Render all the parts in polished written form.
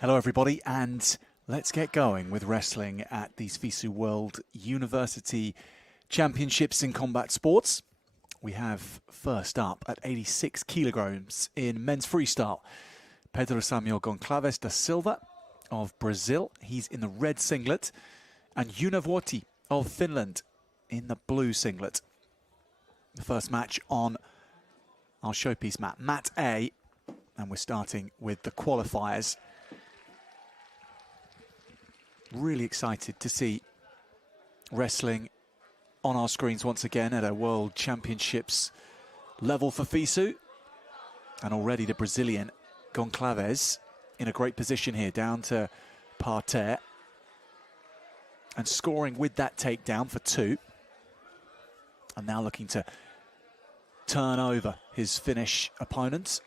Hello everybody, and let's get going with wrestling at these FISU World University Championships in Combat Sports. We have first up at 86 kilograms in men's freestyle, Pedro Samuel Goncalves da Silva of Brazil. He's in the red singlet, and Juuna Vuoti of Finland in the blue singlet. The first match on our showpiece mat, Mat A, and we're starting with the qualifiers. Really excited to see wrestling on our screens once again at a World Championships level for FISU. And already the Brazilian Goncalves in a great position here, down to parterre and scoring with that takedown for 2. And now looking to turn over his Finnish opponent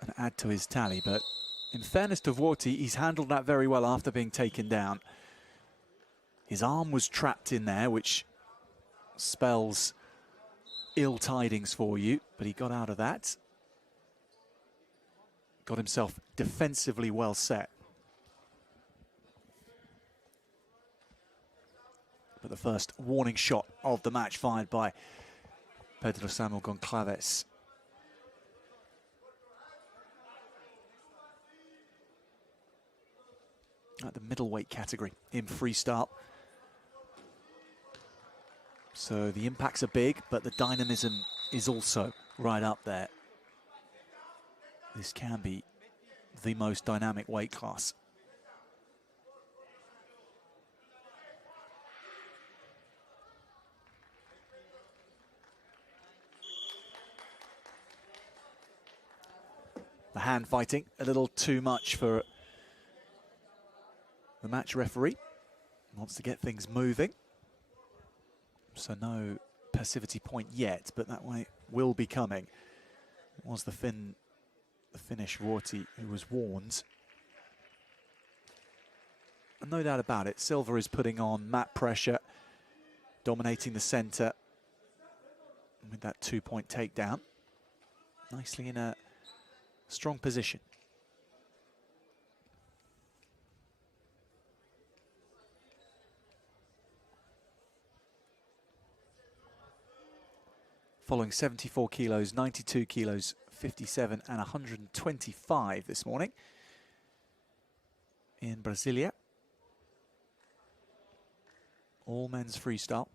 and add to his tally. But in fairness to Vuoti, he's handled that very well after being taken down. His arm was trapped in there, which spells ill tidings for you, but he got out of that. Got himself defensively well set. But the first warning shot of the match fired by Pedro Samuel Goncalves. At the middleweight category in freestyle. So the impacts are big, but the dynamism is also right up there. This can be the most dynamic weight class. The hand fighting, a little too much for the match referee. Wants to get things moving. So no passivity point yet, but that way will be coming. It was the Finnish Vuoti who was warned. And no doubt about it, Silva is putting on mat pressure, dominating the center with that 2-point takedown. Nicely in a strong position. Following 74 kilos, 92 kilos, 57 and 125 this morning in Brasilia. All men's freestyle.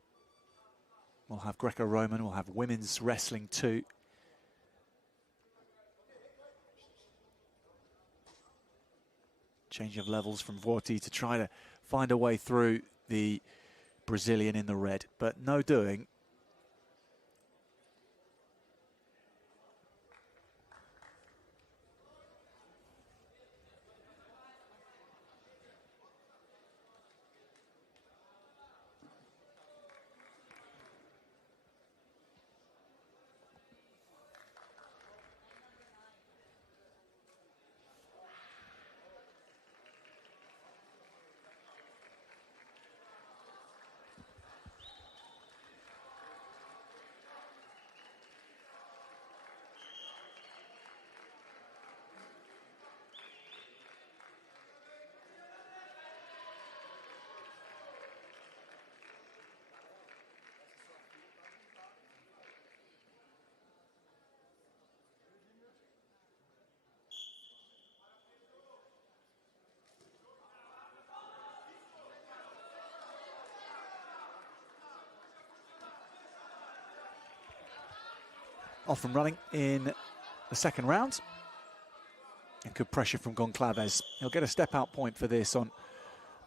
We'll have Greco-Roman, we'll have women's wrestling too. Change of levels from Vuoti to try to find a way through the Brazilian in the red, but no doing. Off and running in the second round. And good pressure from Goncalves. He'll get a step out point for this on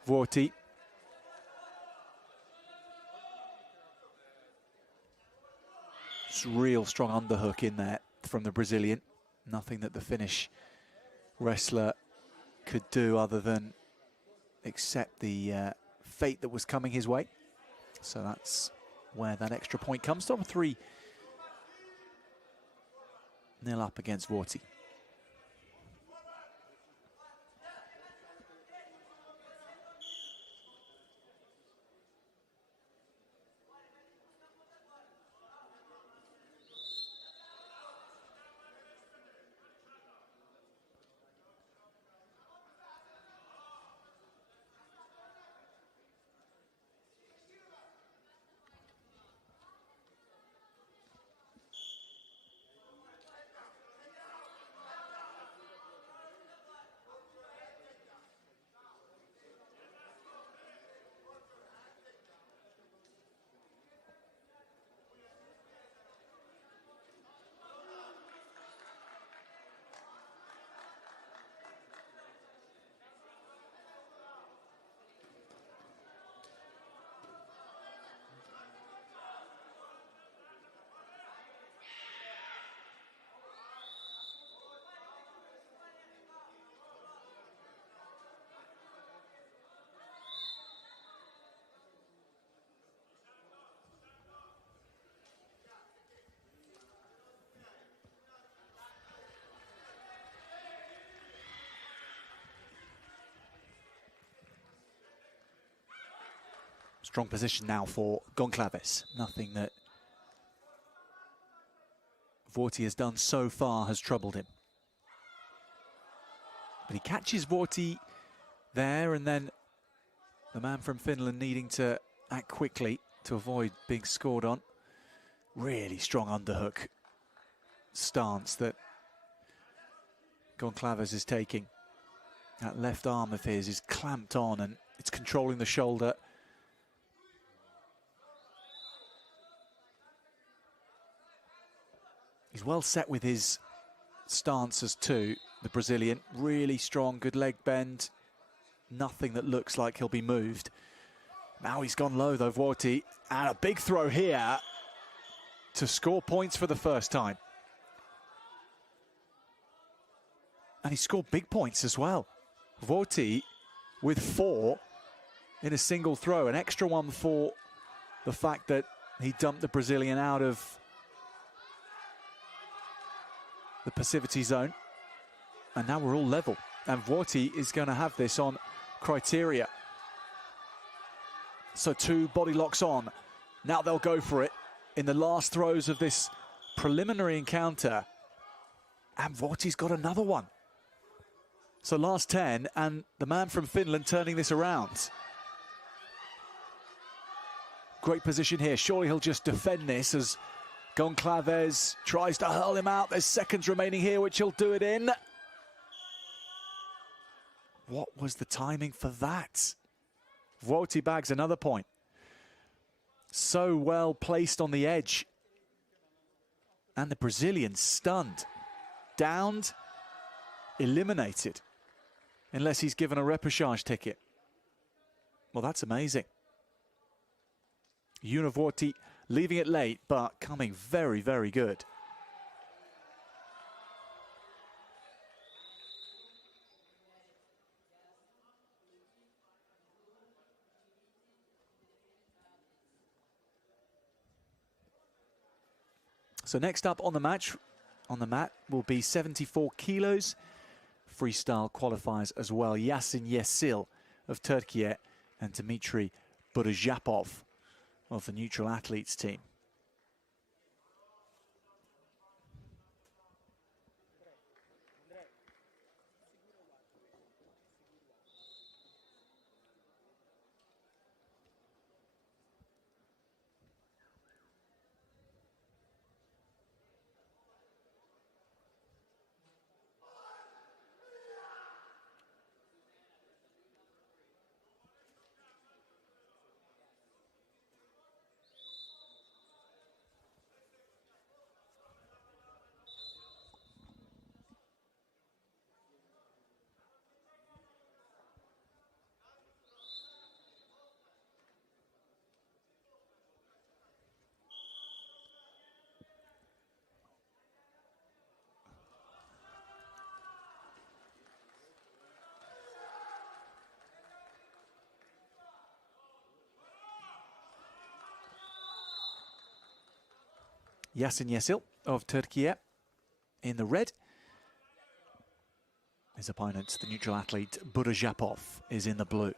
Vuoti. Just real strong underhook in there from the Brazilian. Nothing that the Finnish wrestler could do other than accept the fate that was coming his way. So that's where that extra point comes from. 3-0 up against Vuoti. Strong position now for Goncalves. Nothing that Vuoti has done so far has troubled him. But he catches Vuoti there, and then the man from Finland needing to act quickly to avoid being scored on. Really strong underhook stance that Goncalves is taking. That left arm of his is clamped on and it's controlling the shoulder. He's well set with his stances too, the Brazilian. Really strong, good leg bend. Nothing that looks like he'll be moved. Now he's gone low though, Vuoti. And a big throw here to score points for the first time. And he scored big points as well. Vuoti with 4 in a single throw. An extra one for the fact that he dumped the Brazilian out of the passivity zone. And now we're all level. And Vuoti is going to have this on criteria. So 2 body locks on. Now they'll go for it in the last throws of this preliminary encounter. And Vuoti's got another one. So last 10, and the man from Finland turning this around. Great position here. Surely he'll just defend this as Goncalves tries to hurl him out. There's seconds remaining here, which he'll do it in. What was the timing for that? Vuoti bags another point. So well placed on the edge. And the Brazilian stunned. Downed. Eliminated. Unless he's given a repechage ticket. Well, that's amazing. Vuoti leaving it late, but coming very, very good. So next up on the mat will be 74 kilos. Freestyle qualifiers as well. Yasin Yesil of Turkey and Dmitry Burajapov of the neutral athletes team. Yasin Yesil of Turkey in the red. His opponent, the neutral athlete Burajapov, is in the blue.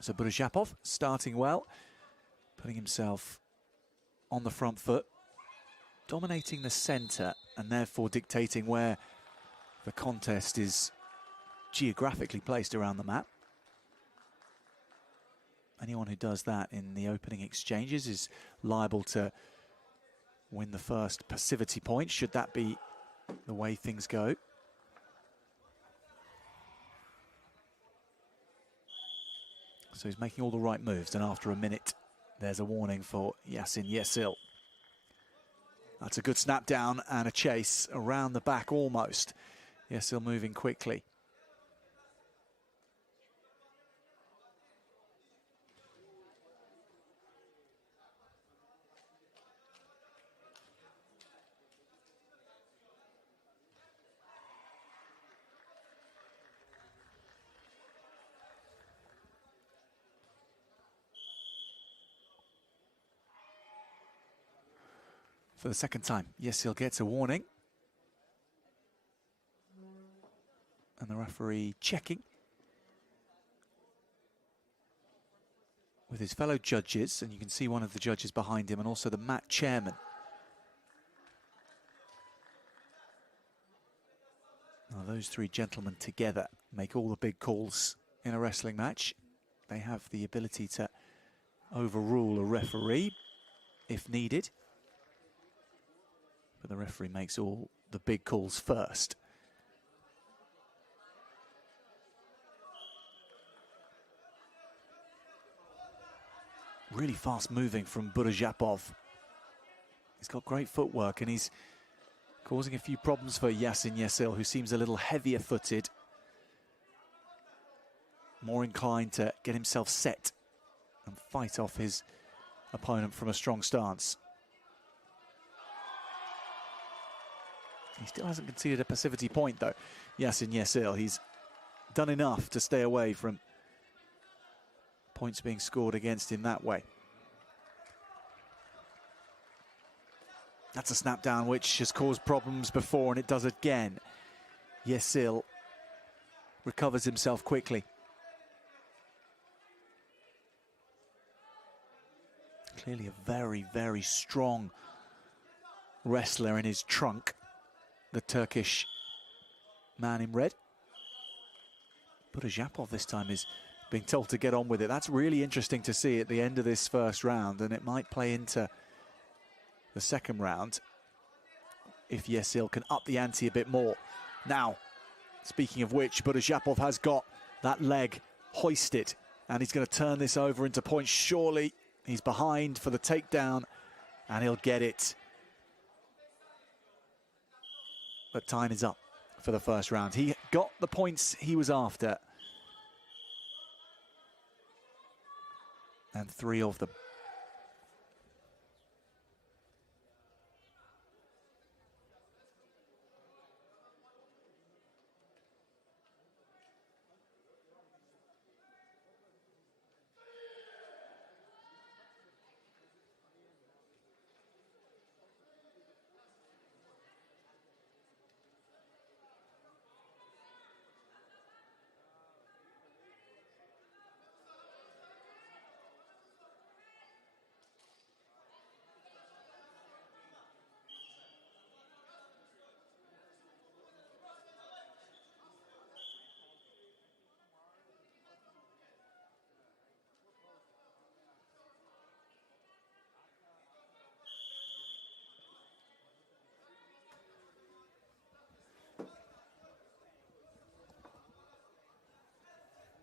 So Burajapov starting well, putting himself on the front foot, dominating the centre and therefore dictating where the contest is geographically placed around the map. Anyone who does that in the opening exchanges is liable to win the first passivity point, should that be the way things go. So he's making all the right moves, and after a minute, there's a warning for Yasin Yesil. That's a good snap down and a chase around the back almost. Yesil moving quickly. For the second time, Yesil gets a warning. And the referee checking. with his fellow judges, and you can see one of the judges behind him and also the mat chairman. Now, those three gentlemen together make all the big calls in a wrestling match. They have the ability to overrule a referee if needed. But the referee makes all the big calls first. Really fast moving from Burazhapov. He's got great footwork and he's causing a few problems for Yasin Yesil, who seems a little heavier footed. More inclined to get himself set and fight off his opponent from a strong stance. He still hasn't conceded a passivity point though, Yasin Yesil. He's done enough to stay away from points being scored against him that way. That's a snap down which has caused problems before, and it does again. Yesil recovers himself quickly. Clearly a very, very strong wrestler in his trunk, the Turkish man in red. Burazhapov this time is being told to get on with it. That's really interesting to see at the end of this first round, and it might play into the second round if Yesil can up the ante a bit more. Now, speaking of which, Burazhapov has got that leg hoisted, and he's going to turn this over into points. Surely he's behind for the takedown, and he'll get it. But time is up for the first round. He got the points he was after, and 3 of them.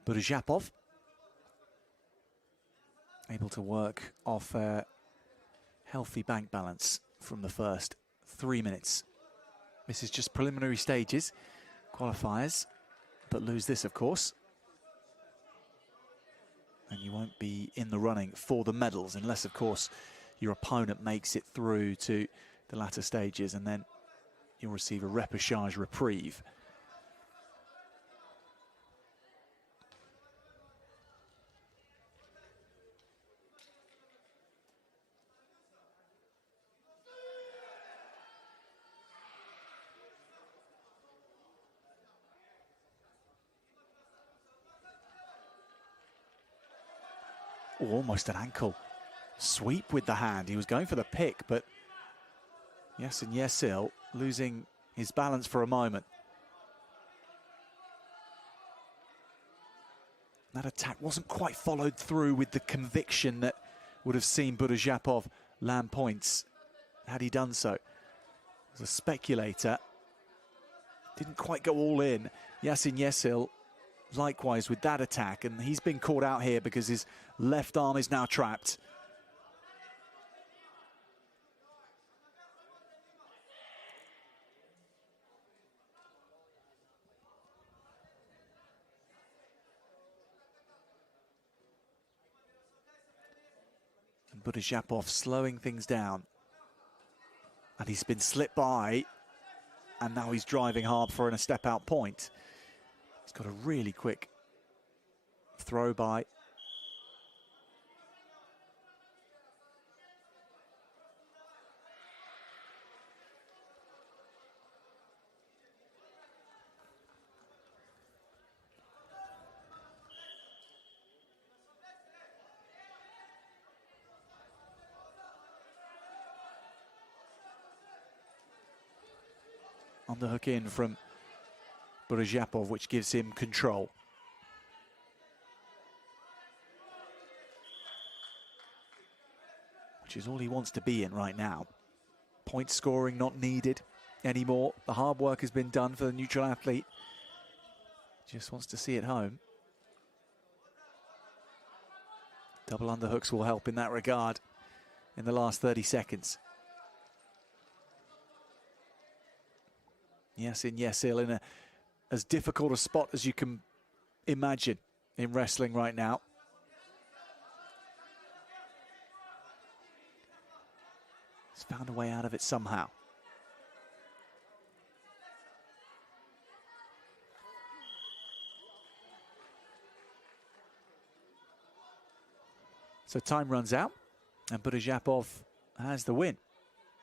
Burazhapov able to work off a healthy bank balance from the first 3 minutes. This is just preliminary stages, qualifiers, but lose this, of course, and you won't be in the running for the medals unless, of course, your opponent makes it through to the latter stages, and then you'll receive a repechage reprieve. Oh, almost an ankle sweep with the hand. He was going for the pick, but Yasin Yesil losing his balance for a moment. That attack wasn't quite followed through with the conviction that would have seen Burazhapov land points had he done so. As a speculator, didn't quite go all in. Yasin Yesil likewise with that attack, and he's been caught out here because his left arm is now trapped. And Burazhapov slowing things down, and he's been slipped by, and now he's driving hard for a step out point. He's got a really quick throw by. Underhook in from Buruzhapov, which gives him control. Which is all he wants to be in right now. Point scoring not needed anymore. The hard work has been done for the neutral athlete. Just wants to see it home. Double underhooks will help in that regard in the last 30 seconds. Yes in, yes ill, in as difficult a spot as you can imagine in wrestling right now. He's found a way out of it somehow. So time runs out, and Buruzhapov has the win.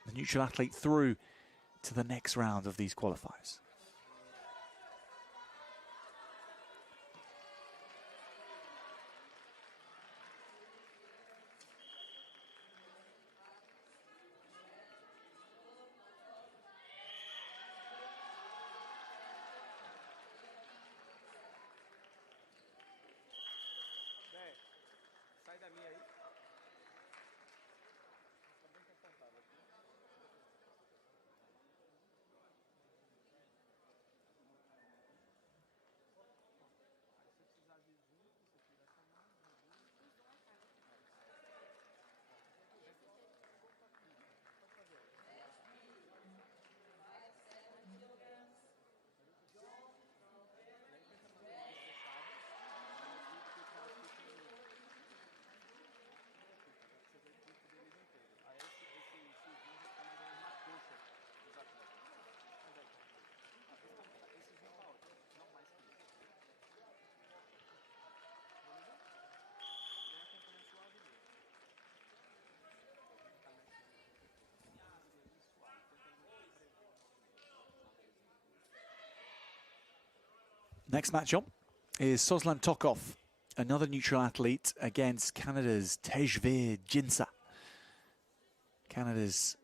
The neutral athlete through to the next round of these qualifiers. Next matchup is Soslan Tokov, another neutral athlete, against Canada's Tejveer Jinsa. Canada's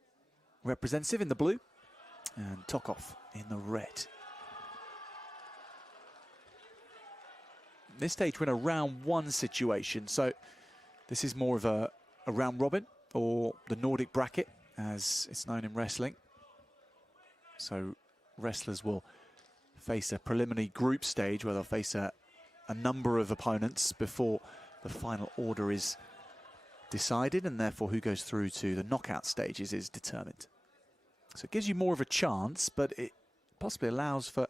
representative in the blue and Tokov in the red. This stage we're in a round one situation, so this is more of a round robin, or the Nordic bracket as it's known in wrestling. So wrestlers will face a preliminary group stage where they'll face a number of opponents before the final order is decided, and therefore who goes through to the knockout stages is determined. So it gives you more of a chance, but it possibly allows for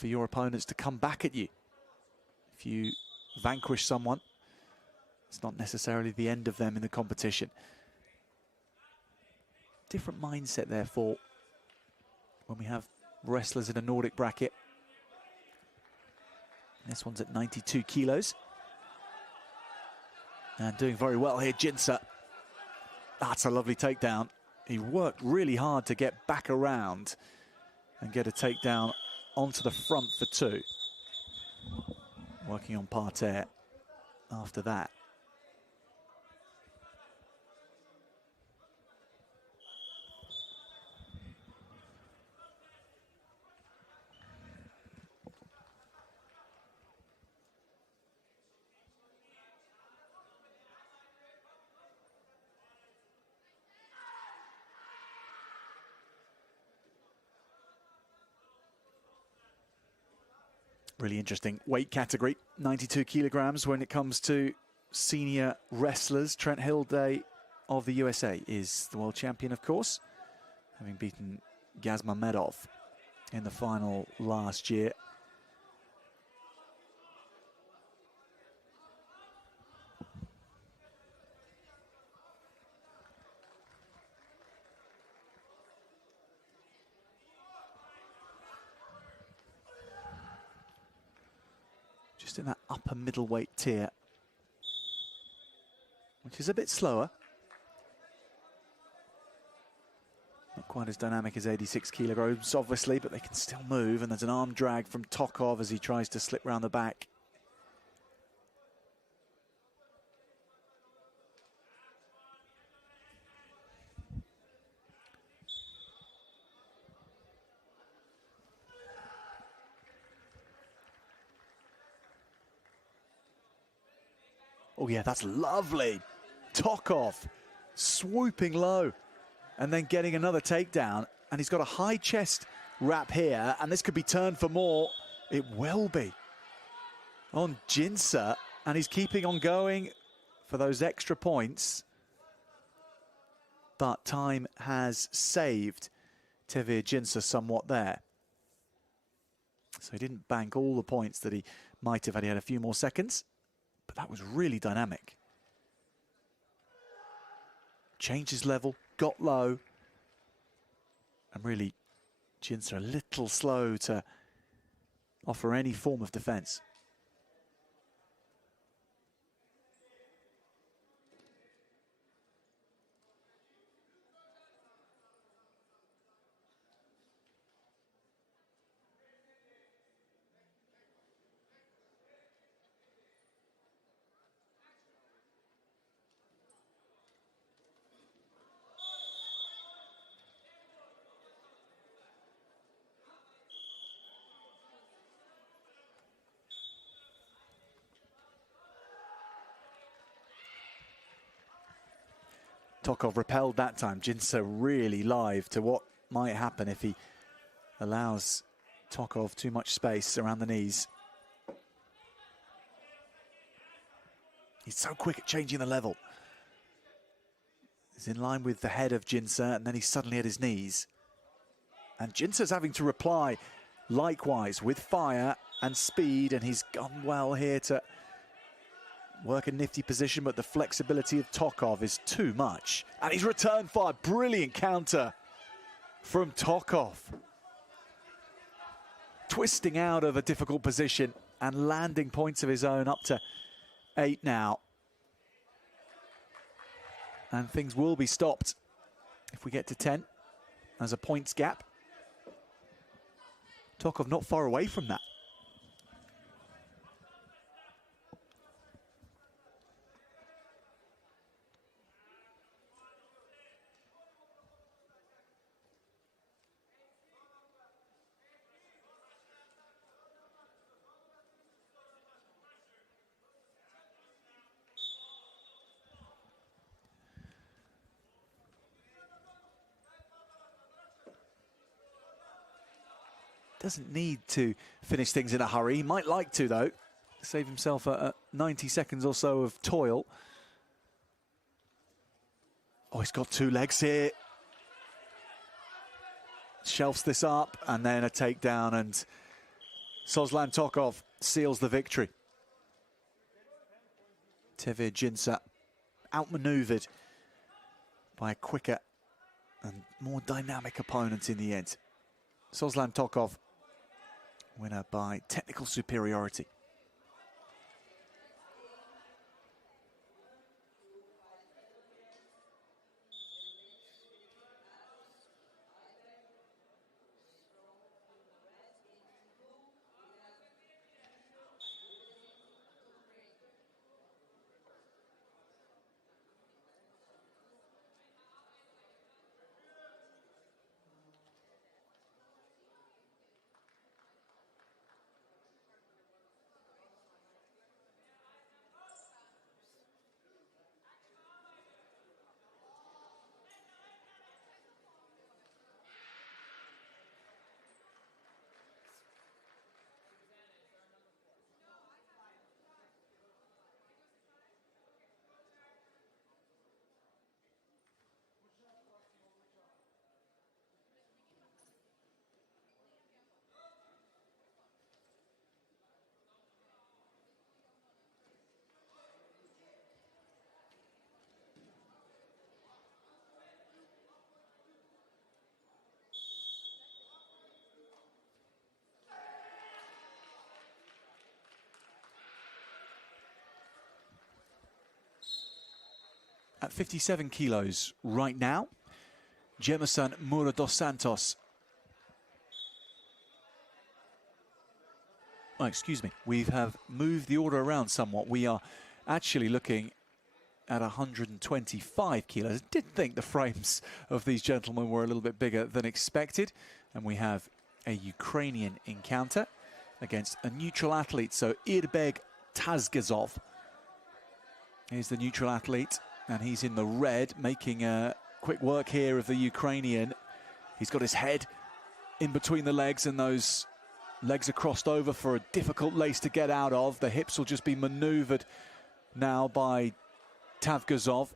your opponents to come back at you. If you vanquish someone, it's not necessarily the end of them in the competition. Different mindset, therefore, when we have wrestlers in a Nordic bracket. This one's at 92 kilos. And doing very well here, Jinsa. That's a lovely takedown. He worked really hard to get back around and get a takedown onto the front for two. Working on parterre after that. Really interesting weight category, 92 kilograms when it comes to senior wrestlers. Trent Hilday of the USA is the world champion, of course, having beaten Gazmamedov in the final last year. Just in that upper middleweight tier, which is a bit slower. Not quite as dynamic as 86 kilograms, obviously, but they can still move. And there's an arm drag from Tokov as he tries to slip round the back. Oh yeah, that's lovely. Tokov swooping low and then getting another takedown. And he's got a high chest wrap here, and this could be turned for more. It will be on Jinsa, and he's keeping on going for those extra points. But time has saved Tevir Jinsa somewhat there. So he didn't bank all the points that he might have had. He had a few more seconds, but that was really dynamic. Changed his level, got low, and really Jinsa a little slow to offer any form of defense. Tokov repelled that time. Jinsa really live to what might happen if he allows Tokov too much space around the knees. He's so quick at changing the level. He's in line with the head of Jinsa, and then he's suddenly at his knees. And Jinsa's having to reply likewise with fire and speed, and he's gone well here to work a nifty position, but the flexibility of Tokov is too much. And he's returned fire. Brilliant counter from Tokov. Twisting out of a difficult position and landing points of his own, up to 8 now. And things will be stopped if we get to 10. There's a points gap. Tokov not far away from that. Doesn't need to finish things in a hurry. He might like to, though. Save himself 90 seconds or so of toil. Oh, he's got 2 legs here. Shelves this up, and then a takedown, and Sozlan Tokov seals the victory. Tevir Jinsa outmaneuvered by a quicker and more dynamic opponent in the end. Sozlan Tokov, winner by technical superiority. At 57 kilos right now, Jemerson Moura dos Santos. Oh, excuse me, we have moved the order around somewhat. We are actually looking at 125 kilos. I did think the frames of these gentlemen were a little bit bigger than expected. And we have a Ukrainian encounter against a neutral athlete, so Irbeg Tazgazov. Here's the neutral athlete, and he's in the red, making a quick work here of the Ukrainian. He's got his head in between the legs, and those legs are crossed over for a difficult lace to get out of. The hips will just be maneuvered now by Tavgazov.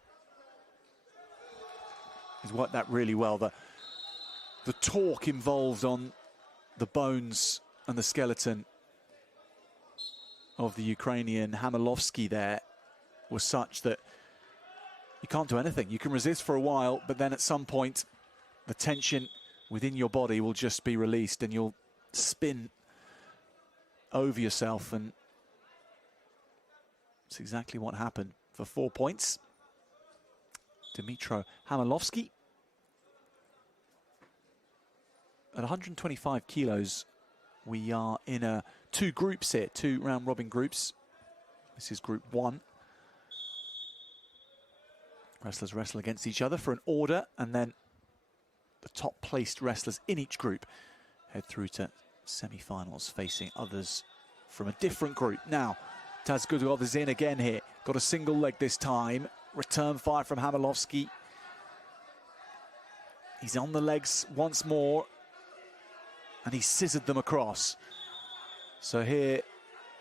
He's worked that really well. The torque involved on the bones and the skeleton of the Ukrainian Hamilovsky there was such that you can't do anything. You can resist for a while, but then at some point the tension within your body will just be released and you'll spin over yourself, and it's exactly what happened. For 4 points, Dmytro Hamilovsky. At 125 kilos, we are in two groups here, 2 round-robin groups. This is Group 1. Wrestlers wrestle against each other for an order, and then the top-placed wrestlers in each group head through to semi-finals, facing others from a different group. Now, Tazgudov is in again here. Got a single leg this time. Return fire from Hamilovsky. He's on the legs once more, and he scissored them across. So here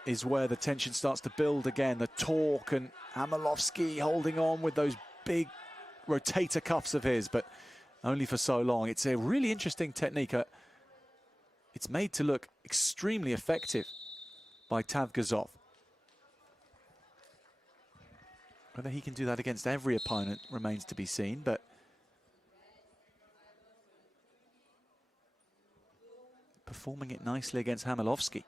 is where the tension starts to build again. The torque, and Hamilovsky holding on with those big rotator cuffs of his, but only for so long. It's a really interesting technique. It's made to look extremely effective by Tavgazov. Whether he can do that against every opponent remains to be seen, but performing it nicely against Hamilovsky.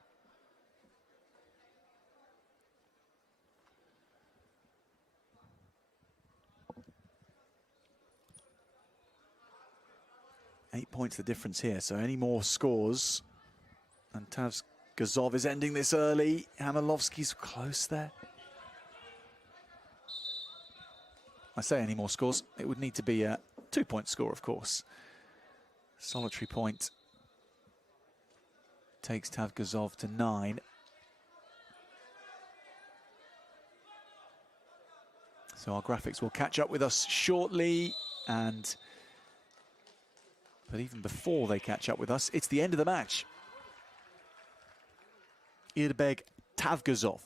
Eight points the difference here, so any more scores, and Tavgazov is ending this early. Hamilovsky's close there. I say any more scores, it would need to be a 2-point score, of course. Solitary point takes Tavgazov to 9. So our graphics will catch up with us shortly, but even before they catch up with us, it's the end of the match. Irbeg Tavgazov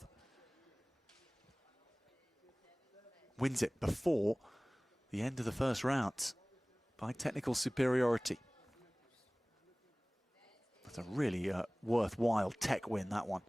wins it before the end of the first round by technical superiority. That's a really worthwhile tech win, that one.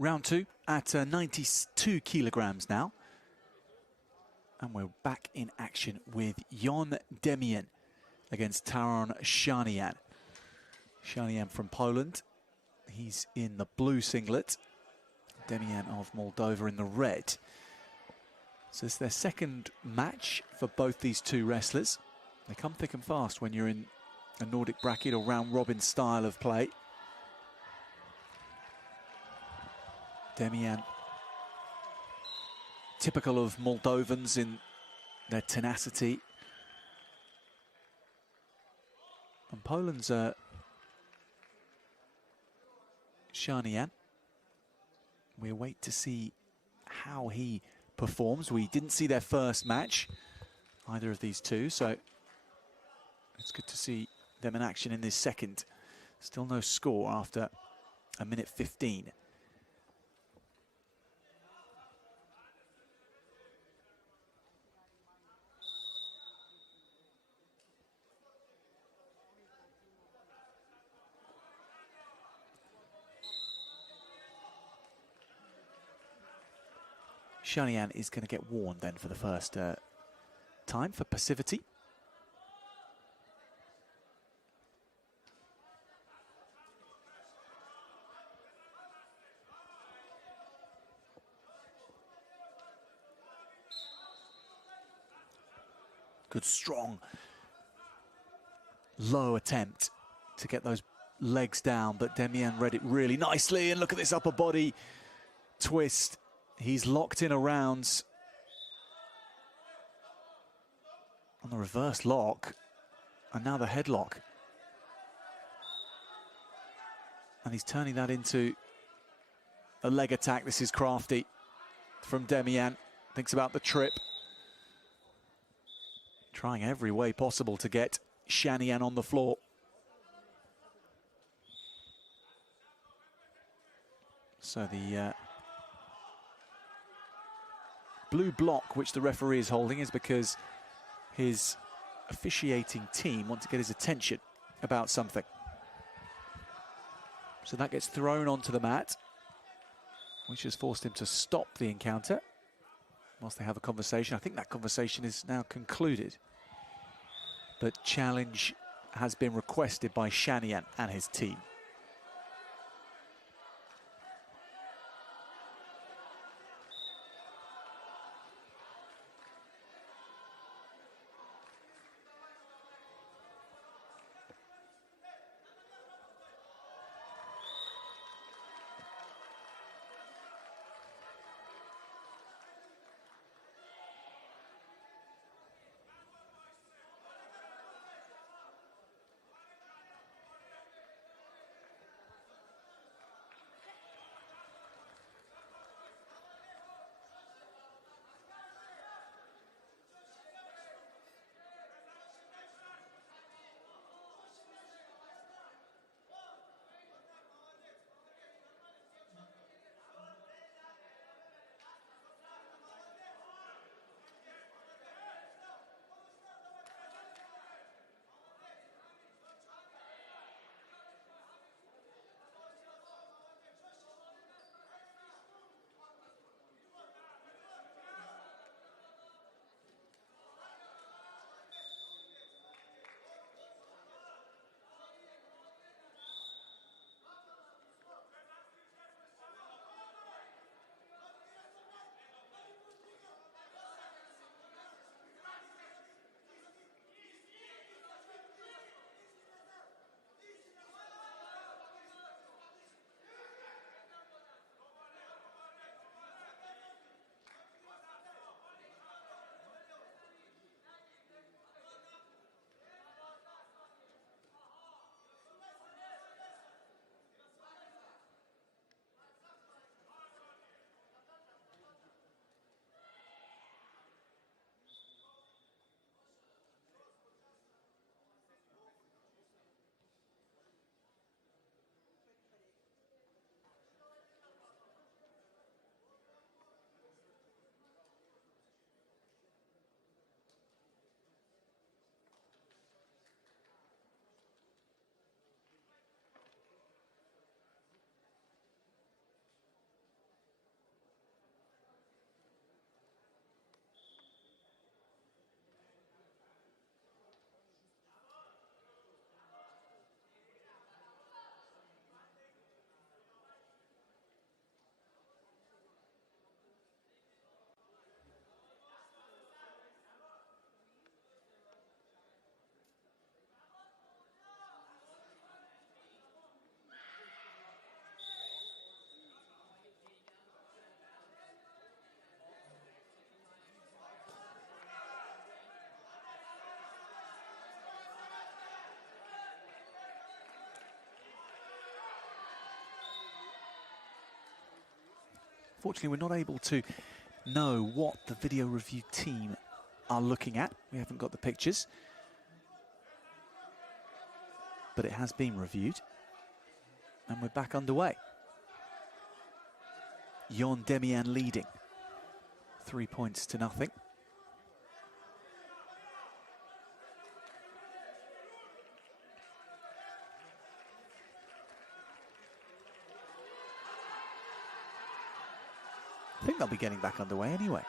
Round two at 92 kilograms now. And we're back in action with Jon Demian against Taron Shanian. Shanian from Poland. He's in the blue singlet. Demian of Moldova in the red. So it's their second match for both these two wrestlers. They come thick and fast when you're in a Nordic bracket or round-robin style of play. Demian, typical of Moldovans in their tenacity. And Poland's Shanian. We wait to see how he performs. We didn't see their first match, either of these two, so it's good to see them in action in this second. Still no score after a minute 15. Shanian is going to get warned then for the first time for passivity. Good, strong, low attempt to get those legs down, but Demian read it really nicely, and look at this upper body twist. He's locked in around on the reverse lock, and now the headlock. And he's turning that into a leg attack. This is crafty from Demian. Thinks about the trip. Trying every way possible to get Shanian on the floor. So the blue block which the referee is holding is because his officiating team want to get his attention about something. So that gets thrown onto the mat, which has forced him to stop the encounter whilst they have a conversation. I think that conversation is now concluded. But challenge has been requested by Shanian and his team. Fortunately, we're not able to know what the video review team are looking at. We haven't got the pictures. But it has been reviewed. And we're back underway. Yon Demian leading. 3 points to nothing. I think they'll be getting back underway anyway.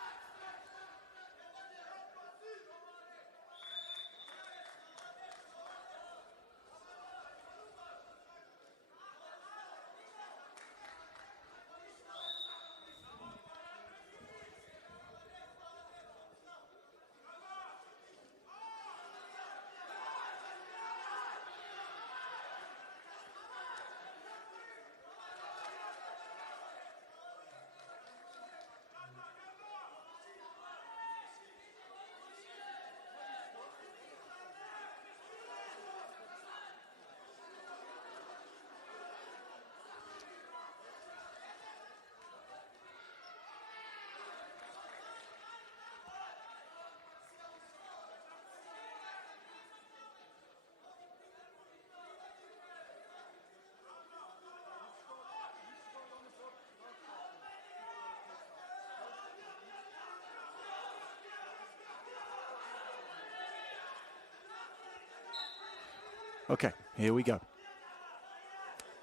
Okay, here we go.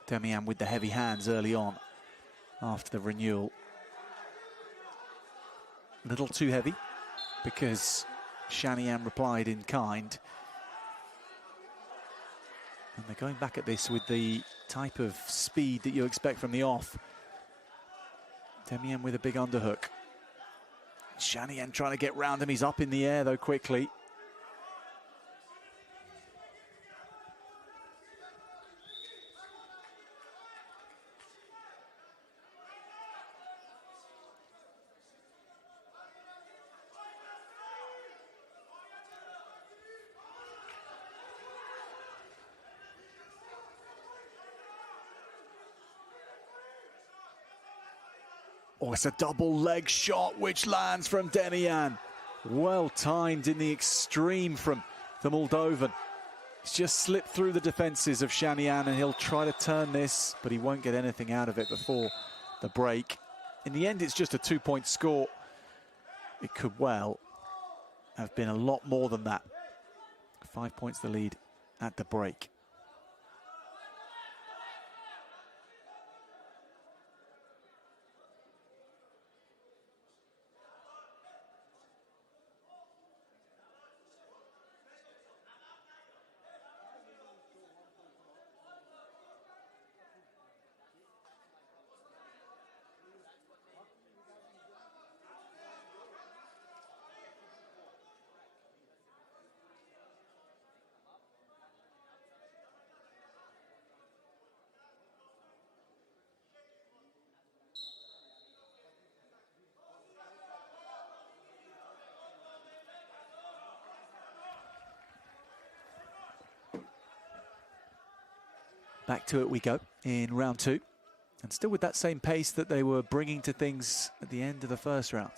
Demian with the heavy hands early on after the renewal. A little too heavy because Shanian replied in kind. And they're going back at this with the type of speed that you expect from the off. Demian with a big underhook. Shanian trying to get round him. He's up in the air though quickly. Oh, it's a double leg shot which lands from Demian. Well timed in the extreme from the Moldovan. He's just slipped through the defences of Shanian and he'll try to turn this, but he won't get anything out of it before the break. In the end, it's just a 2-point score. It could well have been a lot more than that. 5 points the lead at the break. Back to it we go in round two. And still with that same pace that they were bringing to things at the end of the first round.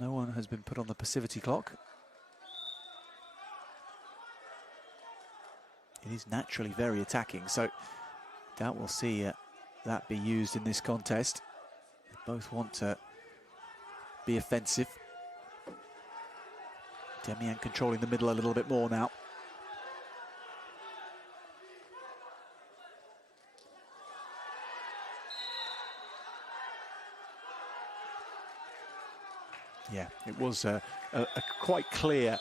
No one has been put on the passivity clock. It is naturally very attacking, so doubt we'll see that be used in this contest. They both want to be offensive. Demian controlling the middle a little bit more now. Yeah, it was a quite clear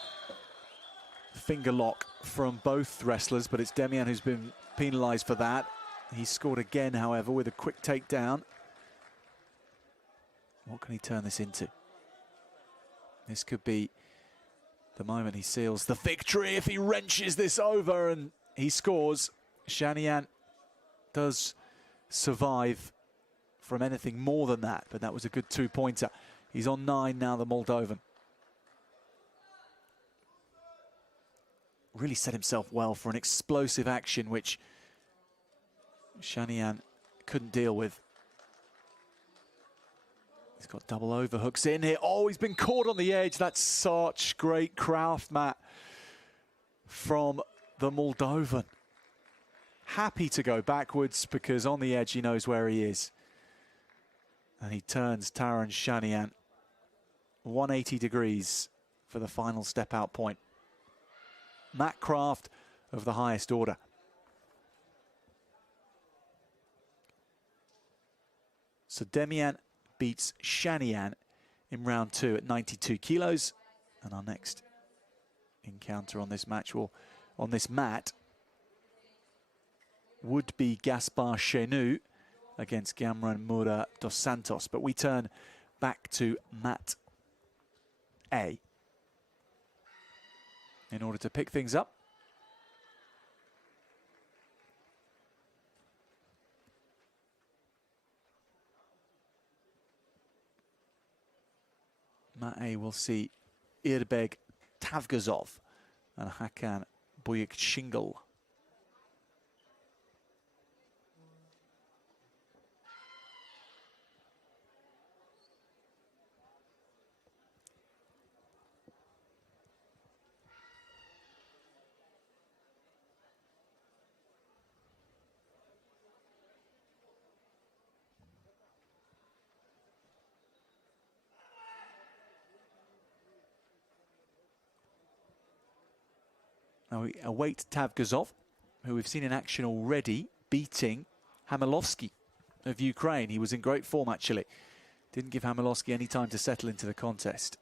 finger lock from both wrestlers, but it's Demian who's been penalised for that. He scored again, however, with a quick takedown. What can he turn this into? This could be the moment he seals the victory if he wrenches this over and he scores. Shanian does survive from anything more than that, but that was a good 2-pointer. He's on 9 now, the Moldovan. Really set himself well for an explosive action, which Shanian couldn't deal with. He's got double overhooks in here. Oh, he's been caught on the edge. That's such great craft, Matt, from the Moldovan. Happy to go backwards because on the edge he knows where he is. And he turns Taran Shanian 180 degrees for the final step out point. Matt Craft of the highest order. So Demian beats Shanian in round 2 at 92 kilos. And our next encounter on this match, on this mat, would be Gaspar Chenou against Gamran Mura dos Santos. But we turn back to Mat A in order to pick things up. Mat A will see Irbeg Tavgazov and Hakan Buyukçingil. Now we await Tavgazov, who we've seen in action already, beating Hamilovsky of Ukraine. He was in great form, actually. Didn't give Hamilovsky any time to settle into the contest.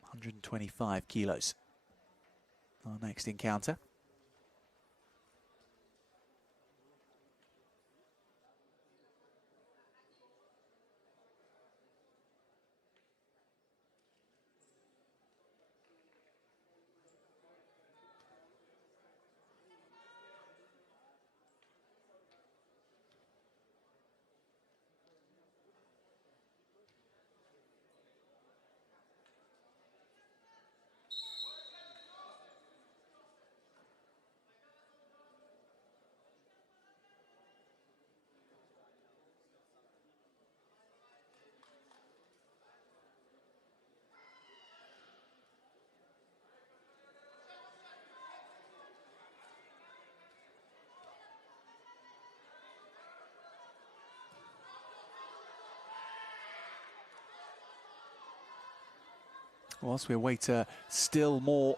125 kilos. Our next encounter. Whilst we await still more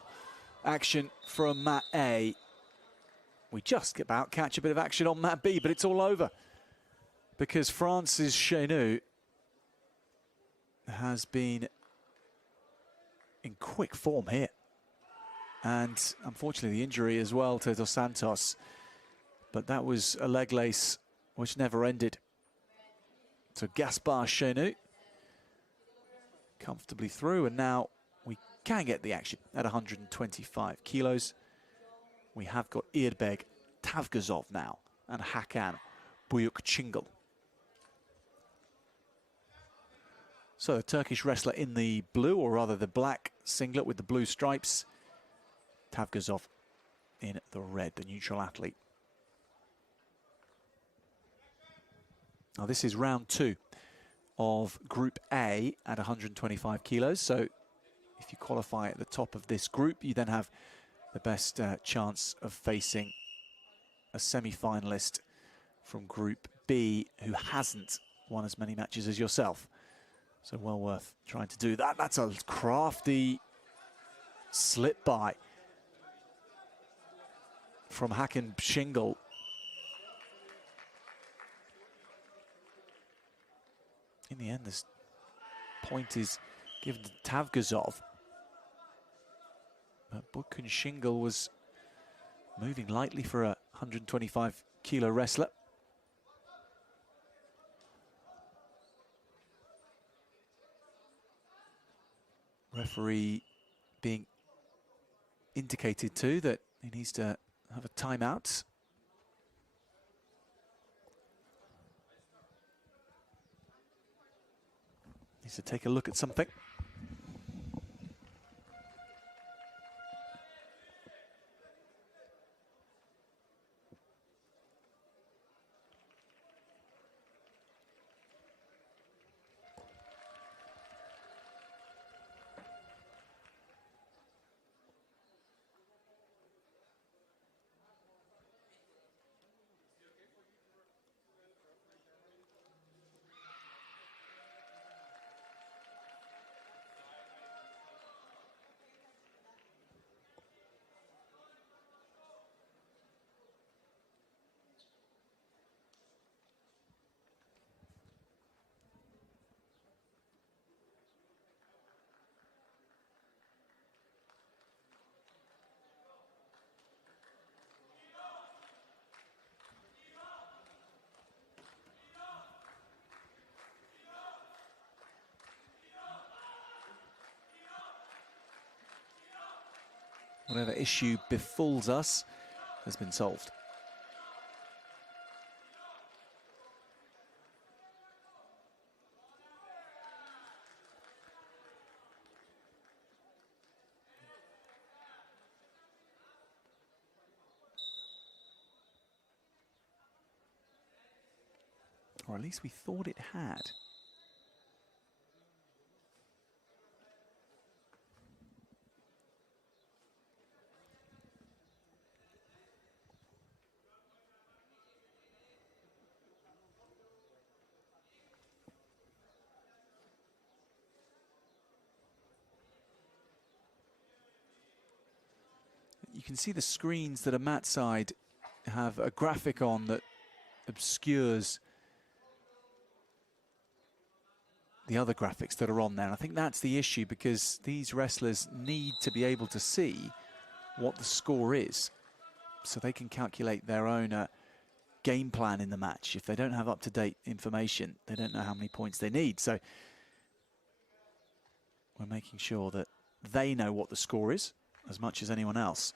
action from Mat A, we just about catch a bit of action on Mat B, but it's all over because France's Chenou has been in quick form here. And unfortunately, the injury as well to Dos Santos, but that was a leg lace which never ended. So Gaspar Chenou comfortably through, and now we can get the action at 125 kilos. We have got Irbeg Tavgazov now and Hakan Buyukçingil. So the Turkish wrestler in the blue, or rather the black singlet with the blue stripes. Tavgazov in the red, the neutral athlete. Now this is round 2 of Group A at 125 kilos. So if you qualify at the top of this group, you then have the best chance of facing a semi-finalist from Group B who hasn't won as many matches as yourself. So well worth trying to do that. That's a crafty slip by from Hakan Buyukçingil. In the end, this point is given to Tavgazov. But Buyukçingil was moving lightly for a 125-kilo wrestler. Referee being indicated too that he needs to have a timeout. Needs to take a look at something. whatever issue befalls us has been solved. Or at least we thought it had. You can see the screens that are mat side have a graphic on that obscures the other graphics that are on there. And I think that's the issue, because these wrestlers need to be able to see what the score is so they can calculate their own game plan in the match. If they don't have up-to-date information, they don't know how many points they need. So we're making sure that they know what the score is as much as anyone else.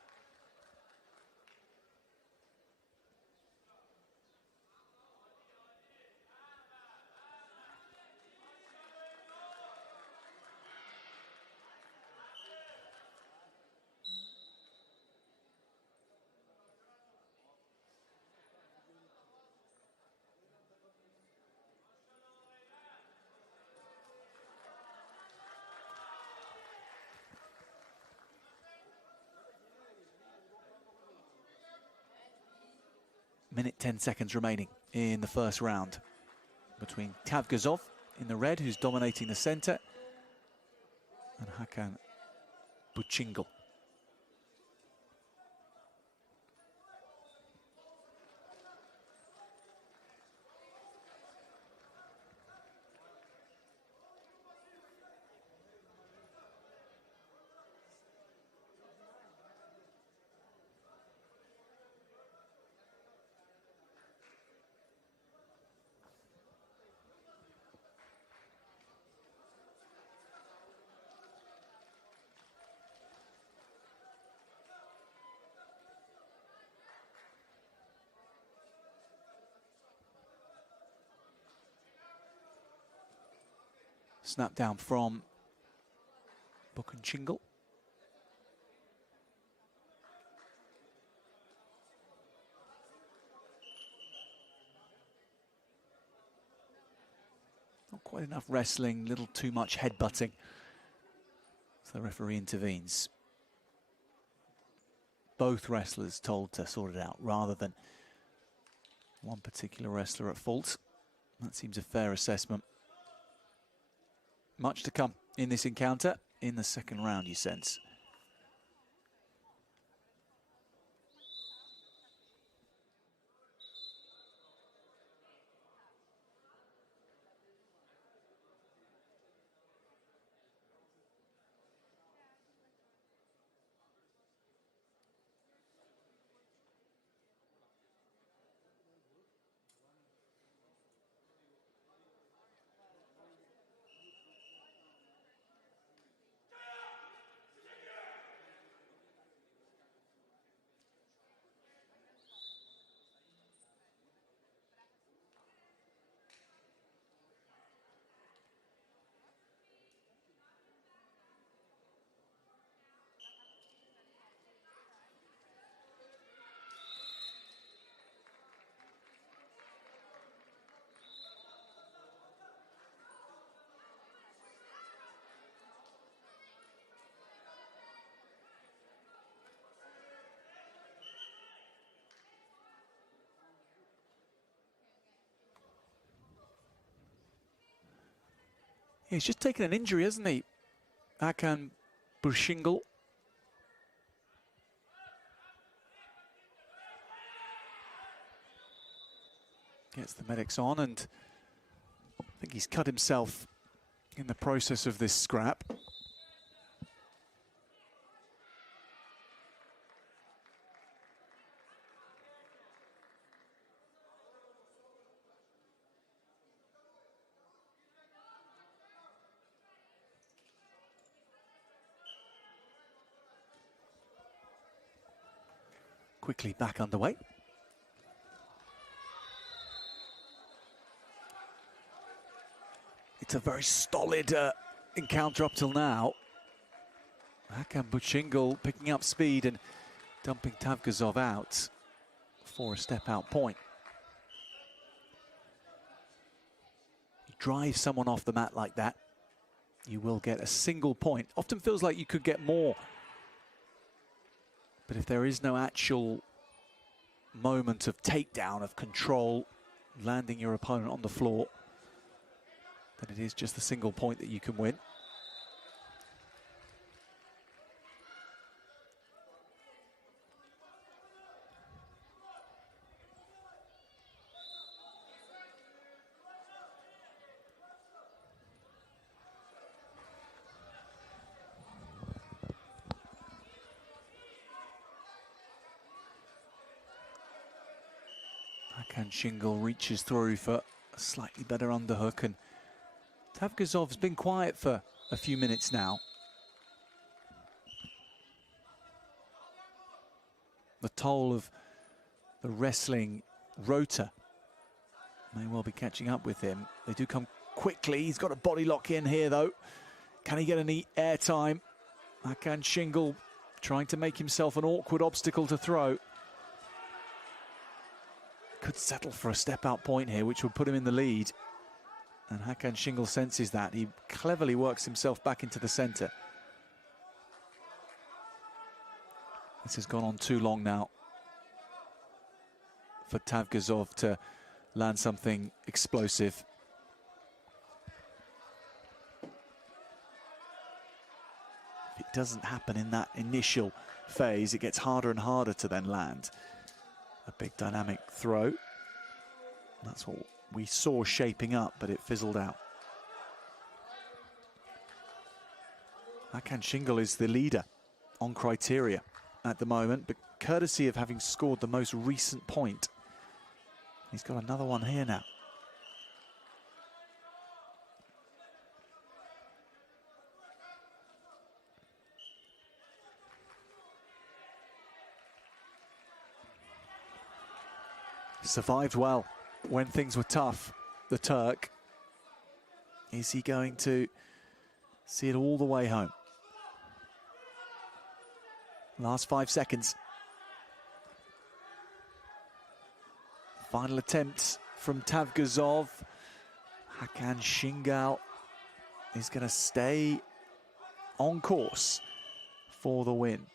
Minute 10 seconds remaining in the first round between Tavgazov in the red, who's dominating the center, and Hakan Buchingal. Snap down from Buchingal. Not quite enough wrestling, little too much headbutting. So the referee intervenes. Both wrestlers told to sort it out rather than one particular wrestler at fault. That seems a fair assessment. Much to come in this encounter in the second round, you sense. Yeah, he's just taken an injury, hasn't he? Hakan Buchingal. Gets the medics on, and I think he's cut himself in the process of this scrap. quickly back underway. It's a very stolid encounter up till now. Hakan Buchingol picking up speed and dumping Tavgazov out for a step-out point. You drive someone off the mat like that, you will get a single point. Often feels like you could get more. But if there is no actual moment of takedown, of control, landing your opponent on the floor, then it is just the single point that you can win. Hakan Şengül reaches through for a slightly better underhook, and Tavgazov's been quiet for a few minutes now. The toll of the wrestling rotor may well be catching up with him. They do come quickly. He's got a body lock in here, though. Can he get any air time? Hakan Şengül trying to make himself an awkward obstacle to throw. Could settle for a step-out point here, which would put him in the lead. And Hakan Şengül senses that. He cleverly works himself back into the center. This has gone on too long now for Tavgazov to land something explosive. If it doesn't happen in that initial phase, it gets harder and harder to then land a big dynamic throw. That's what we saw shaping up, but it fizzled out. Hakan Şengül is the leader on criteria at the moment, but courtesy of having scored the most recent point. He's got another one here now. Survived well when things were tough, the Turk. Is he going to see it all the way home? Last 5 seconds. Final attempt from Tavgazov. Hakan Şengül is going to stay on course for the win.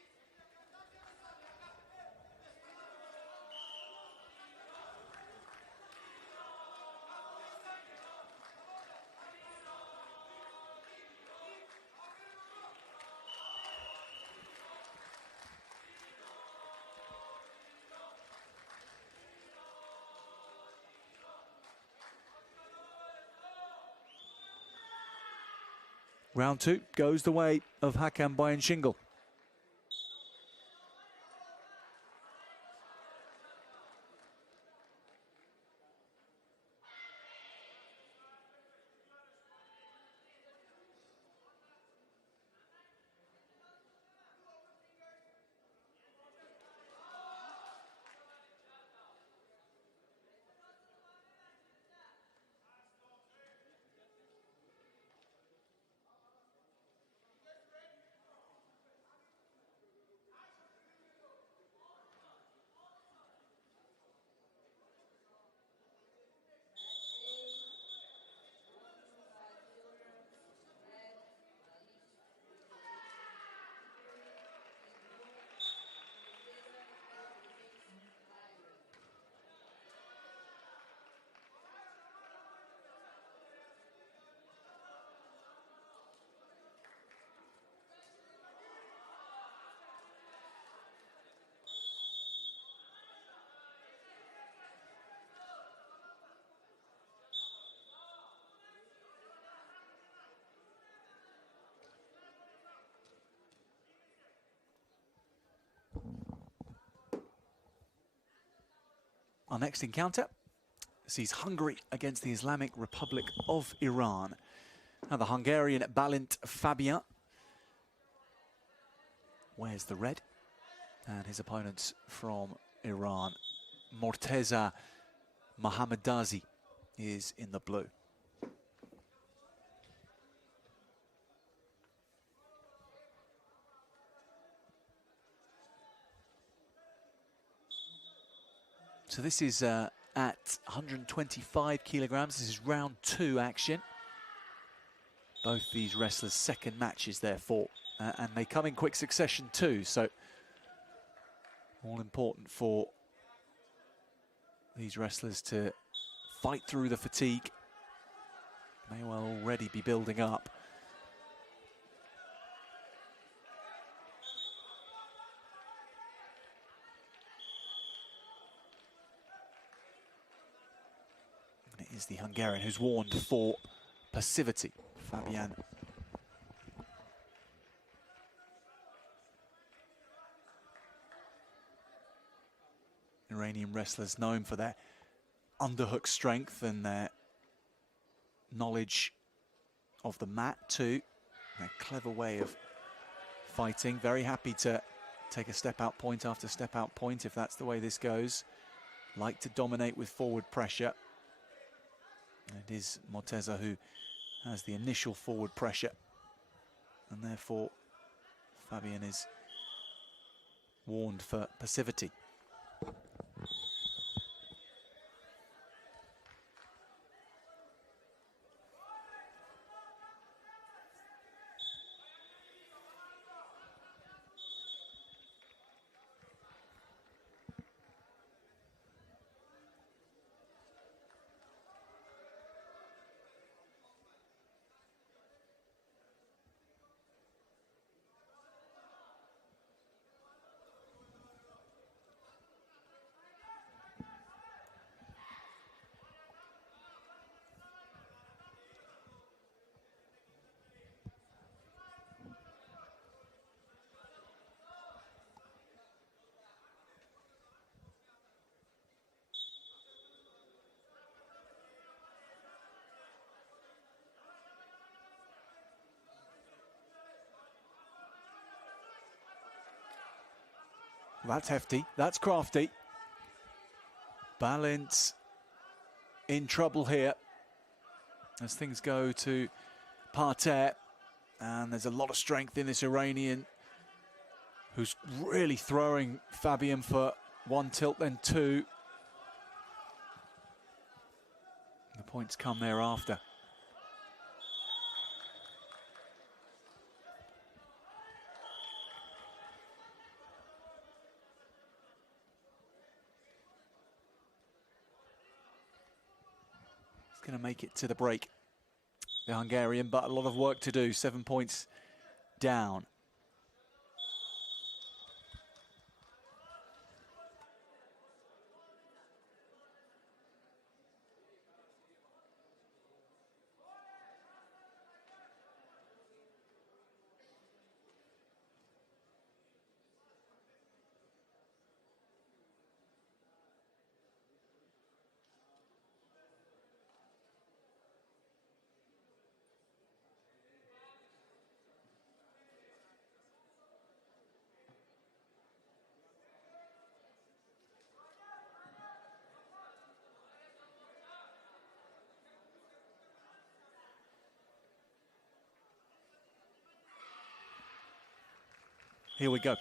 Round two goes the way of Hakan Şengül. Our next encounter sees Hungary against the Islamic Republic of Iran. Now the Hungarian Balint Fabian wears the red. And his opponents from Iran, Morteza Mohammadazi is in the blue. So this is at 125 kilograms. This is round 2 action. Both these wrestlers' second matches, therefore, and they come in quick succession too. So all important for these wrestlers to fight through the fatigue. May well already be building up. And it is the Hungarian who's warned for passivity, Fabian. Iranian wrestlers known for their underhook strength and their knowledge of the mat too. Their clever way of fighting. Very happy to take a step out point after step out point if that's the way this goes. Like to dominate with forward pressure. It is Morteza who has the initial forward pressure, and therefore Fabian is warned for passivity. That's hefty, that's crafty. Balint in trouble here as things go to parterre, and there's a lot of strength in this Iranian who's really throwing Fabian for one tilt, then two. The points come thereafter. Going to make it to the break, the Hungarian, but a lot of work to do. 7 points down. Here we go.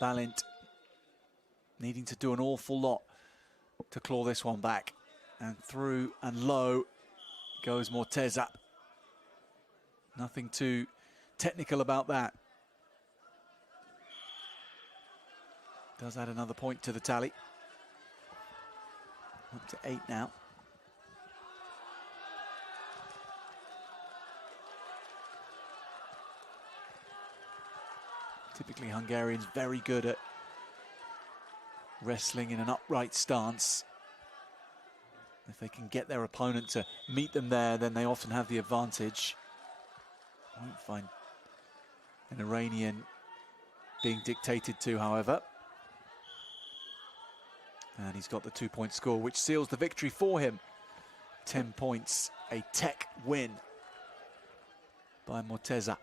Balint needing to do an awful lot to claw this one back. And through and low goes Morteza. Nothing too technical about that. Does add another point to the tally. Up to 8 now. Typically Hungarians very good at wrestling in an upright stance. If they can get their opponent to meet them there, then they often have the advantage. I won't find an Iranian being dictated to, however. And he's got the 2-point score, which seals the victory for him. 10 points, a tech win by Morteza.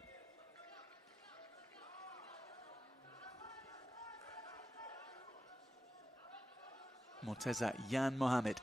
Morteza Yan Mohamed.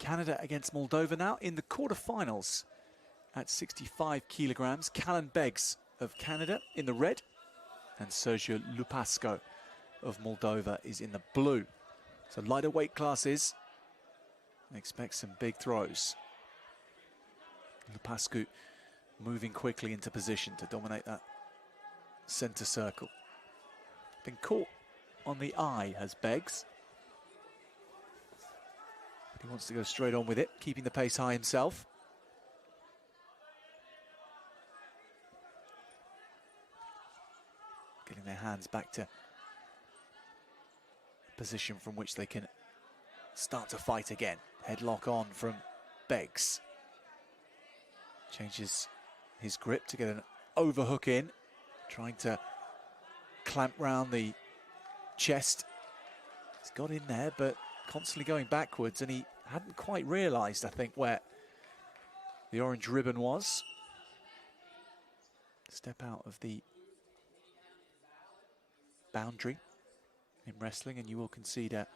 Canada against Moldova now in the quarterfinals at 65 kilograms. Callan Beggs of Canada in the red, and Sergio Lupasco of Moldova is in the blue. So lighter weight classes. Expect some big throws. Lupascu moving quickly into position to dominate that center circle. Been caught on the eye has Beggs. He wants to go straight on with it, keeping the pace high himself. Getting their hands back to position from which they can start to fight again. Headlock on from Beggs. Changes his grip to get an overhook in, trying to clamp round the chest. He's got in there, but constantly going backwards, and he hadn't quite realised, I think, where the orange ribbon was. Step out of the boundary in wrestling, and you will concede a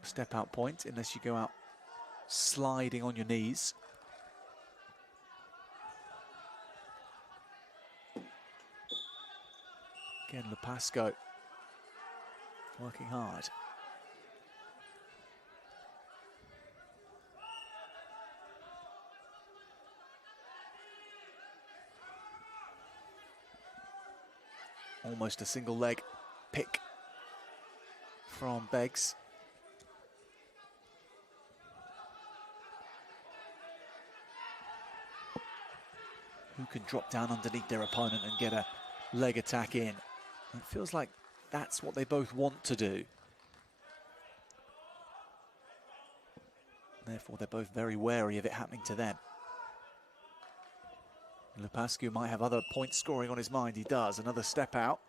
step out point unless you go out sliding on your knees. Again, Lupasco working hard. Almost a single leg pick from Beggs. Who can drop down underneath their opponent and get a leg attack in? It feels like that's what they both want to do. Therefore, they're both very wary of it happening to them. Lupascu might have other point scoring on his mind. He does. Another step out.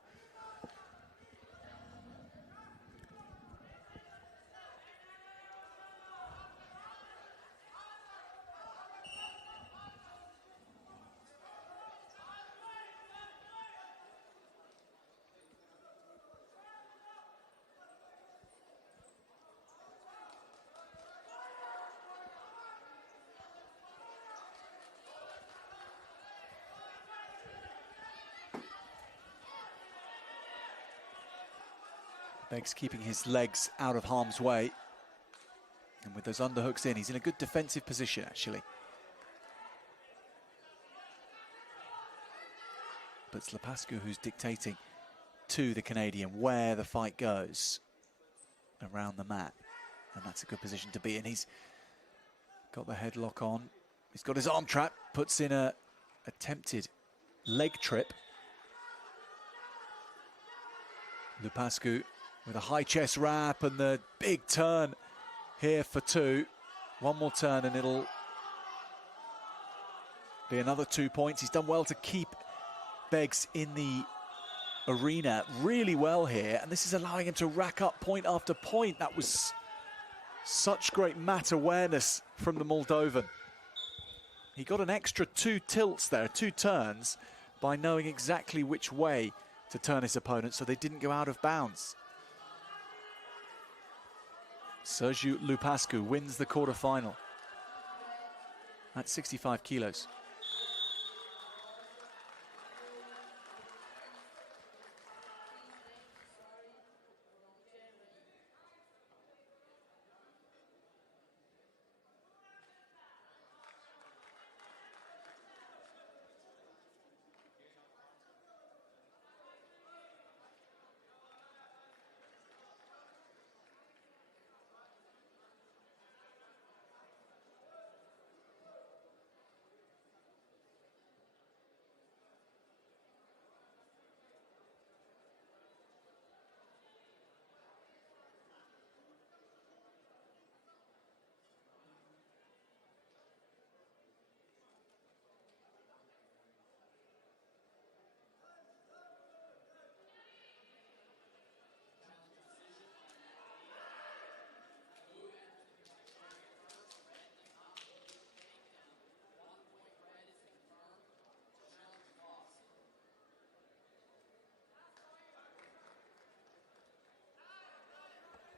Beggs keeping his legs out of harm's way. And with those underhooks in, he's in a good defensive position, actually. But it's Lupascu who's dictating to the Canadian where the fight goes around the mat. And that's a good position to be in. He's got the headlock on. He's got his arm trap, puts in a attempted leg trip. Lupascu with a high chest wrap and the big turn here for two. One more turn and it'll be another 2 points. He's done well to keep Beggs in the arena really well here, and this is allowing him to rack up point after point. That was such great mat awareness from the Moldovan. He got an extra 2 tilts there, 2 turns, by knowing exactly which way to turn his opponent so they didn't go out of bounds. Sergiu Lupascu wins the quarterfinal at 65 kilos.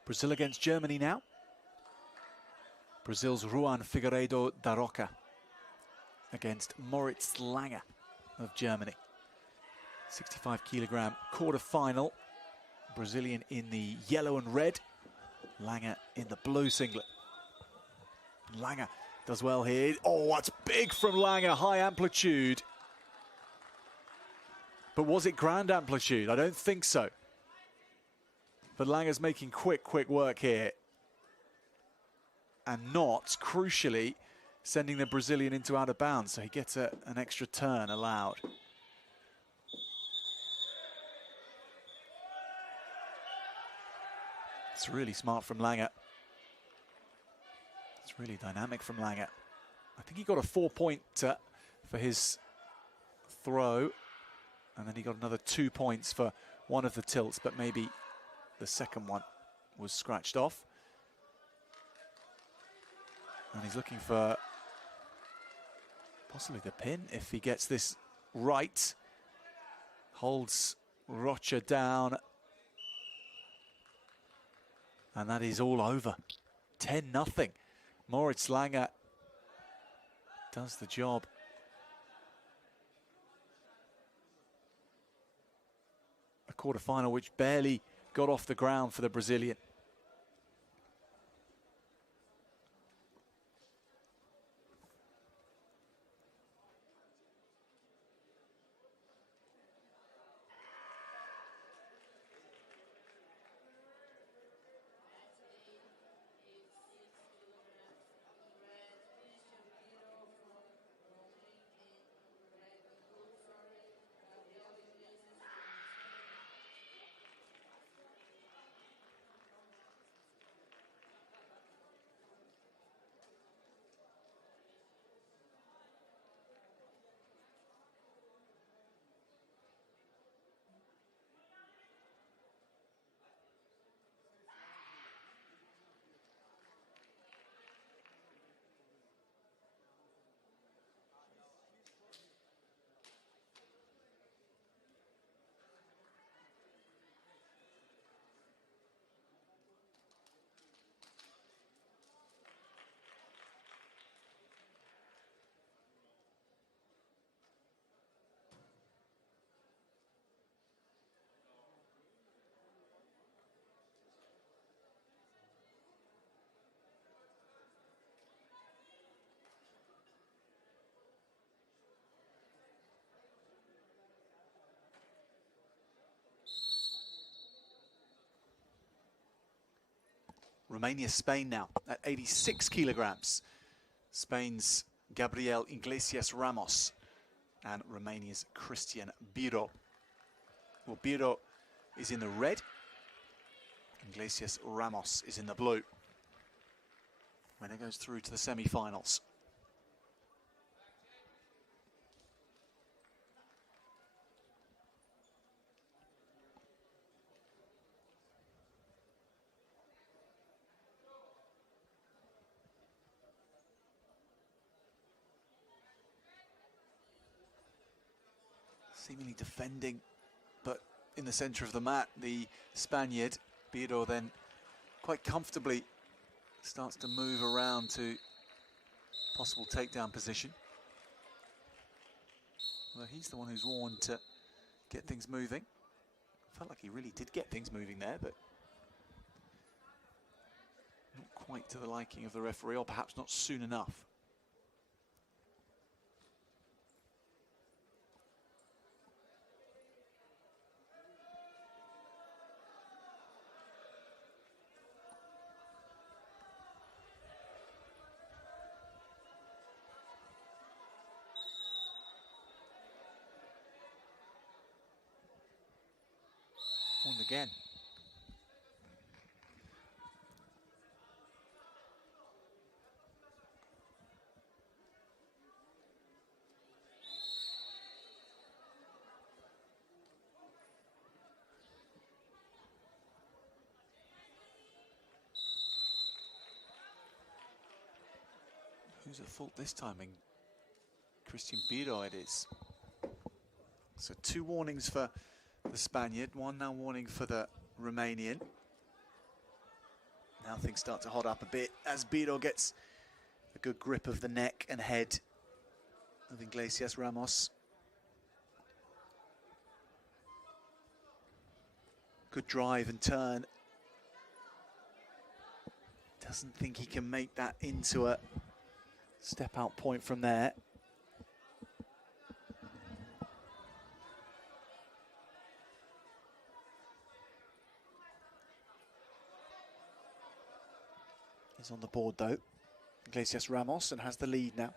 Brazil against Germany now. Brazil's Juan Figueiredo da Roca against Moritz Lange of Germany. 65 kilogram quarter-final. Brazilian in the yellow and red. Lange in the blue singlet. Lange does well here. Oh, that's big from Lange, high amplitude. But was it grand amplitude? I don't think so. But Lange's making quick work here. And not, crucially, sending the Brazilian into out of bounds. So he gets an extra turn allowed. It's really smart from Lange. It's really dynamic from Lange. I think he got a 4-point for his throw. And then he got another 2 points for one of the tilts, but maybe the second one was scratched off. And he's looking for possibly the pin if he gets this right. Holds Rocha down. And that is all over. 10-0. Moritz Lange does the job. A quarter-final which barely got off the ground for the Brazilian. Romania, Spain now at 86 kilograms. Spain's Gabriel Iglesias Ramos and Romania's Cristian Biro. Well, Biro is in the red. Iglesias Ramos is in the blue. Winner goes through to the semi-finals. Seemingly defending, but in the center of the mat, the Spaniard, Biro, then quite comfortably starts to move around to possible takedown position. Well, he's the one who's warned to get things moving. Felt like he really did get things moving there, but not quite to the liking of the referee, or perhaps not soon enough. Once again. Who's at fault this time? And Christian Biro it is. So 2 warnings for the Spaniard, 1 now warning for the Romanian. Now things start to hot up a bit as Biro gets a good grip of the neck and head of Iglesias Ramos. Good drive and turn. Doesn't think he can make that into a step out point from there. He's on the board though, Iglesias Ramos, and has the lead now.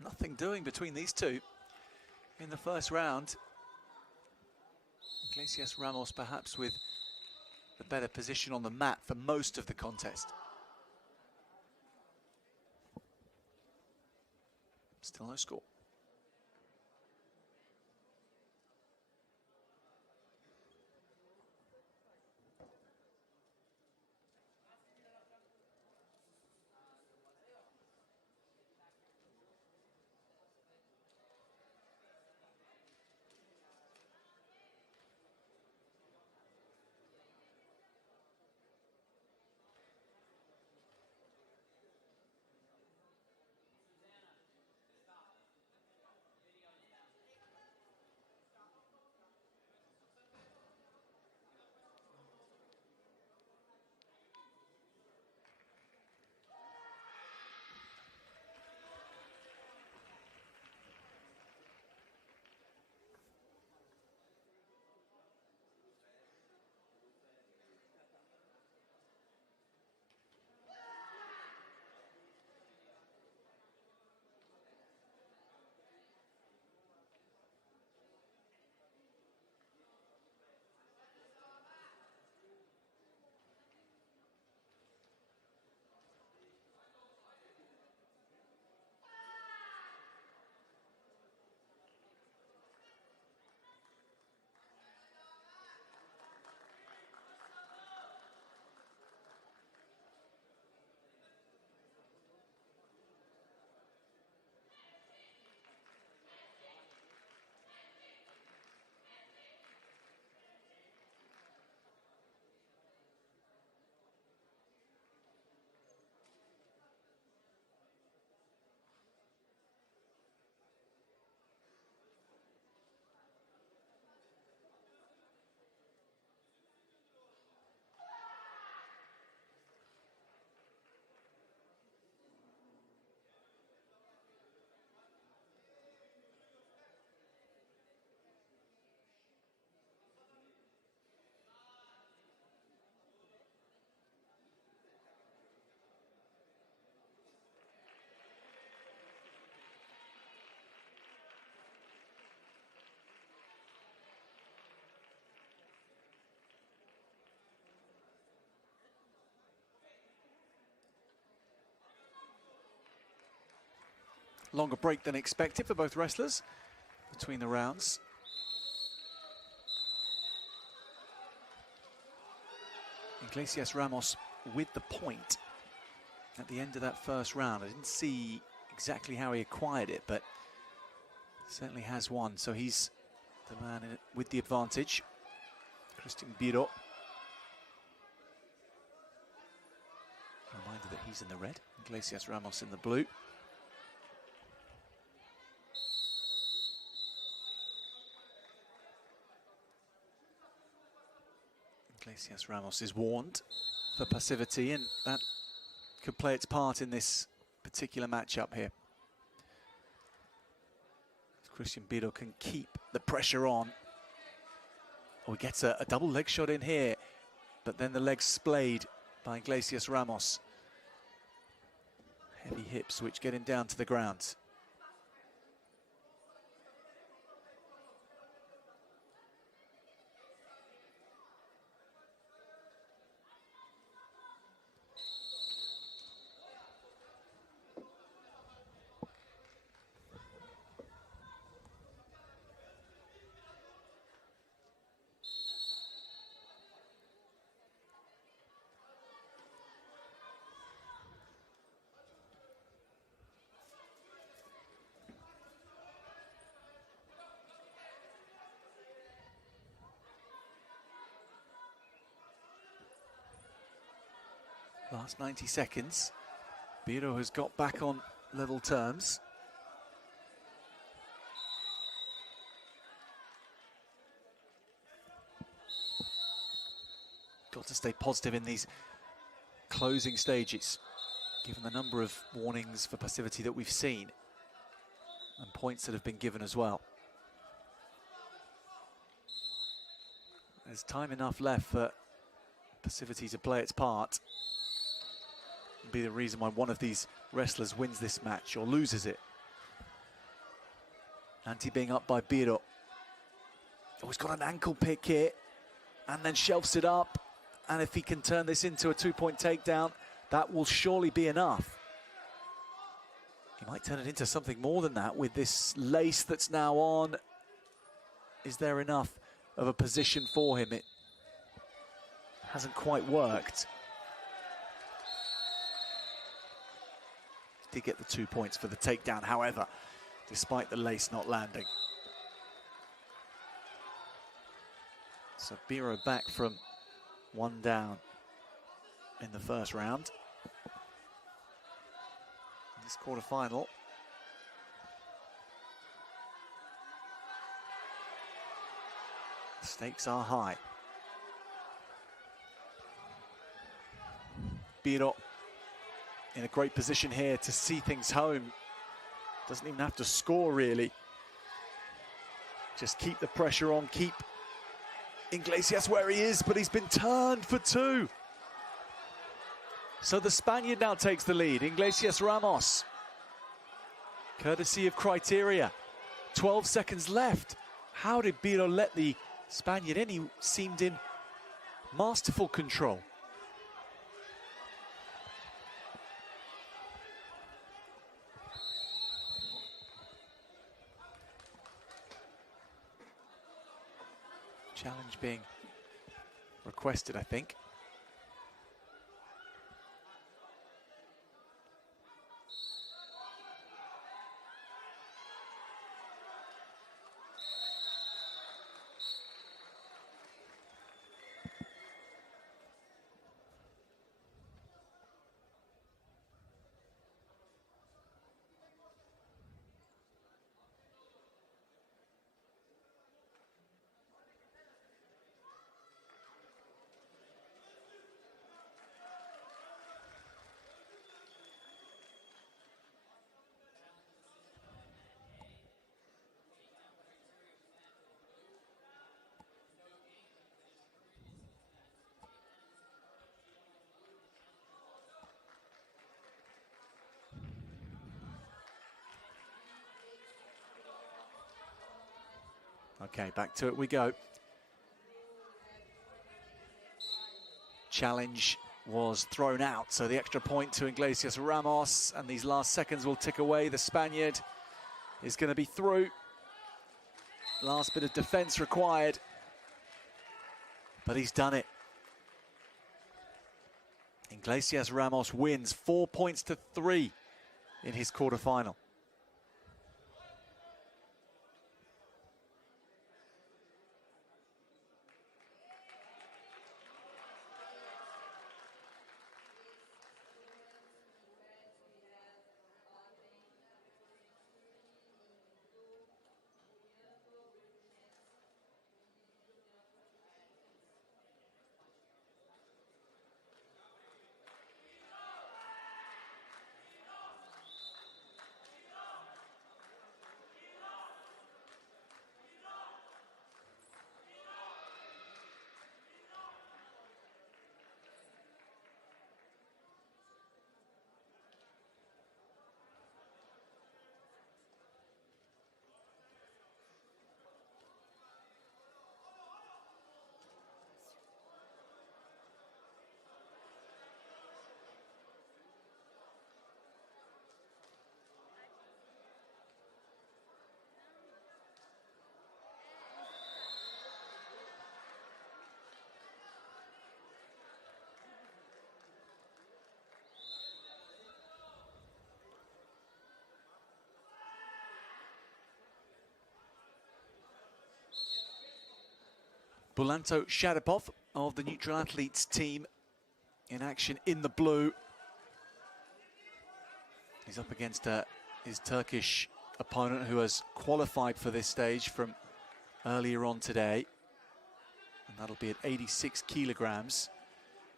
Nothing doing between these two in the first round. Iglesias Ramos perhaps with the better position on the mat for most of the contest. Still no score. longer break than expected for both wrestlers between the rounds. Iglesias Ramos with the point at the end of that first round. I didn't see exactly how he acquired it, but certainly has one. So he's the man in it with the advantage. Christian Biro. Reminder that he's in the red. Iglesias Ramos in the blue. Iglesias Ramos is warned for passivity, and that could play its part in this particular matchup here. Christian Biro can keep the pressure on. Oh, he gets a double leg shot in here, but then the legs splayed by Iglesias Ramos. Heavy hips which get him down to the ground. Last 90 seconds. Biro has got back on level terms. Got to stay positive in these closing stages, given the number of warnings for passivity that we've seen and points that have been given as well. There's time enough left for passivity to play its part. Be the reason why one of these wrestlers wins this match or loses it. Anti being up by Biro. Oh, he's got an ankle pick here and then shelves it up. And if he can turn this into a two-point takedown, that will surely be enough. He might turn it into something more than that with this lace that's now on. Is there enough of a position for him? It hasn't quite worked. Did get the 2 points for the takedown, however, despite the lace not landing. So Biro back from one down in the first round. This quarterfinal. The stakes are high. Biro in a great position here to see things home. Doesn't even have to score, really. Just keep the pressure on, keep Iglesias where he is, but he's been turned for two. So the Spaniard now takes the lead, Iglesias Ramos. Courtesy of criteria. 12 seconds left. How did Biro let the Spaniard in? He seemed in masterful control. Challenge being requested, I think. Okay, back to it we go. Challenge was thrown out. So the extra point to Iglesias Ramos, and these last seconds will tick away. The Spaniard is going to be through. Last bit of defense required, but he's done it. Iglesias Ramos wins 4 points to 3 in his quarterfinal. Bulanto Sharipov of the neutral athletes team in action in the blue. He's up against his Turkish opponent who has qualified for this stage from earlier on today. And that'll be at 86 kilograms,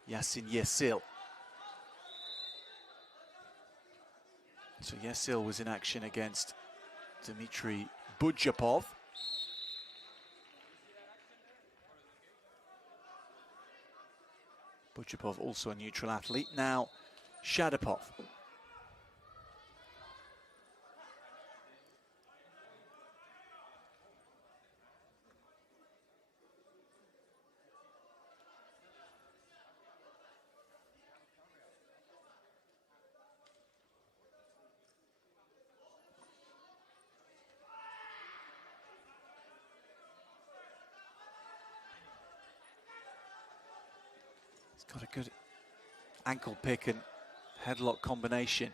Yasin Yesil. So Yesil was in action against Dmitry Budjapov. Budjapov also a neutral athlete. Now, Sharipov. Got a good ankle pick and headlock combination.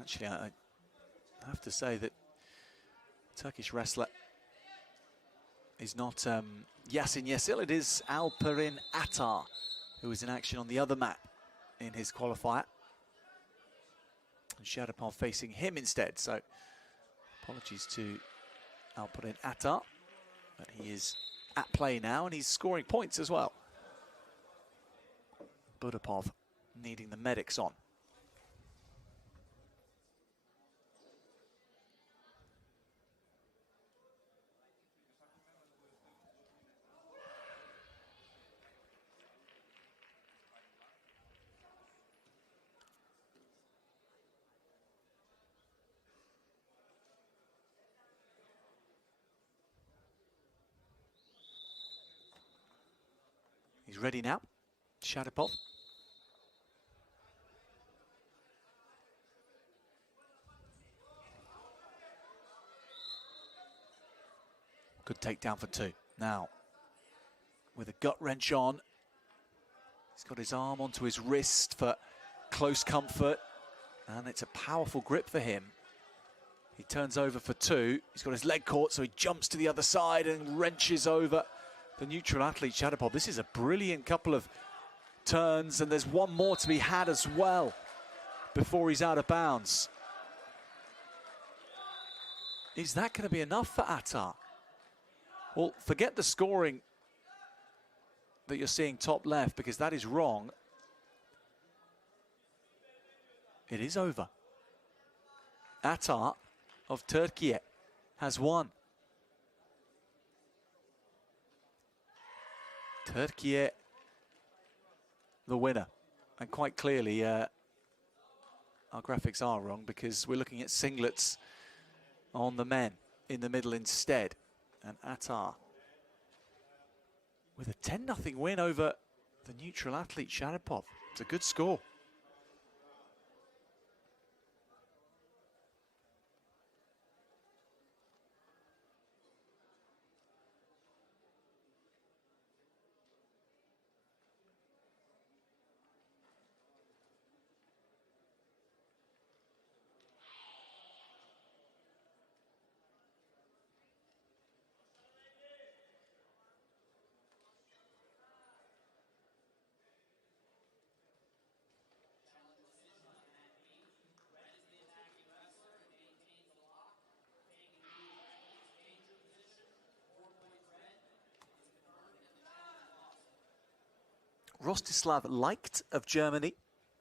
Actually, I have to say that Turkish wrestler is not Yasin Yesil, it is Alperin Atar, who is in action on the other mat in his qualifier. And Sharipov facing him instead, so apologies to Alperin Atar. But he is at play now, and he's scoring points as well. Budapov needing the medics on. He's ready now, Sharipov. Good takedown for 2. Now, with a gut wrench on, he's got his arm onto his wrist for close comfort, and it's a powerful grip for him. He turns over for 2. He's got his leg caught, so he jumps to the other side and wrenches over the neutral athlete Sharipov. This is a brilliant couple of turns, and there's one more to be had as well before he's out of bounds. Is that going to be enough for Atar? Well, forget the scoring that you're seeing top left, because that is wrong. It is over. Atar of Turkey has won. Turkey, the winner. And quite clearly, our graphics are wrong, because we're looking at singlets on the men in the middle instead. And Atar with a 10-0 win over the neutral athlete Sharapov. It's a good score. Rostislav Leicht of Germany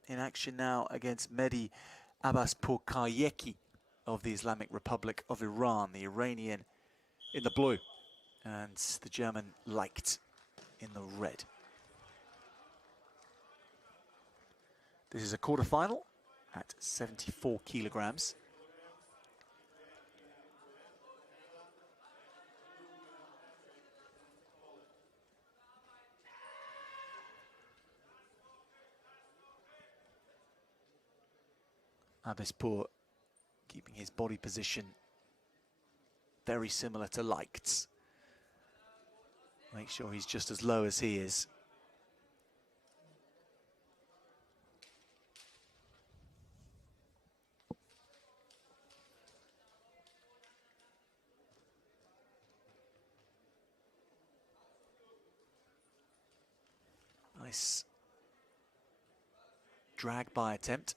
in action now against Mehdi Abbaspour of the Islamic Republic of Iran, the Iranian in the blue and the German Leicht in the red. This is a quarterfinal at 74 kilograms. Abbaspour keeping his body position very similar to Leicht's. Make sure he's just as low as he is. Nice drag by attempt.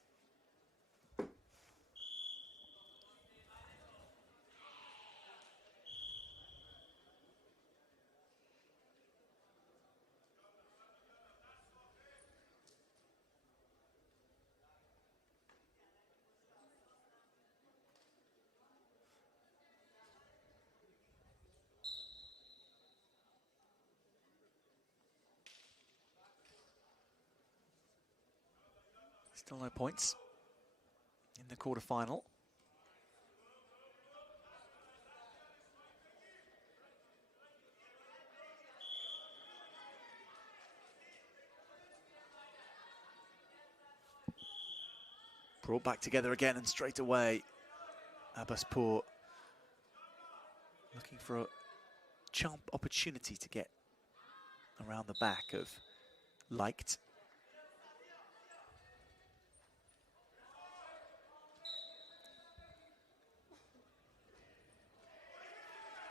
Still no points in the quarterfinal. Brought back together again, and straight away Abbaspour looking for a champ opportunity to get around the back of Leicht.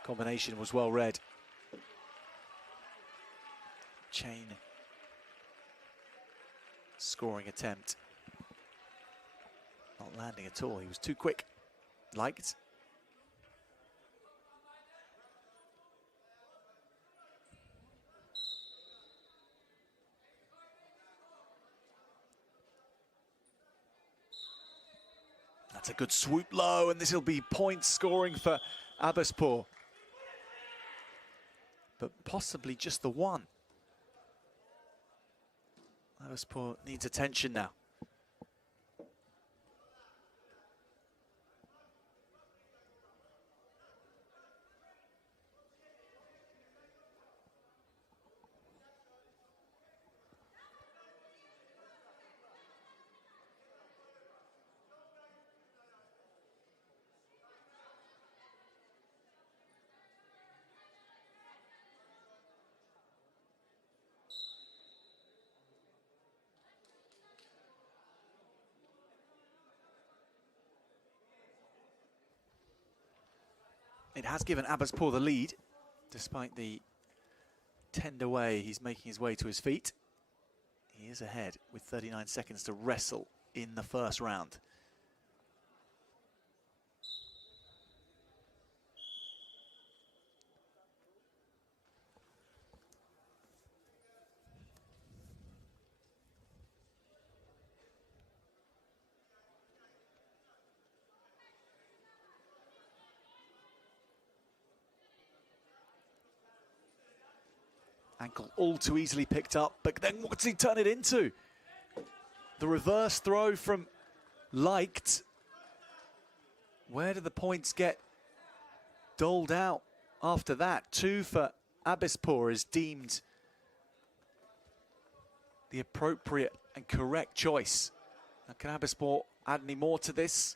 Combination was well read. Chain scoring attempt. Not landing at all, he was too quick. Leicht. That's a good swoop low, and this will be points scoring for Abbaspour. But possibly just the one. Abbaspour needs attention now. It has given Abbaspour the lead, despite the tender way he's making his way to his feet. He is ahead with 39 seconds to wrestle in the first round. Ankle all too easily picked up, but then what's he turn it into? The reverse throw from Leicht. Where do the points get doled out after that? 2 for Abbaspour is deemed the appropriate and correct choice. Now, can Abisport add any more to this?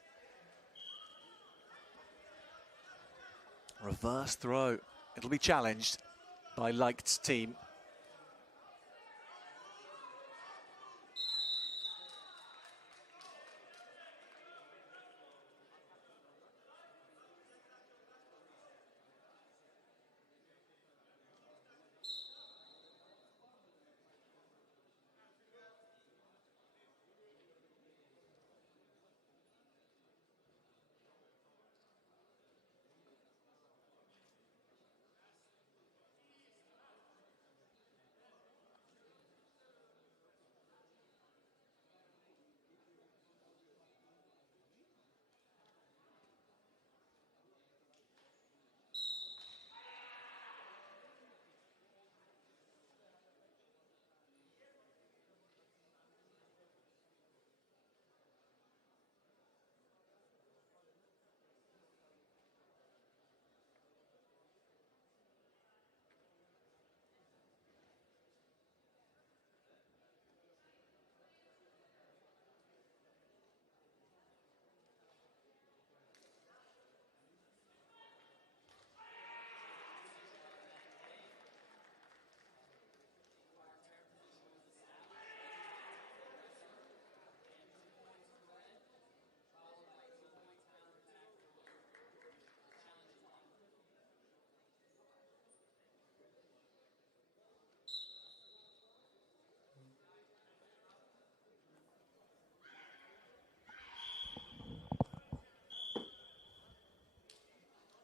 Reverse throw. It'll be challenged by Leicht's team.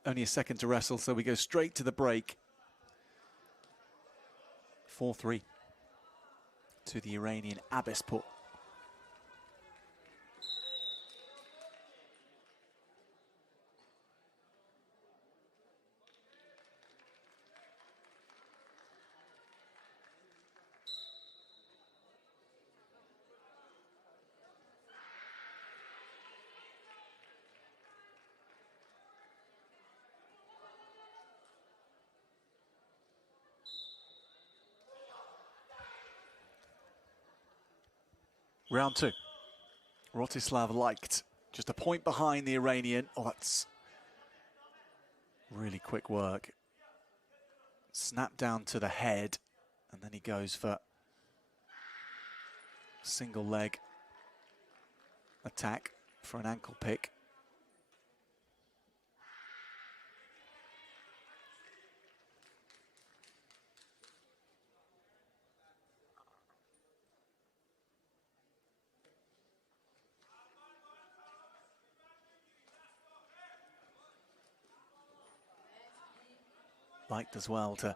Only a second to wrestle, so we go straight to the break. 4-3 to the Iranian Abisport. Round two. Rostislav Leicht, just a point behind the Iranian. Oh, that's really quick work. Snap down to the head, and then he goes for single leg attack for an ankle pick. Liked as well to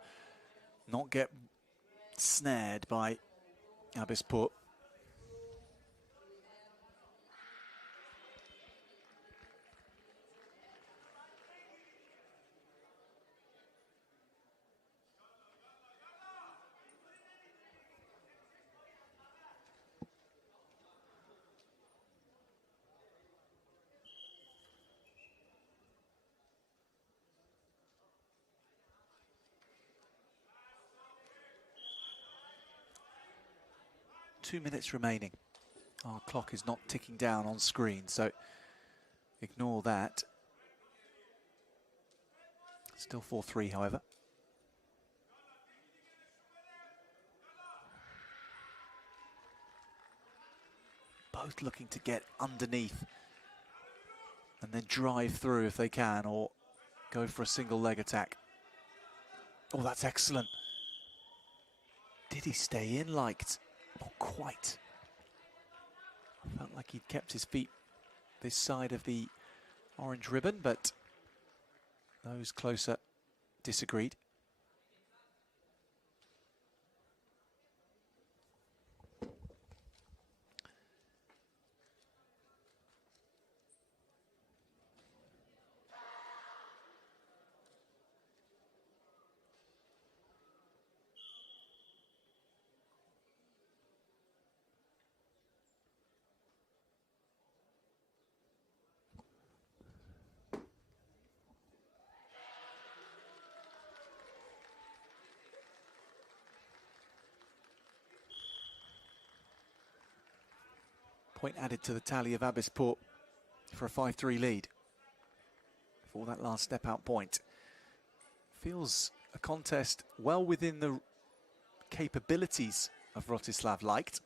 not get snared by Abisport. Minutes remaining. Our clock is not ticking down on screen, so ignore that. Still 4-3, however. Both looking to get underneath and then drive through if they can, or go for a single leg attack. Oh, that's excellent. Did he stay in? Liked. Not quite. Felt like he'd kept his feet this side of the orange ribbon, but those closer disagreed. Point added to the tally of Abisport for a 5-3 lead for that last step-out point. Feels a contest well within the capabilities of Rostislav Leicht.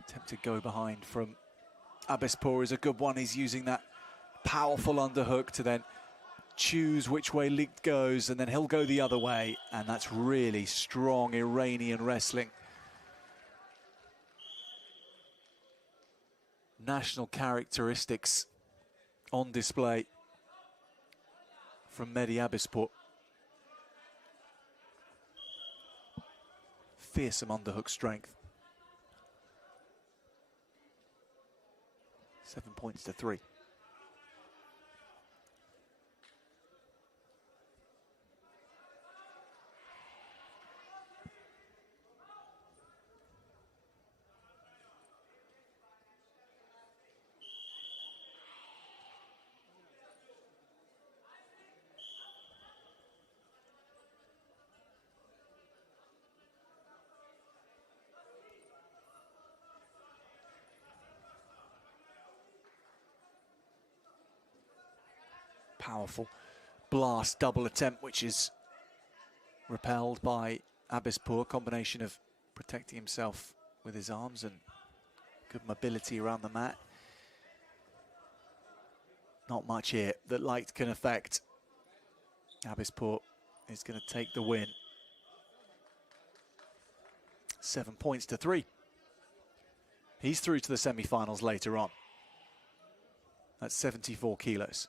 Attempted go behind from Abispor is a good one. He's using that powerful underhook to then choose which way Ligt goes, and then he'll go the other way, and that's really strong Iranian wrestling. National characteristics on display from Mehdi Abispor. Fearsome underhook strength. 7 points to 3. Powerful blast double attempt, which is repelled by Abispor. Combination of protecting himself with his arms and good mobility around the mat. Not much here that Leicht can affect. Abispor is going to take the win. 7 points to 3. He's through to the semi-finals later on. That's 74 kilos.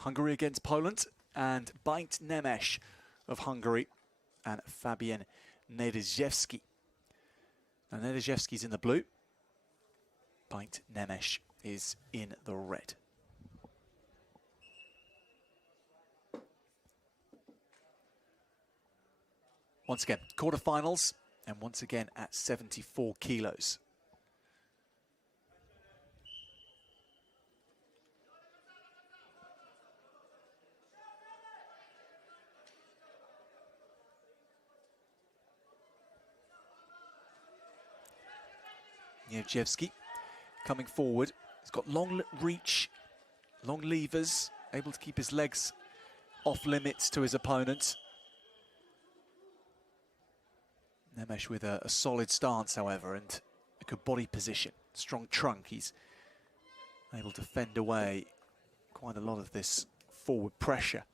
Hungary against Poland, and Bajt Nemes of Hungary and Fabian Nedrzejewski. Now Nedrzejewski's in the blue, Bajt Nemes is in the red. Once again, quarterfinals, and once again at 74 kilos. Nedrzejewski coming forward. He's got long reach, long levers, able to keep his legs off limits to his opponent. Nemes with a solid stance, however, and a good body position. Strong trunk. He's able to fend away quite a lot of this forward pressure.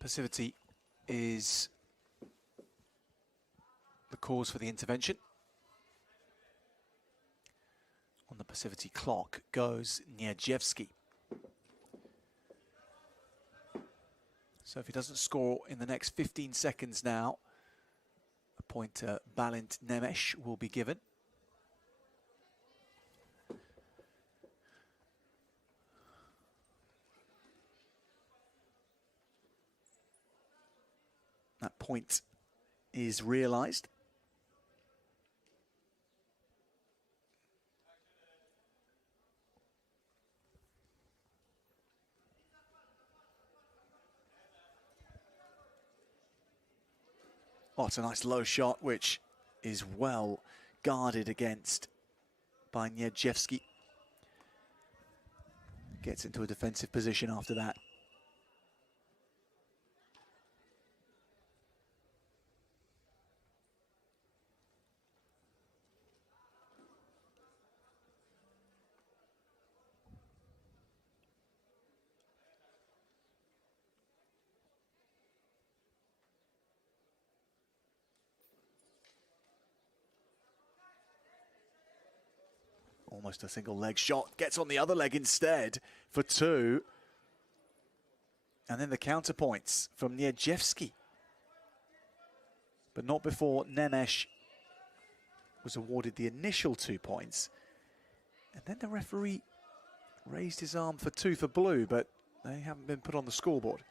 Passivity is the cause for the intervention. On the passivity clock goes Niedzewski. So if he doesn't score in the next 15 seconds now, a point to Balint Nemes will be given. That point is realised. Oh, it's a nice low shot, which is well guarded against by Niedzewski. Gets into a defensive position after that. Almost a single leg shot, gets on the other leg instead for two. And then the counterpoints from Niedzewski. But not before Nemes was awarded the initial 2 points. And then the referee raised his arm for two for blue, but they haven't been put on the scoreboard.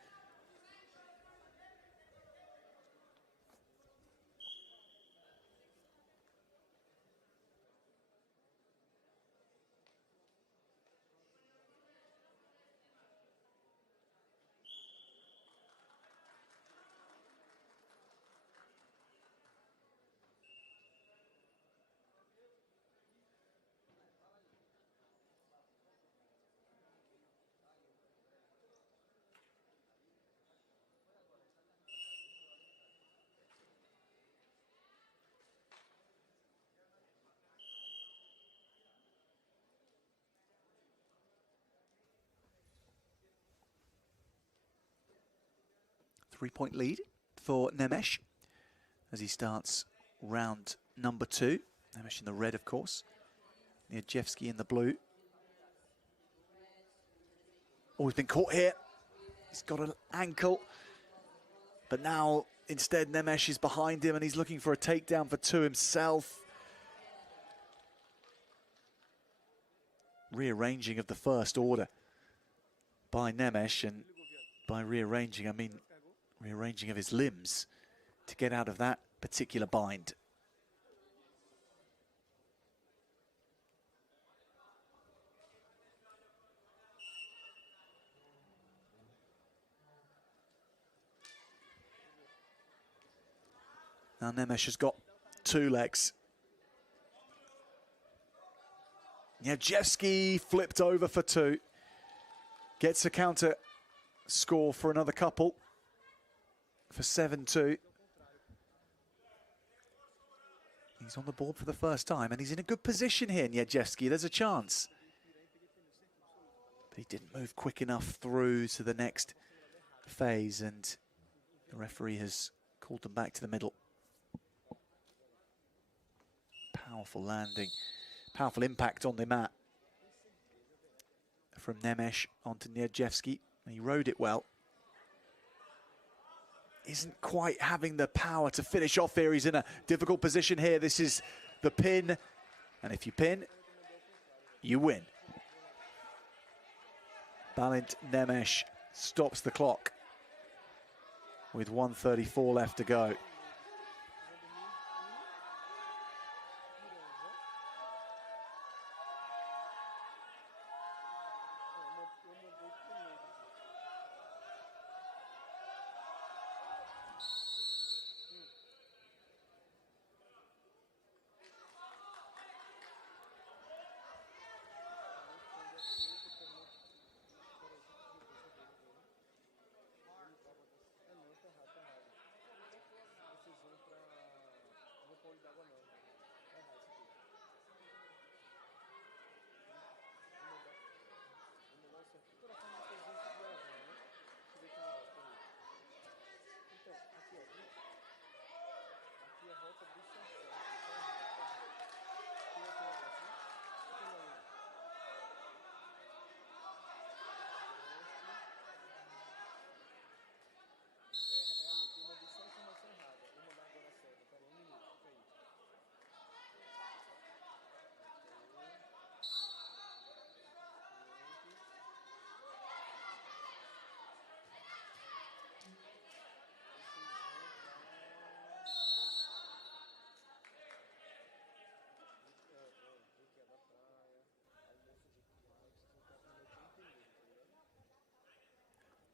Three-point lead for Nemes as he starts round number two. Nemes in the red, of course. Niedzewski in the blue. Oh, he's been caught here. He's got an ankle. But now, instead, Nemes is behind him and he's looking for a takedown for two himself. Rearranging of the first order by Nemes, and by rearranging, I mean rearranging of his limbs to get out of that particular bind. Now Nemes has got two legs. Niedzewski flipped over for two. Gets a counter score for another couple for 7-2. He's on the board for the first time and he's in a good position here, Niedzewski. There's a chance. But he didn't move quick enough through to the next phase and the referee has called them back to the middle. Powerful landing, powerful impact on the mat from Nemes onto Niedzewski. He rode it well. Isn't quite having the power to finish off here. He's in a difficult position here. This is the pin, and if you pin, you win. Balint Nemes stops the clock with 1:34 left to go.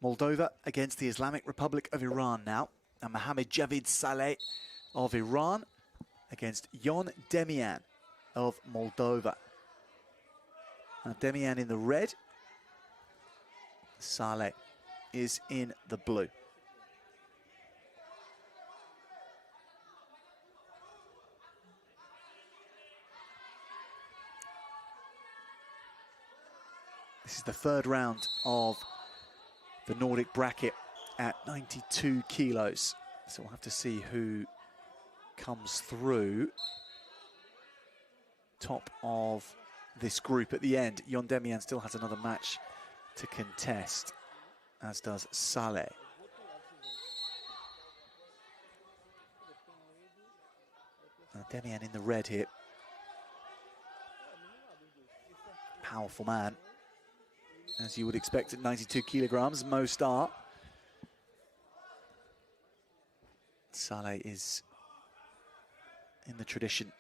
Moldova against the Islamic Republic of Iran now. And Mohamed Javid Saleh of Iran against Yon Demian of Moldova. Now Demian in the red. Saleh is in the blue. This is the third round of the Nordic bracket at 92 kilos. So we'll have to see who comes through top of this group at the end. Yon Demian still has another match to contest, as does Saleh. Demian in the red here. Powerful man, as you would expect at 92 kilograms, Mo Star. Saleh is in the tradition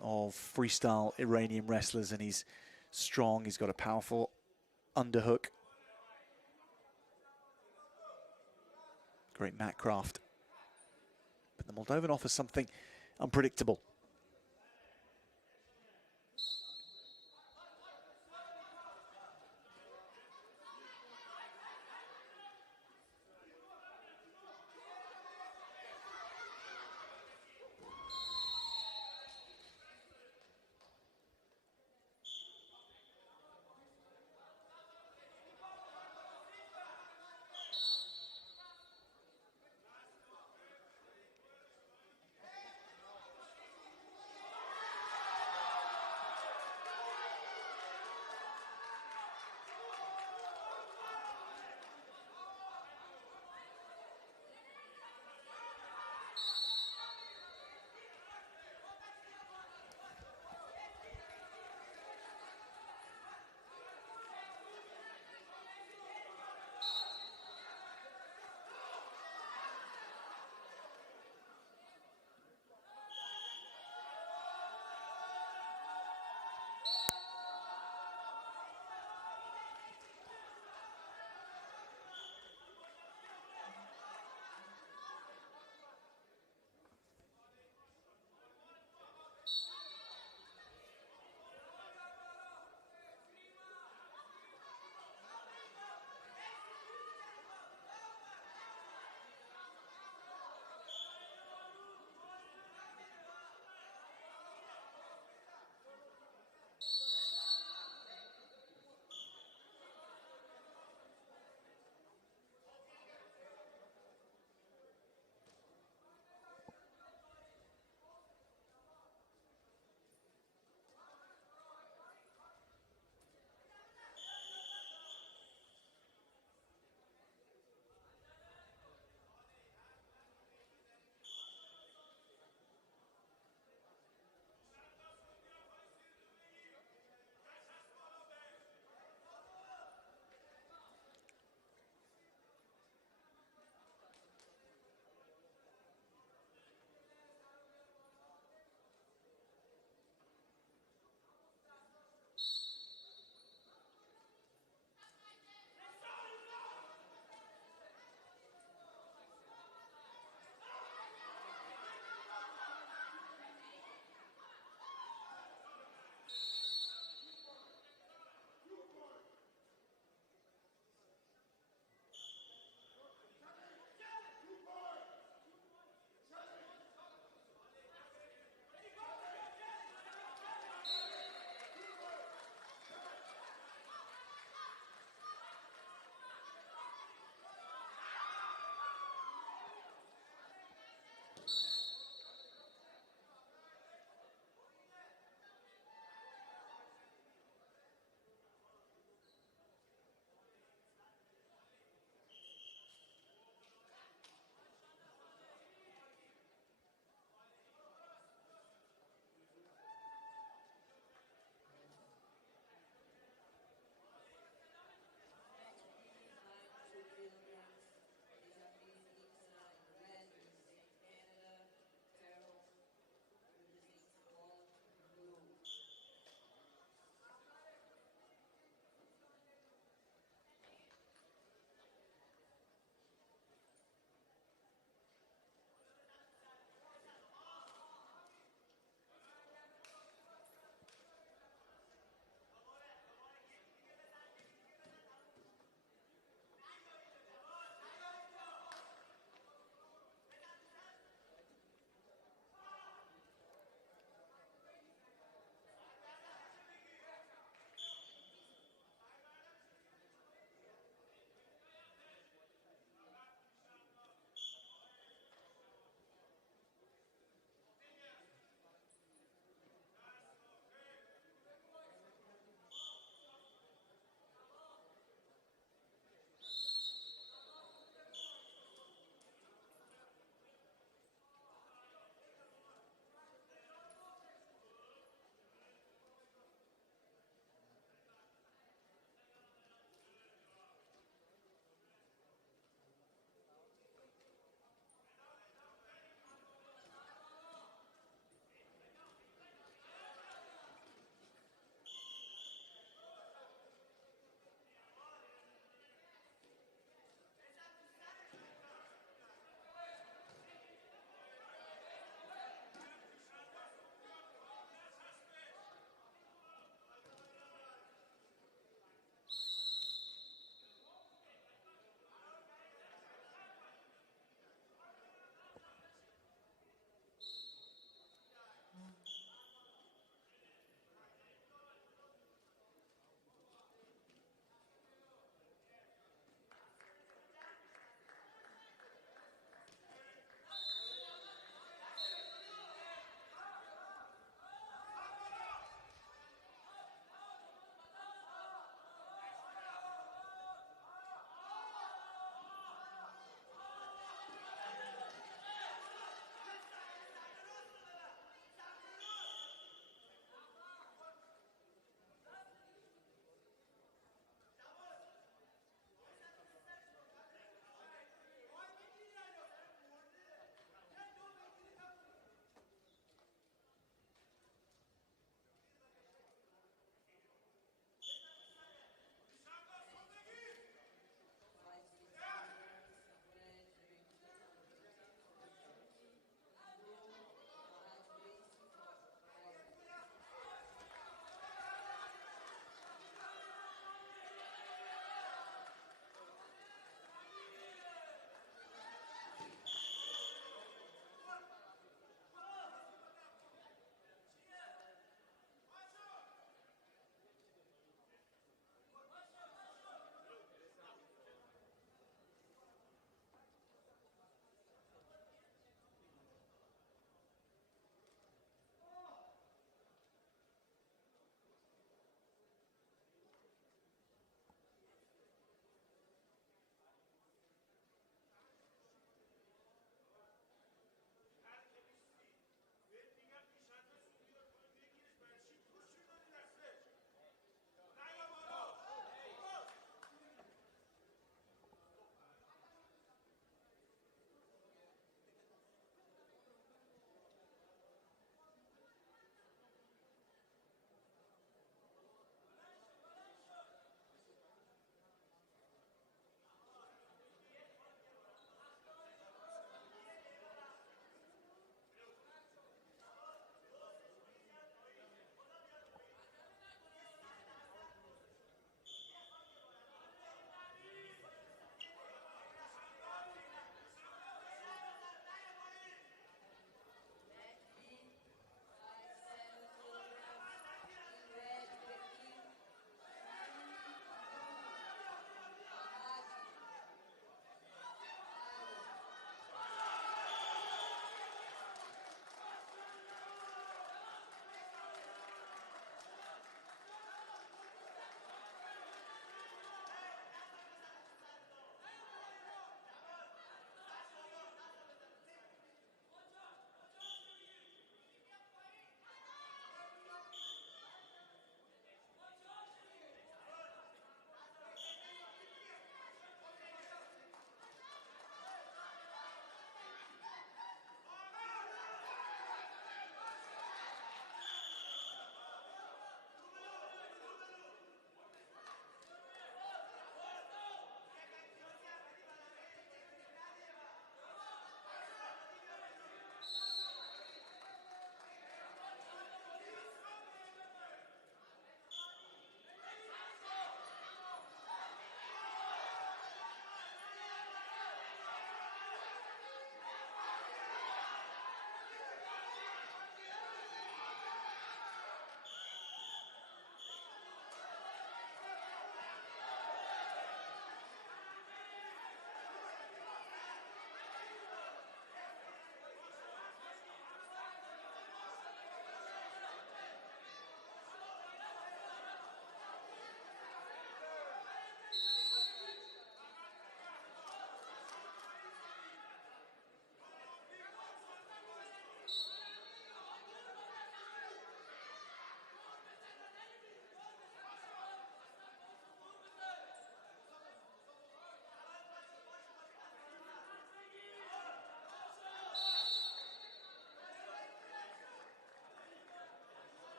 of freestyle Iranian wrestlers, and he's strong. He's got a powerful underhook. Great mat craft. But the Moldovan offers something unpredictable.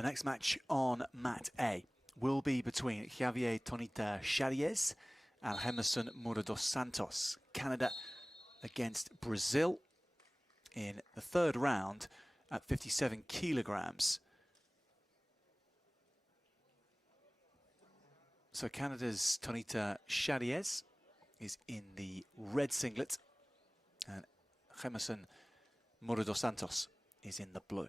The next match on Mat A will be between Javier Tonita Xariez and Emerson Muro dos Santos. Canada against Brazil in the third round at 57 kilograms. So Canada's Tonita Xariez is in the red singlet and Emerson Muro dos Santos is in the blue.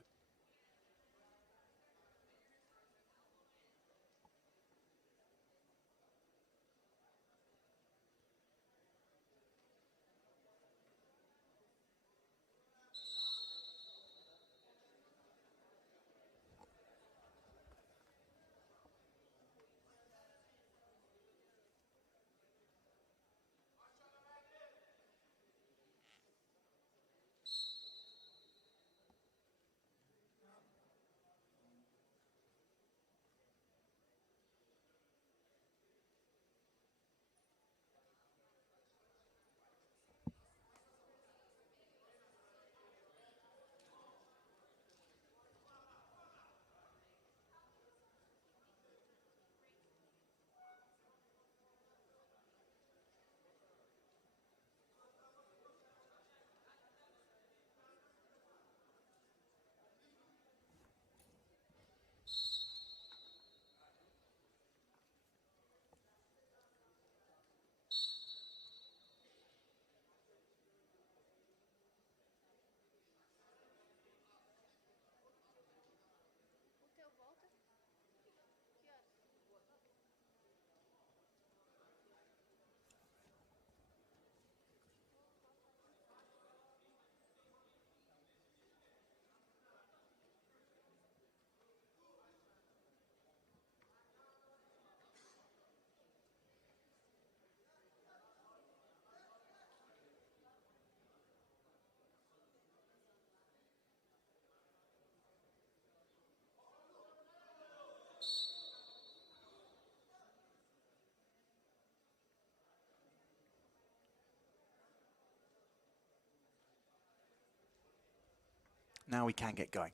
Now we can get going.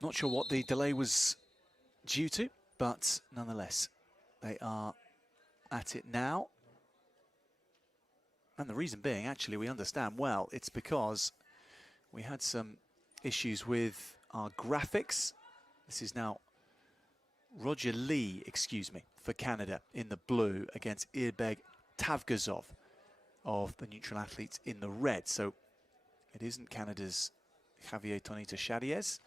Not sure what the delay was due to, but nonetheless, they are at it now. And the reason being, actually, we understand well, it's because we had some issues with our graphics. This is now Roger Lee, for Canada in the blue against Irbeg Tavgazov of the neutral athletes in the red. So it isn't Canada's Javier Tonita Xariez.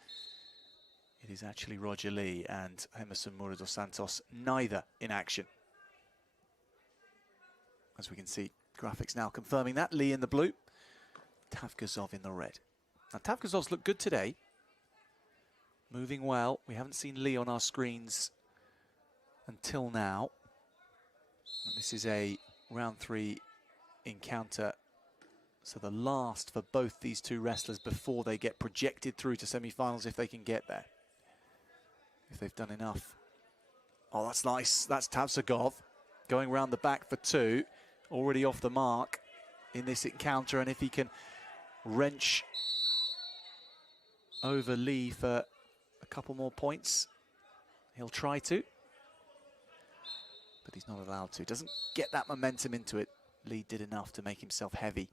It is actually Roger Lee and Emerson Muro dos Santos, neither in action. As we can see, graphics now confirming that. Lee in the blue, Tavgazov in the red. Now, Tavgazov's looked good today. Moving well. We haven't seen Lee on our screens until now. And this is a round 3 encounter. So the last for both these two wrestlers before they get projected through to semi-finals, if they can get there. If they've done enough. Oh, that's nice. That's Tavgazov going round the back for 2. Already off the mark in this encounter. And if he can wrench over Lee for a couple more points, he'll try to. But he's not allowed to. Doesn't get that momentum into it. Lee did enough to make himself heavy.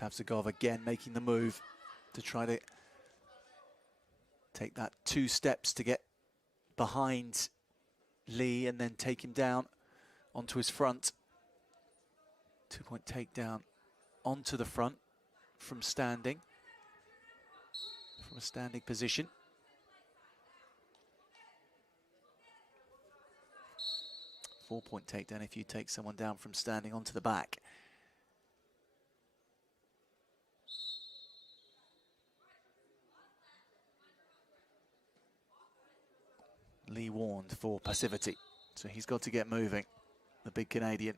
Tavgazov again making the move to try to take that 2 steps to get behind Lee and then take him down onto his front. 2-point takedown onto the front from standing, from a standing position. Four-point takedown if you take someone down from standing onto the back. Lee warned for passivity So he's got to get moving, the big Canadian.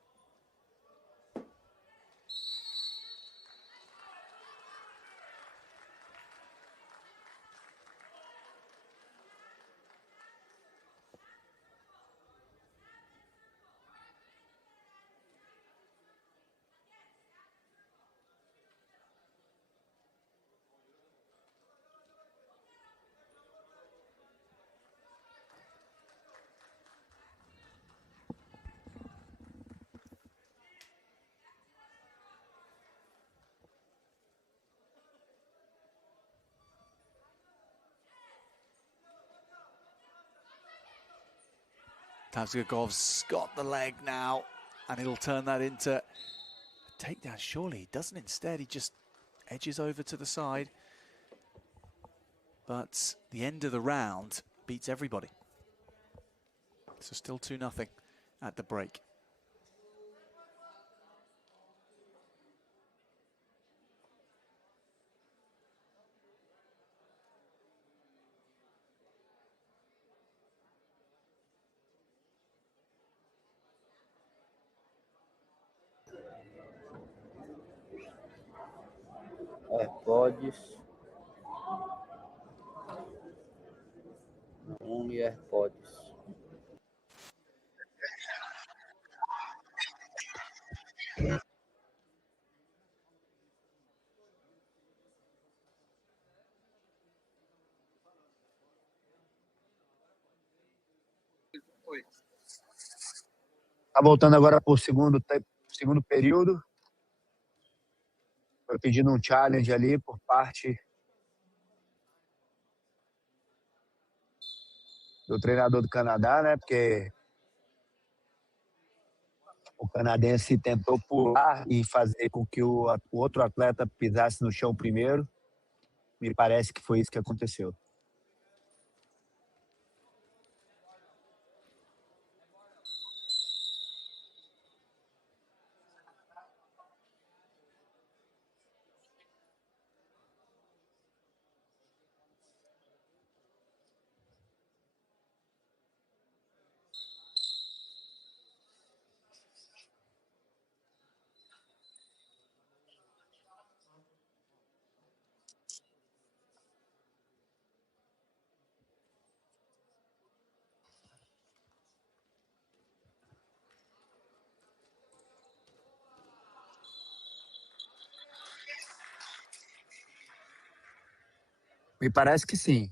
Tavzgagov's got the leg now, and he'll turn that into a takedown. Surely he doesn't. Instead, he just edges over to the side. But the end of the round beats everybody. So still 2-0 at the break. AirPods. Only AirPods. Tá voltando agora pro segundo período. Foi pedindo um challenge ali por parte do treinador do Canadá, né? Porque o canadense tentou pular e fazer com que o outro atleta pisasse no chão primeiro. Me parece que foi isso que aconteceu. Me parece que sim.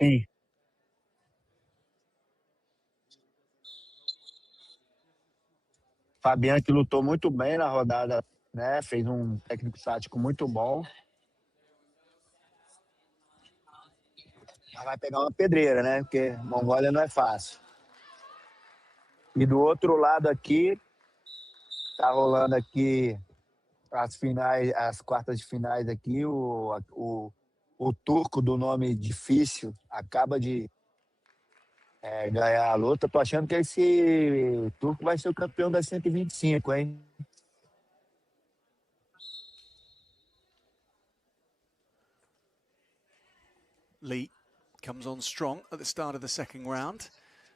Sim. Fabian que lutou muito bem na rodada, né? Fez um técnico tático muito bom. Mas vai pegar uma pedreira, né? Porque Mongólia não é fácil. E do outro lado aqui, tá rolando aqui as finais, as quartas de finais aqui, o turco do nome difícil acaba de ganhar a luta. Tô achando que esse turco vai ser o campeão das 125, hein? Lee comes on strong at the start of the second round.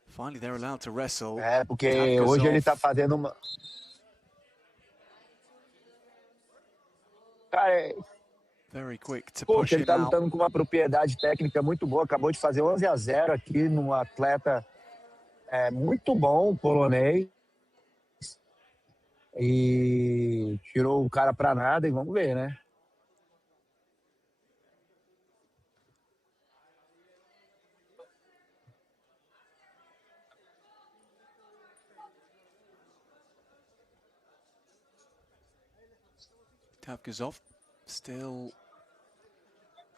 Finally, they're allowed to wrestle. Porque hoje ele tá fazendo uma... Cara, very quick to pô, push ele him tá out. lutando com uma propriedade técnica muito boa. Acabou de fazer 11-0 aqui num atleta muito bom, polonês. E tirou o cara pra nada e vamos ver, né? Tavgazov still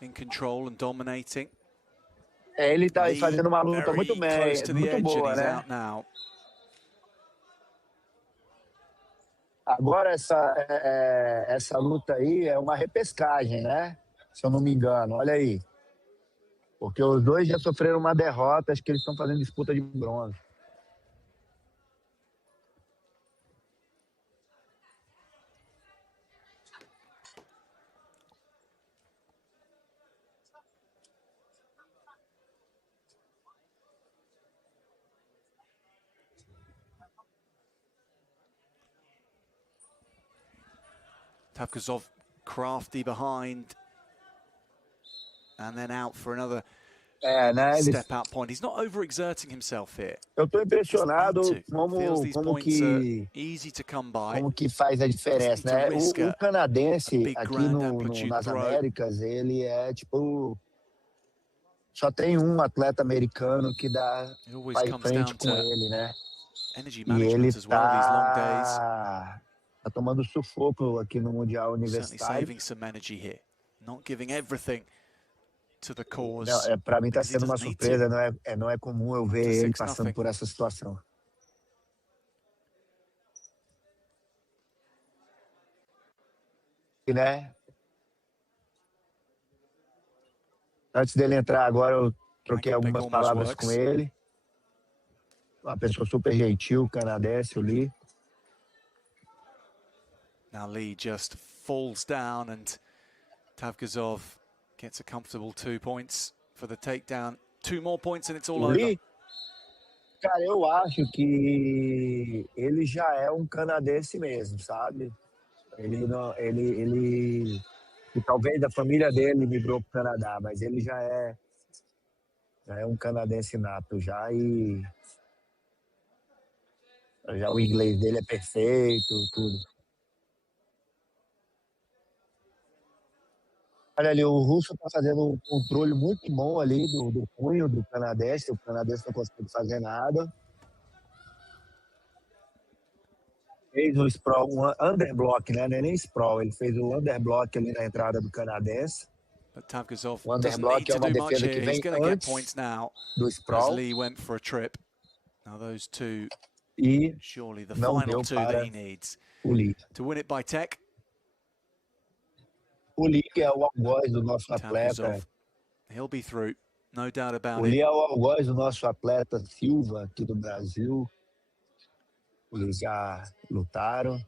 in control and dominating. Ele tá Lee fazendo uma luta very close to the muito edge and boa, he's né? out now. Agora essa luta aí é uma repescagem, né? Se eu não me engano, olha aí. Porque os dois já sofreram uma derrota, acho que eles estão fazendo disputa de bronze. Tavgazov crafty behind and then out for another Né? step out point. He's not overexerting himself here. Eu tô impressionado Feels these como points are que easy to come by. faz a diferença, né? O canadense big aqui grand amplitude nas throw. Américas, ele é tipo... Só tem um atleta americano que It always vai em comes frente down com to ele, né? energy E ele management as well, these long days. tá tomando sufoco aqui no Mundial Certainly Universitário. saving some energy here. Not giving everything to the cause. Não, para mim tá because he sendo uma doesn't need surpresa, to. não é comum eu ver To ele 6-0. passando por essa situação. E, né? Antes dele entrar agora, eu troquei algumas palavras com ele. Uma pessoa super gentil, canadense, o Lee. Now Lee just falls down and Tavgazov gets a comfortable 2 points for the takedown. 2 more points and it's all over. Cara, eu acho que ele já é um canadense mesmo, sabe? E talvez a família dele migrou para o Canadá, mas ele já é um canadense nato já, e já o inglês dele é perfeito, tudo. Olha ali, o russo está fazendo um controle muito bom ali do punho do canadense, o canadense não consegue fazer nada. Fez um sprawl, um underblock, né? Não é nem sprawl, ele fez o underblock ali na entrada do canadense. But Tavgazov O doesn't need underblock é to uma do much defesa que here. vem He's going to get antes points now do as sprawl Lee went for a trip. Now those two, e surely the não final deu two that para he needs o Lee. to win it by tech. O Lee é o algoz do nosso atleta. Tavgazov, he'll be through, no doubt about O it. Lee é o algoz do nosso atleta Silva, aqui do Brasil. Eles já lutaram.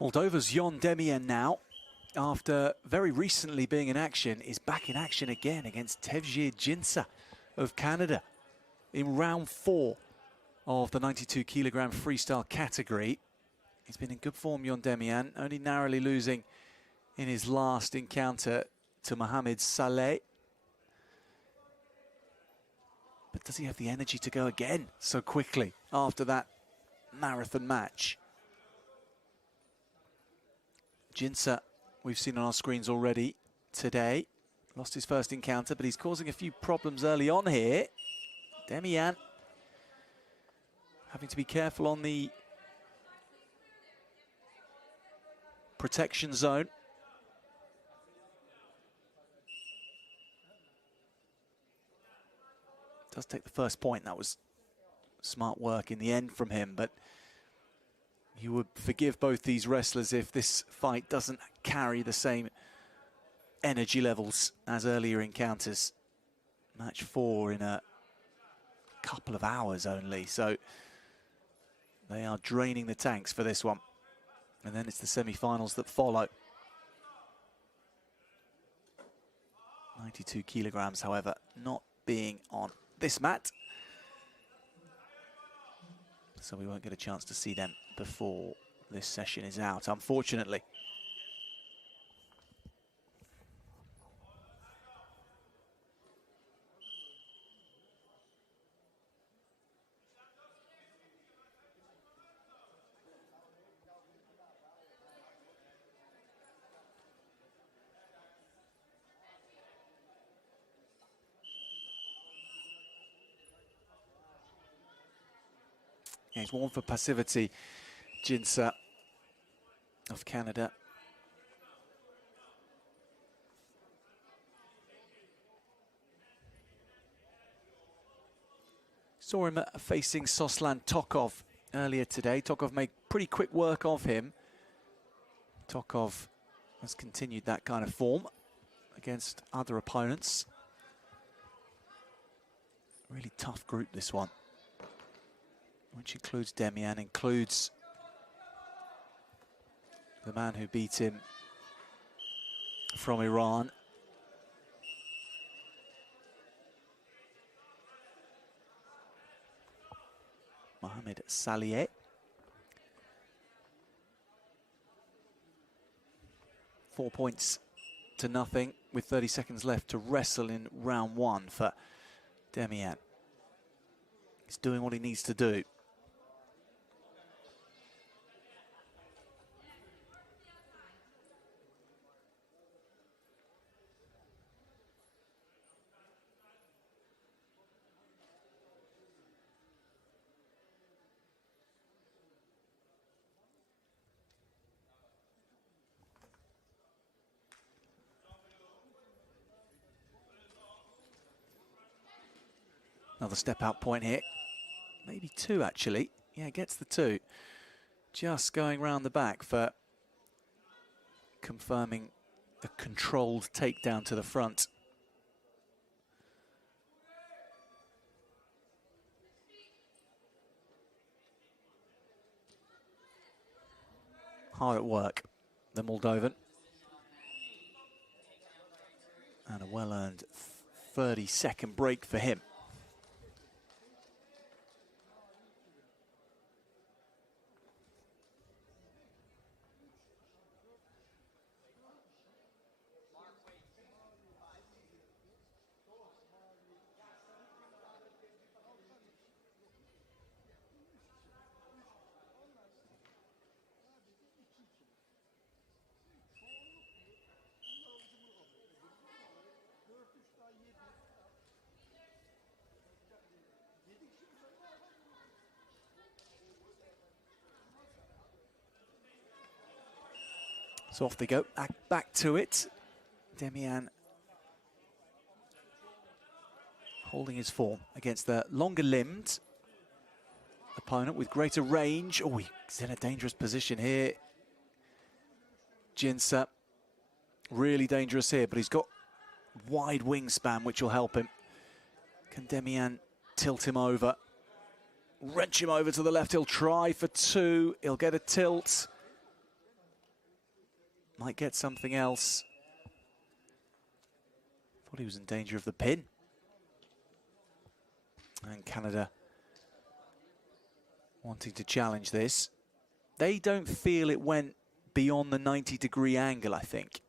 Moldova's Jon Demien now, after very recently being in action, is back in action again against Tevje Jinsa of Canada in round 4 of the 92 kilogram freestyle category. He's been in good form, Jon Demien, only narrowly losing in his last encounter to Mohamed Saleh. But does he have the energy to go again so quickly after that marathon match? Jinsa, we've seen on our screens already today. Lost his first encounter, but he's causing a few problems early on here. Demien having to be careful on the protection zone. Does take the first point. That was smart work in the end from him, but you would forgive both these wrestlers if this fight doesn't carry the same energy levels as earlier encounters. Match 4 in a couple of hours only, so they are draining the tanks for this one. And then it's the semi-finals that follow. 92 kilograms, however, not being on this mat, so we won't get a chance to see them before this session is out, unfortunately. Yeah, he's warned for passivity, Jinsa of Canada. Saw him facing Soslan Tokov earlier today. Tokov made pretty quick work of him. Tokov has continued that kind of form against other opponents. Really tough group, this one, which includes Demien, includes the man who beat him from Iran. Mohamed Saleh. 4 points to nothing with 30 seconds left to wrestle in round 1 for Demien. He's doing what he needs to do. Another step out point here. Maybe 2, actually. Yeah, gets the 2. Just going round the back for confirming a controlled takedown to the front. Hard at work, the Moldovan. And a well-earned 30-second break for him. So off they go, back to it. Demien holding his form against the longer-limbed opponent with greater range. Oh, he's in a dangerous position here. Jinsa, really dangerous here, but he's got wide wingspan, which will help him. Can Demien tilt him over? Wrench him over to the left. He'll try for 2. He'll get a tilt. might get something else. Thought he was in danger of the pin. And Canada wanting to challenge this. They don't feel it went beyond the 90-degree angle, I think.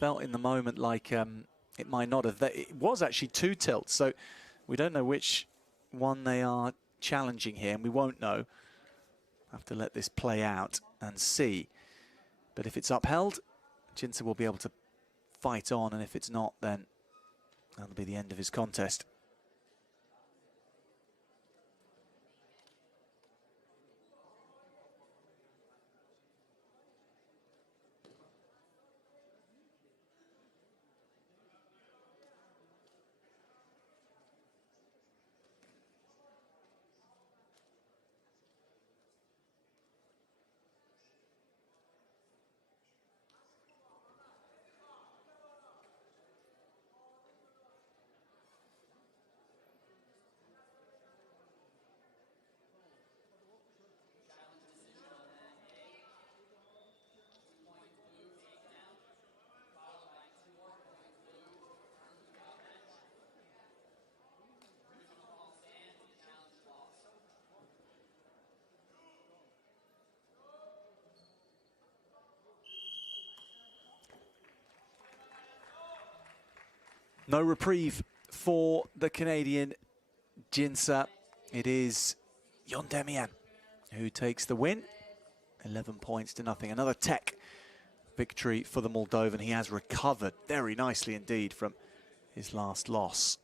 Felt in the moment like it might not have. It was actually 2 tilts, so we don't know which one they are challenging here, and we won't know. Have to let this play out and see. But if it's upheld, Jinsa will be able to fight on, and if it's not, then that'll be the end of his contest. No reprieve for the Canadian Jinsa. It is Yon Demian who takes the win. 11 points to nothing. Another tech victory for the Moldovan. He has recovered very nicely indeed from his last loss.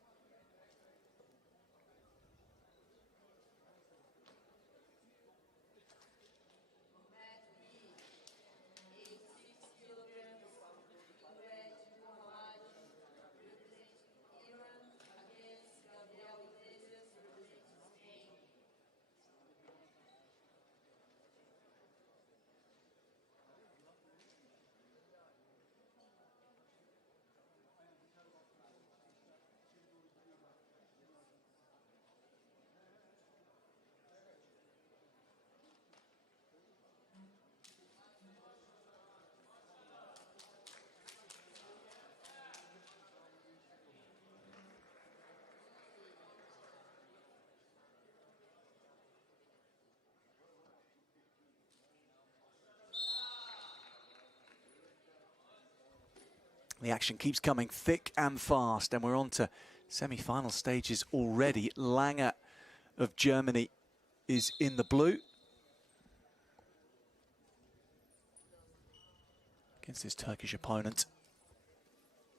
The action keeps coming thick and fast, and we're on to semi-final stages already. Lange of Germany is in the blue against his Turkish opponent.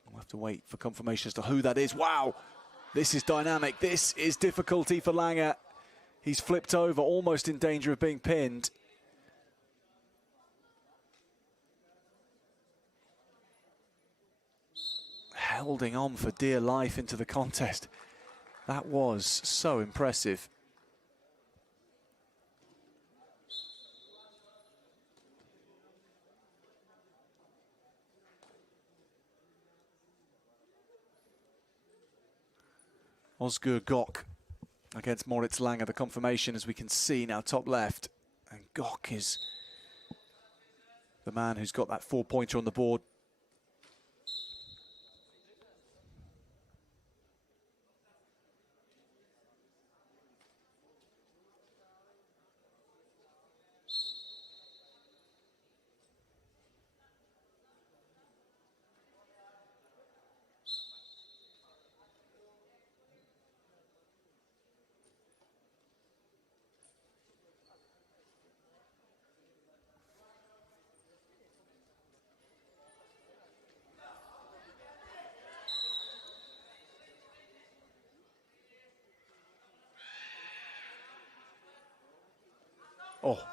We'll have to wait for confirmation as to who that is. Wow, this is dynamic. This is difficulty for Lange. He's flipped over, almost in danger of being pinned. Holding on for dear life into the contest. That was so impressive. Özgür Gök against Moritz Lange. The confirmation, as we can see now, top left. And Gök is the man who's got that 4-pointer on the board.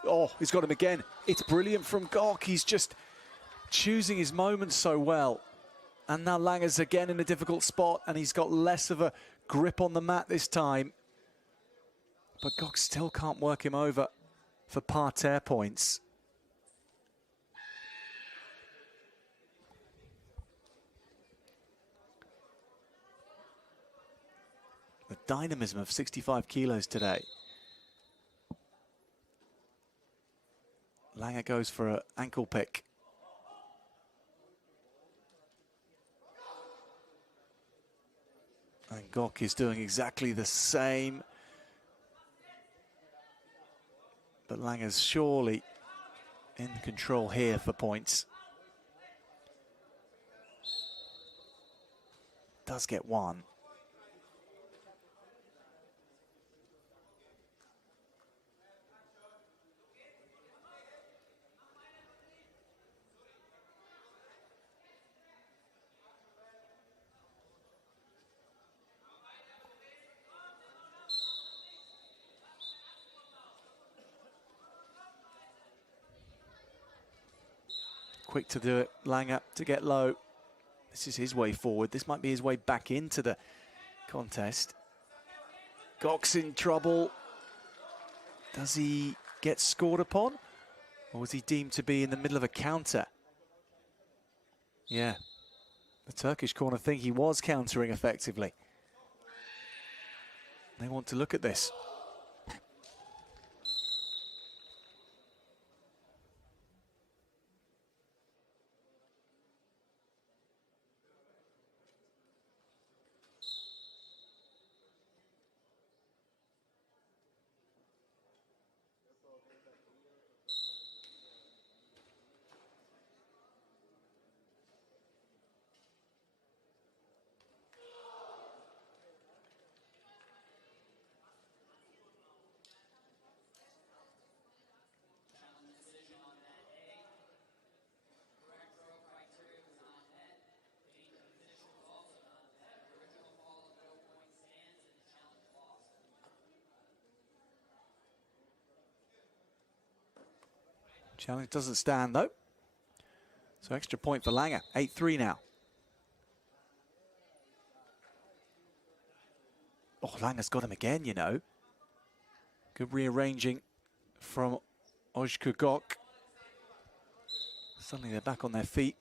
Oh, he's got him again. It's brilliant from Gök. He's just choosing his moments so well. And now Lange's again in a difficult spot, and he's got less of a grip on the mat this time. But Gök still can't work him over for parterre points. The dynamism of 65 kilos today. Lange goes for an ankle pick. And Gok is doing exactly the same. But Lange's surely in control here for points. Does get one. Quick to do it, Lange to get low. This is his way forward. This might be his way back into the contest. Gok's in trouble. Does he get scored upon? Or was he deemed to be in the middle of a counter? Yeah, the Turkish corner think he was countering effectively. They want to look at this. Challenge doesn't stand though. So extra point for Lange, 8-3 now. Oh, Lange's got him again, you know. Good rearranging from Ojka Gok. Suddenly they're back on their feet.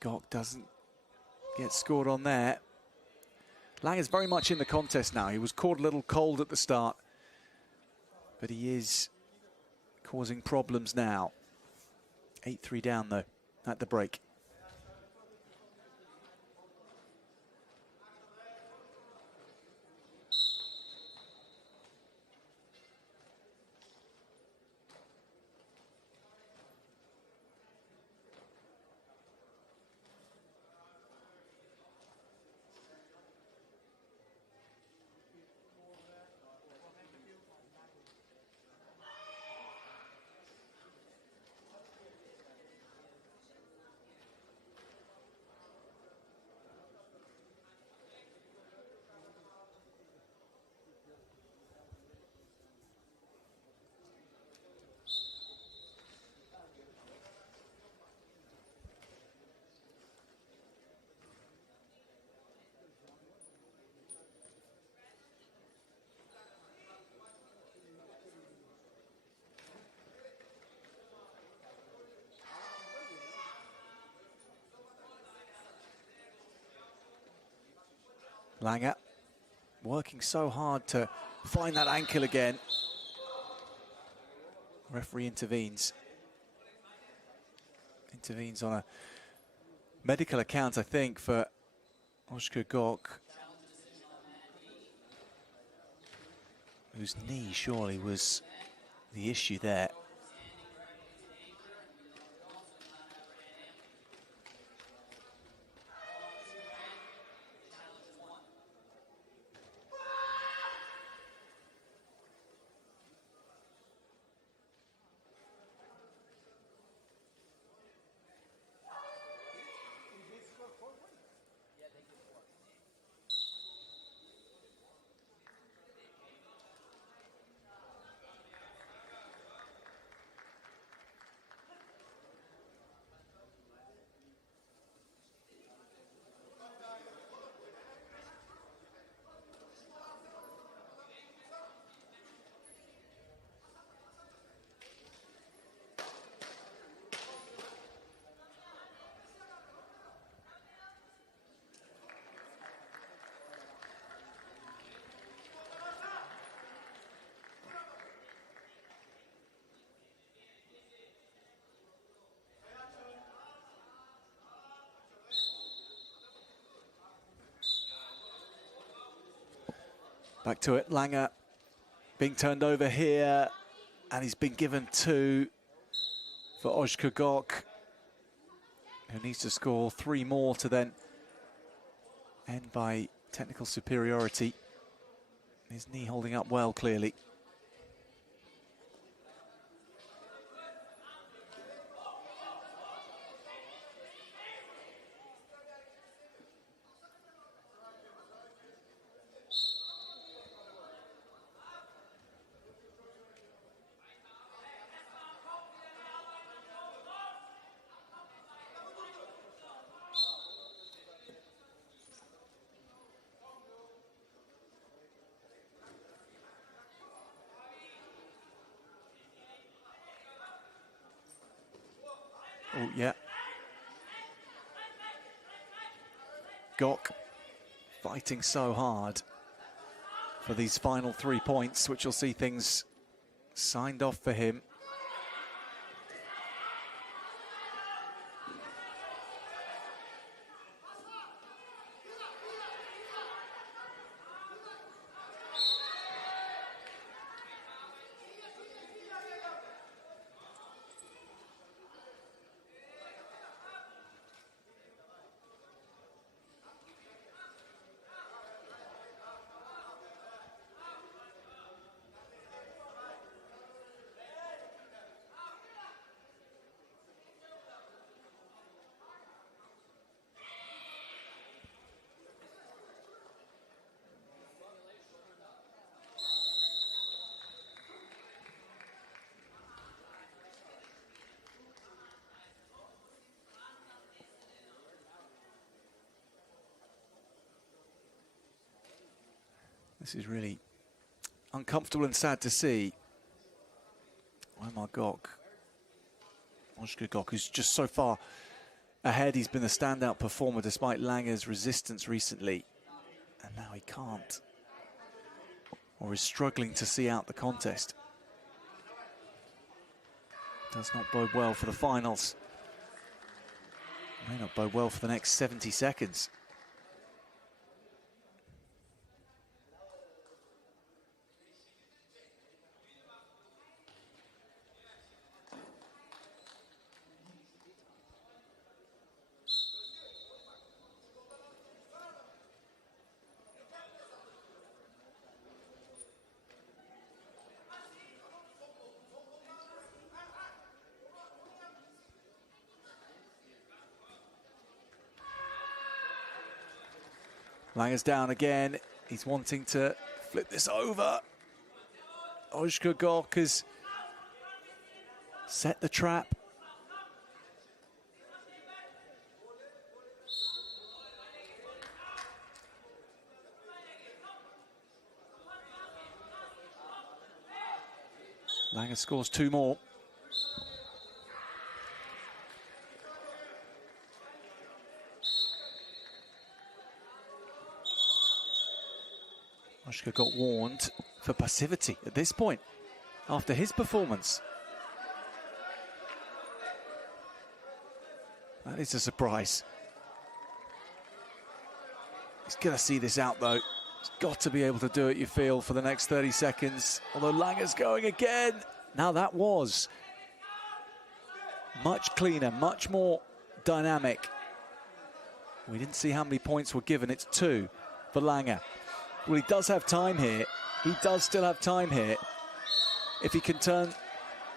Gok doesn't get scored on there. Lange is very much in the contest now. He was caught a little cold at the start, but he is causing problems now. 8-3 down though at the break. Lange working so hard to find that ankle again. Referee intervenes. Intervenes on a medical account, I think, for Ojka Gok, whose knee surely was the issue there. Back to it, Lange being turned over here, and he's been given 2 for Ozhkagok, who needs to score 3 more to then end by technical superiority. His knee holding up well, clearly. Oh, yeah. Gok fighting so hard for these final 3 points, which will see things signed off for him. This is really uncomfortable and sad to see. Omar Ozhkagok, who's just so far ahead. He's been the standout performer despite Lange's resistance recently. And now he can't, or is struggling to see out the contest. Does not bode well for the finals. May not bode well for the next 70 seconds. Lange's down again. He's wanting to flip this over. Ozhkagok has set the trap. Lange scores 2 more. Ozhkagok got warned for passivity at this point after his performance. That is a surprise. He's going to see this out, though. He's got to be able to do it, you feel, for the next 30 seconds. Although Lange's going again. Now that was much cleaner, much more dynamic. We didn't see how many points were given. It's 2 for Lange. Well, he does have time here. He does still have time here. If he can turn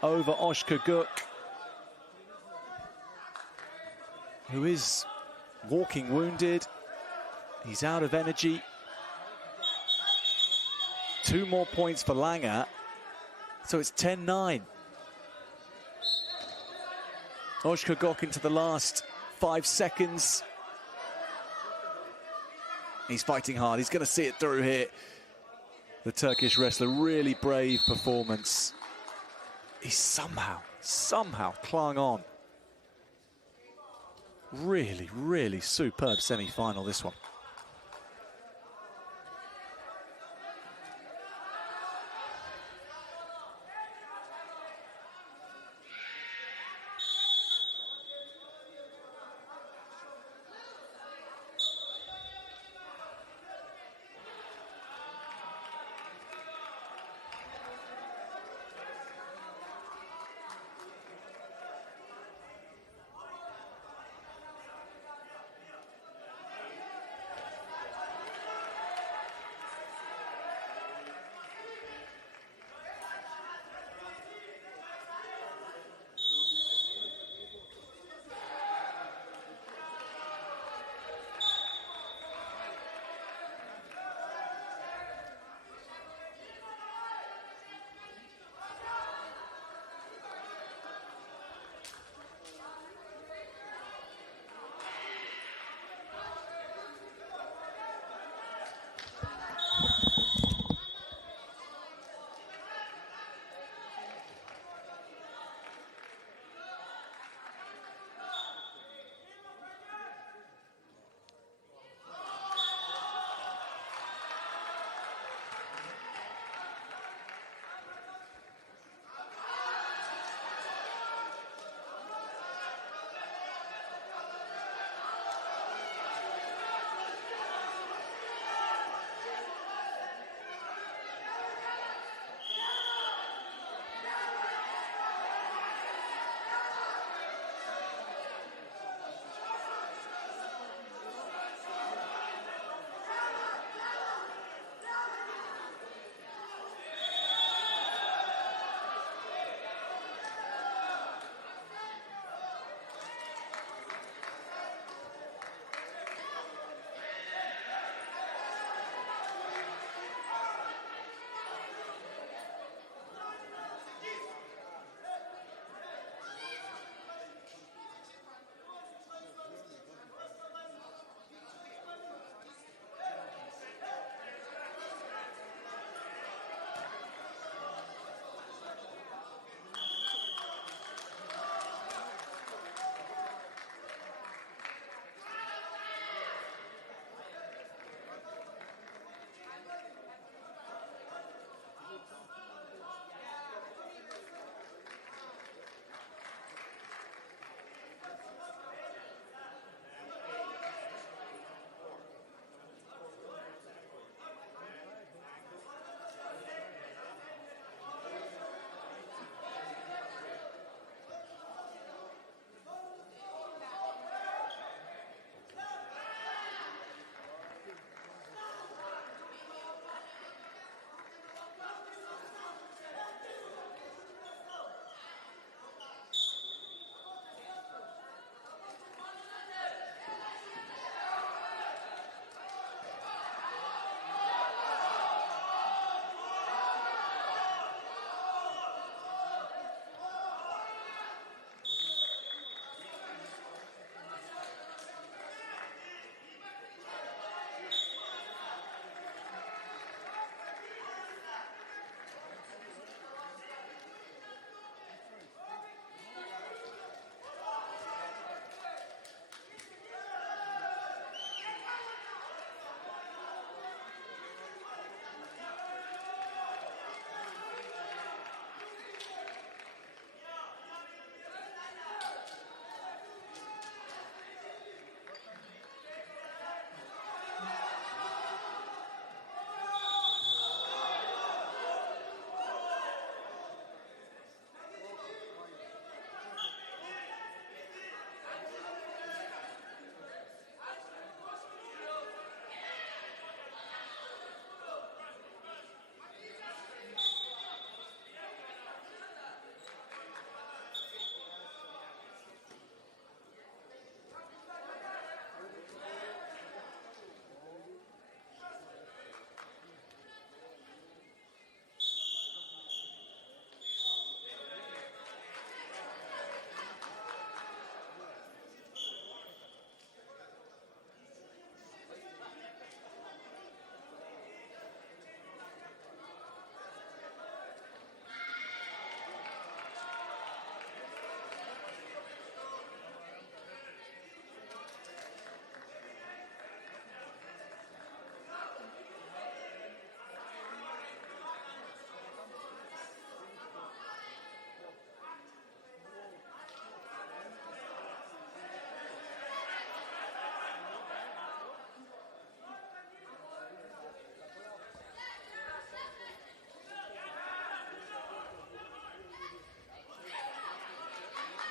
over Ozhkagok, who is walking wounded. He's out of energy. 2 more points for Lange. So it's 10-9. Ozhkagok into the last 5 seconds. He's fighting hard. He's going to see it through here. The Turkish wrestler, really brave performance. He somehow clung on. Really, really superb semi-final, this one.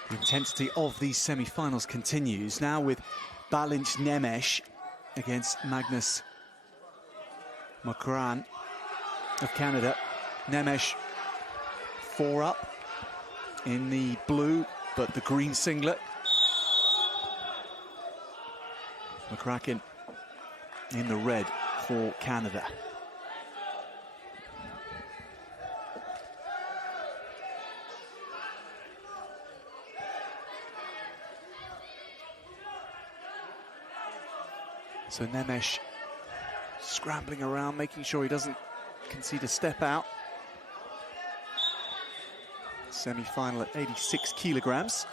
The intensity of these semi-finals continues now with Balint Nemes against Magnus Macran of Canada. Nemes 4 up in the blue, but the green singlet. McCracken in the red for Canada. So Nemes scrambling around, making sure he doesn't concede a step out. Semi-final at 86 kilograms.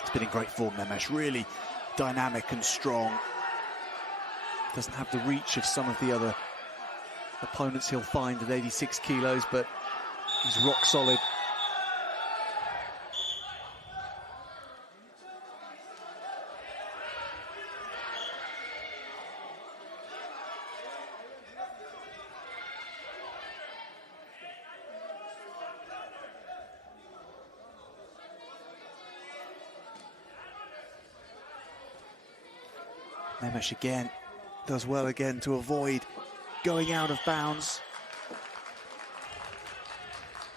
He's been in great form, Nemes, really dynamic and strong. Doesn't have the reach of some of the other opponents he'll find at 86 kilos, but he's rock solid. Nemes again does well again to avoid going out of bounds.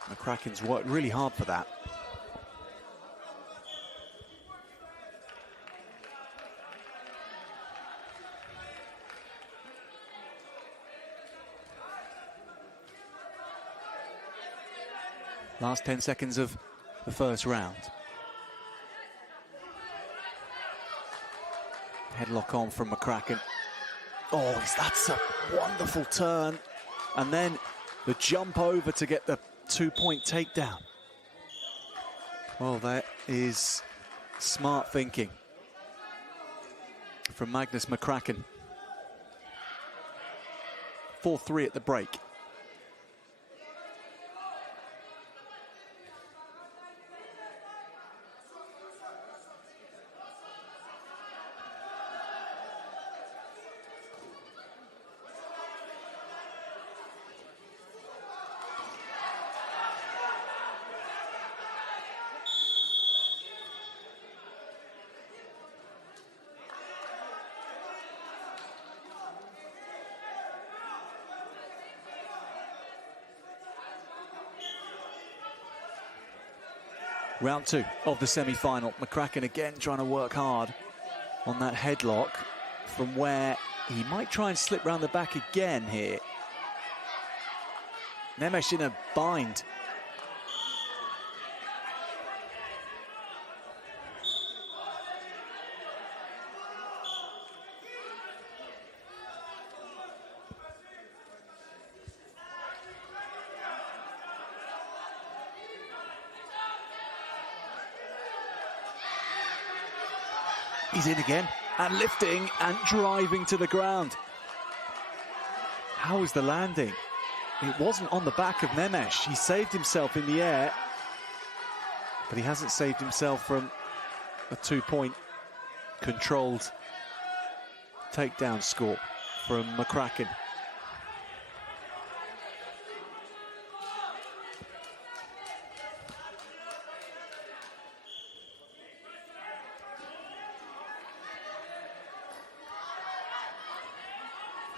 McCracken's worked really hard for that. Last 10 seconds of the first round. Headlock on from McCracken. Oh, that's a wonderful turn. And then the jump over to get the 2-point takedown. Well, that is smart thinking from Magnus McCracken. 4-3 at the break. Round 2 of the semi-final. McCracken again trying to work hard on that headlock from where he might try and slip round the back again here. Nemes in a bind. He's in again, and lifting and driving to the ground. How was the landing? It wasn't on the back of Nemes. He saved himself in the air, but he hasn't saved himself from a 2-point controlled takedown score from McCracken.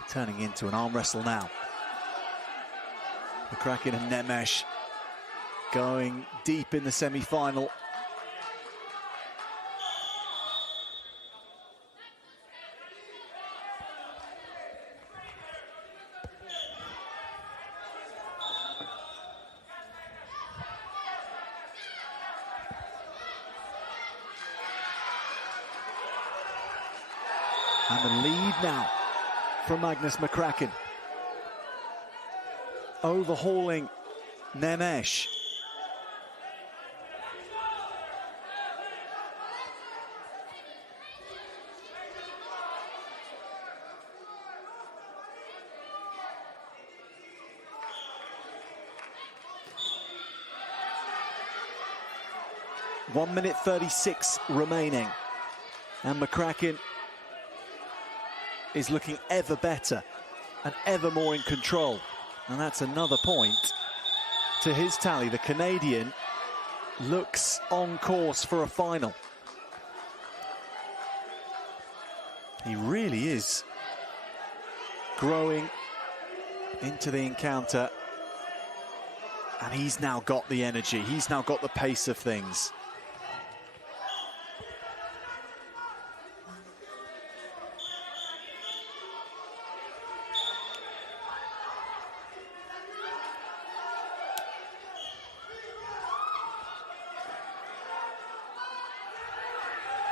Turning into an arm wrestle now. McCracken and Nemes going deep in the semi-final. And the lead now from Magnus McCracken. Overhauling Nemes. .1 minute 36 remaining. And McCracken is looking ever better and ever more in control. And that's another point to his tally. The Canadian looks on course for a final. He really is growing into the encounter, and he's now got the energy, he's now got the pace of things.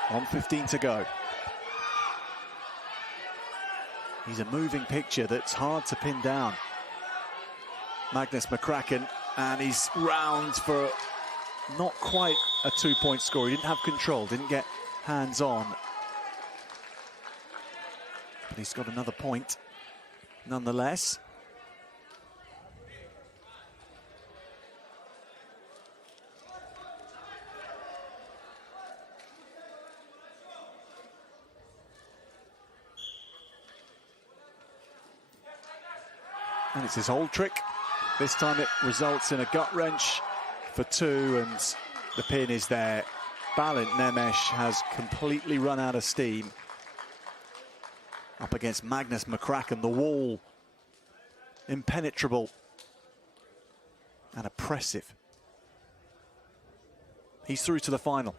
.1:15 to go. He's a moving picture that's hard to pin down. Magnus McCracken, and he's round for not quite a 2-point score. He didn't have control, didn't get hands on. But he's got another point nonetheless. And it's his old trick. This time it results in a gut wrench for 2, and the pin is there. Balint Nemes has completely run out of steam. Up against Magnus McCracken, the wall impenetrable and oppressive. He's through to the final.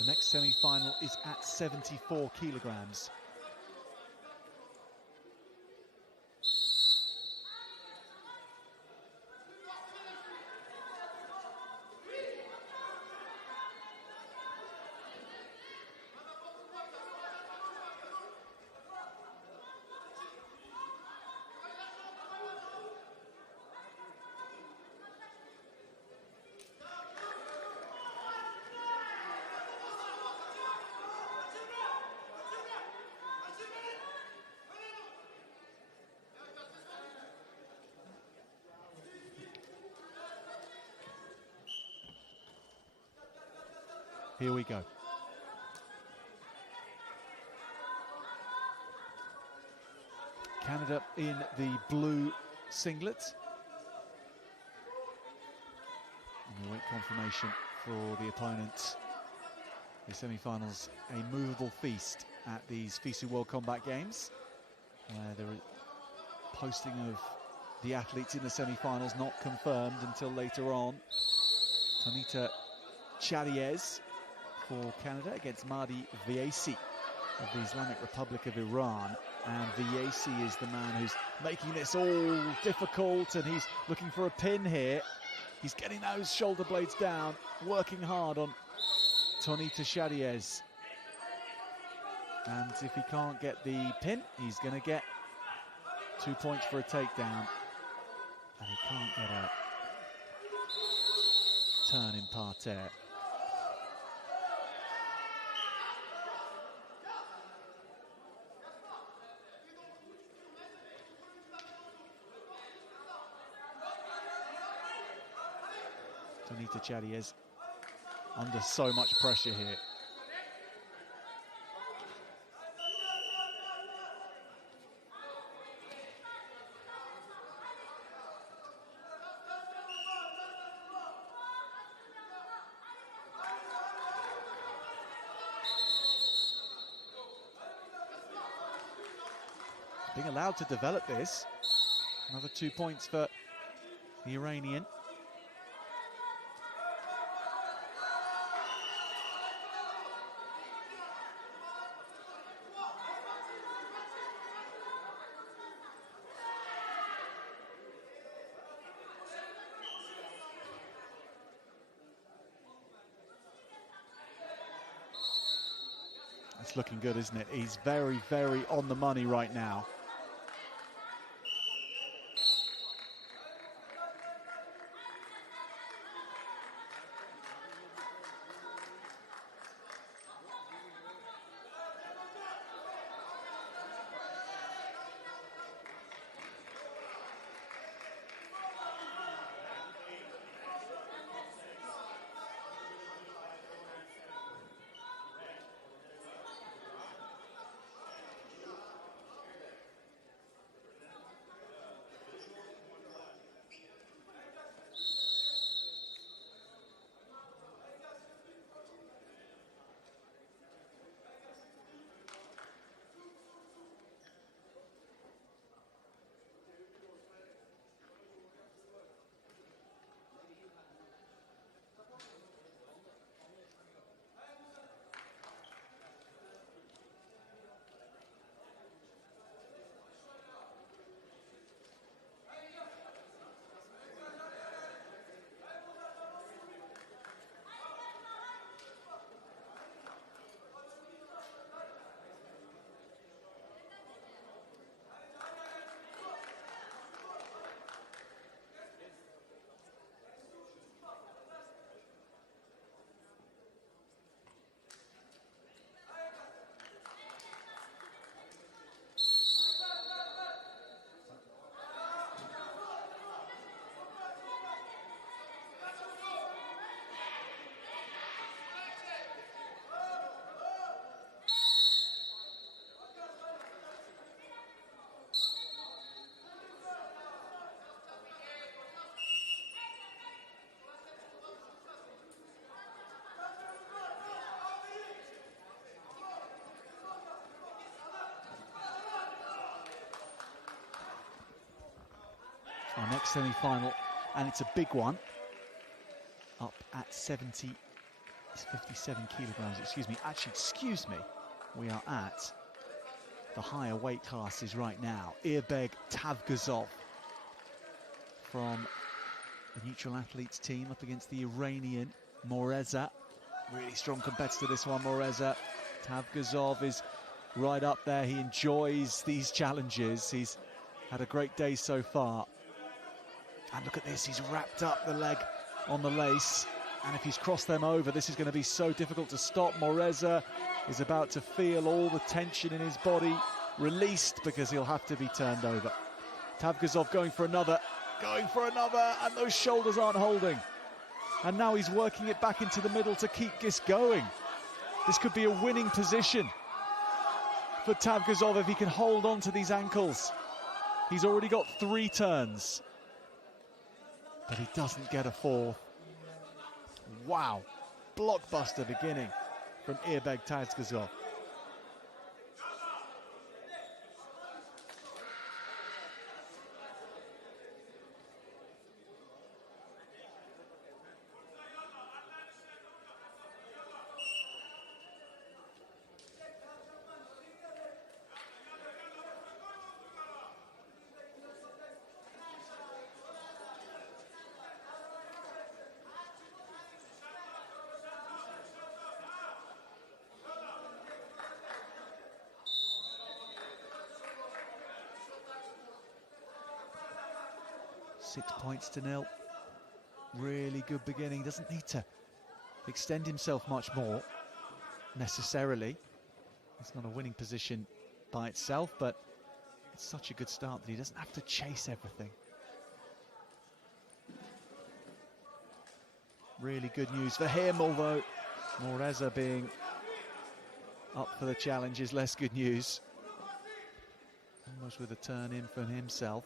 The next semi-final is at 74 kilograms. Here we go. Canada in the blue singlet. And we wait confirmation for the opponents. The semi-finals, a movable feast at these FISU World Combat Games, where there are posting of the athletes in the semi-finals not confirmed until later on. Tonita Chadiez for Canada against Mahdi Viesi of the Islamic Republic of Iran. And Viesi is the man who's making this all difficult, and he's looking for a pin here. He's getting those shoulder blades down, working hard on Tonita Chadiez. And if he can't get the pin, he's going to get 2 points for a takedown. And he can't get a turn in parterre. Tonita Chadiez under so much pressure here. Being allowed to develop this. Another 2 points for the Iranian. It's looking good, isn't it? He's very, very on the money right now. Our next semi-final, and it's a big one, up at 57 kilograms, excuse me. Actually, excuse me, we are at the higher weight classes right now. Irbeg Tavgazov from the neutral athletes team up against the Iranian Moreza. Really strong competitor, this one, Moreza. Tavgazov is right up there. He enjoys these challenges. He's had a great day so far. And look at this, he's wrapped up the leg on the lace. And if he's crossed them over, this is going to be so difficult to stop. Moreza is about to feel all the tension in his body released because he'll have to be turned over. Tavgazov going for another, and those shoulders aren't holding. And now he's working it back into the middle to keep this going. This could be a winning position for Tavgazov if he can hold on to these ankles. He's already got 3 turns, but he doesn't get a 4th. Wow, blockbuster beginning from Irbeg Tavgazov. Six points to 0. Really good beginning. Doesn't need to extend himself much more necessarily. It's not a winning position by itself, but it's such a good start that he doesn't have to chase everything. really good news for him, although Moreza being up for the challenge is less good news. Almost with a turn in for himself.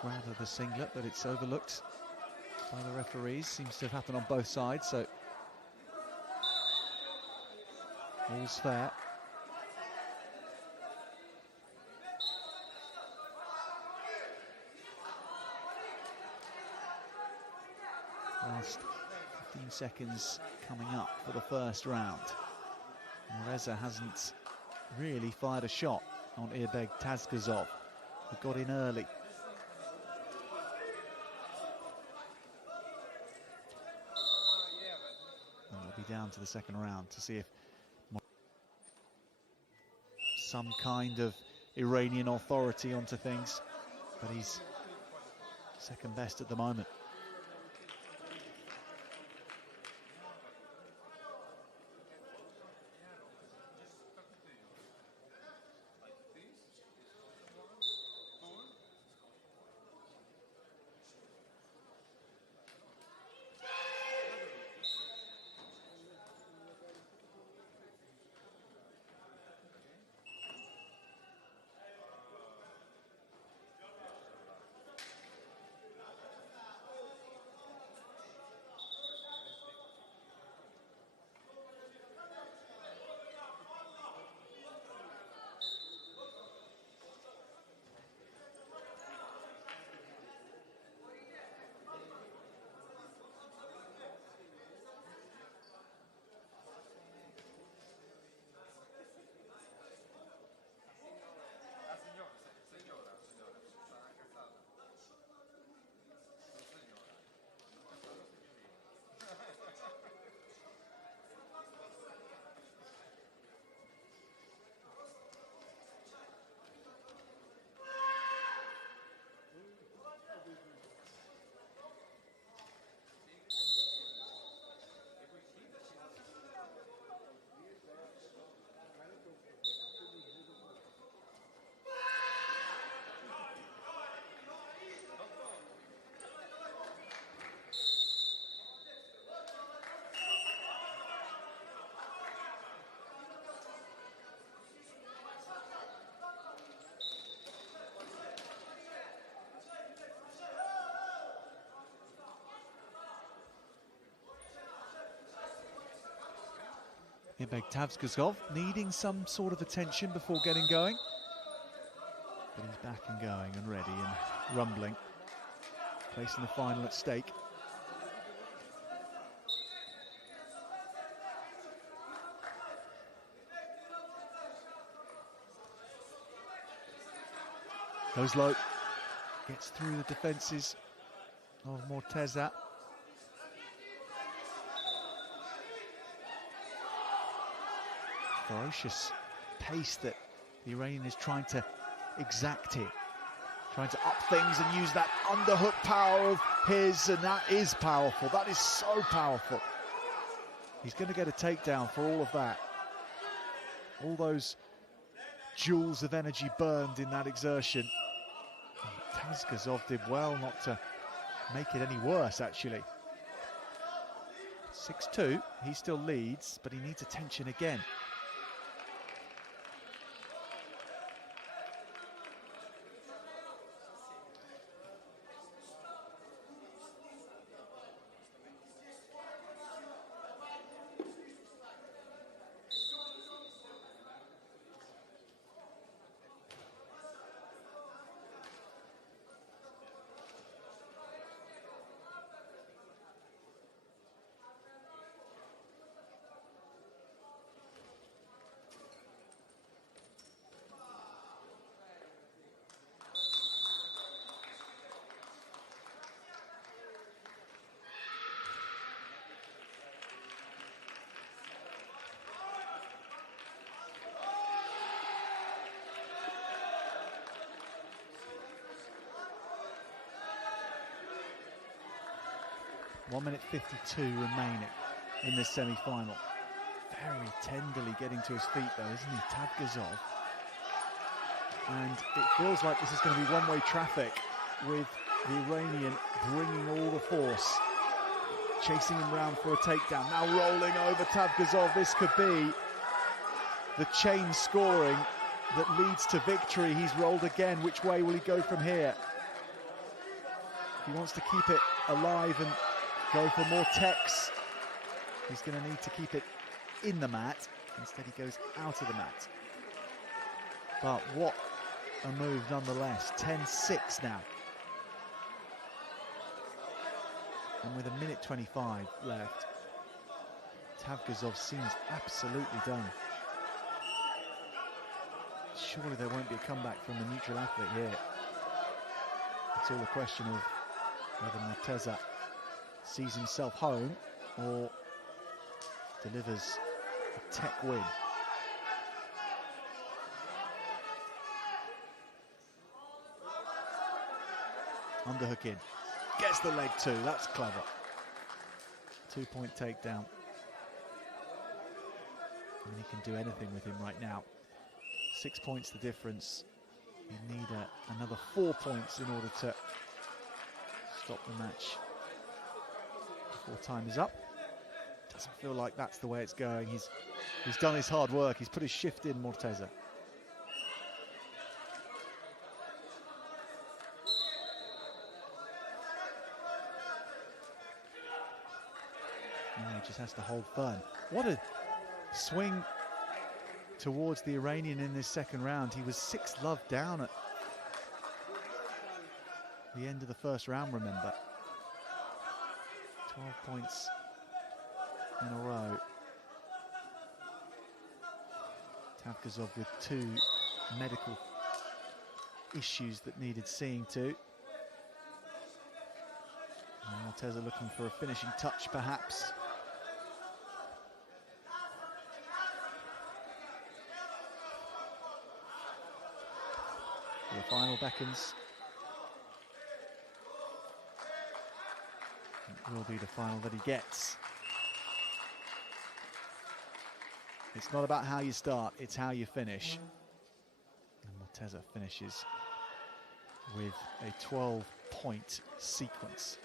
Grab of the singlet, but it's overlooked by the referees. Seems to have happened on both sides, so all's fair. Last 15 seconds coming up for the first round. Moreza hasn't really fired a shot on Irbeg Tazgazov, who got in early. And it'll be down to the second round to see if some kind of Iranian authority onto things, but he's second best at the moment. Irbeg Tazgazov needing some sort of attention before getting going. But he's back and going and ready and rumbling. Placing the final at stake. Goes low. Gets through the defences of Morteza. Ferocious pace that the Iranian is trying to exact here. Trying to up things and use that underhook power of his, and that is powerful. That is so powerful. He's going to get a takedown for all of that. All those joules of energy burned in that exertion. Tazgazov did well not to make it any worse, actually. 6-2, he still leads, but he needs attention again. 1 minute 52 remaining in this semi-final. Very tenderly getting to his feet though, isn't he, Tavgazov? And it feels like this is going to be one-way traffic, with the Iranian bringing all the force, chasing him round for a takedown, now rolling over Tavgazov. This could be the chain scoring that leads to victory. He's rolled again. Which way will he go from here? He wants to keep it alive and go for more techs. He's going to need to keep it in the mat. Instead he goes out of the mat. But what a move nonetheless. 10-6 now. And with 1:25 left, Tavgazov seems absolutely done. Surely there won't be a comeback from the neutral athlete here. It's all a question of whether Morteza sees himself home or delivers a tech win. Underhook in. Gets the leg too, that's clever. 2-point takedown. And he can do anything with him right now. 6 points the difference. You need another 4 points in order to stop the match before time is up. Doesn't feel like that's the way it's going. He's done his hard work. He's put his shift in, Morteza. Now he just has to hold firm. What a swing towards the Iranian in this second round. He was 6-love down at the end of the first round, remember. 12 points in a row. Tavgazov with 2 medical issues that needed seeing to. And Morteza looking for a finishing touch, perhaps. The final beckons. It will be the final that he gets. It's not about how you start, it's how you finish. And Morteza finishes with a 12-point sequence.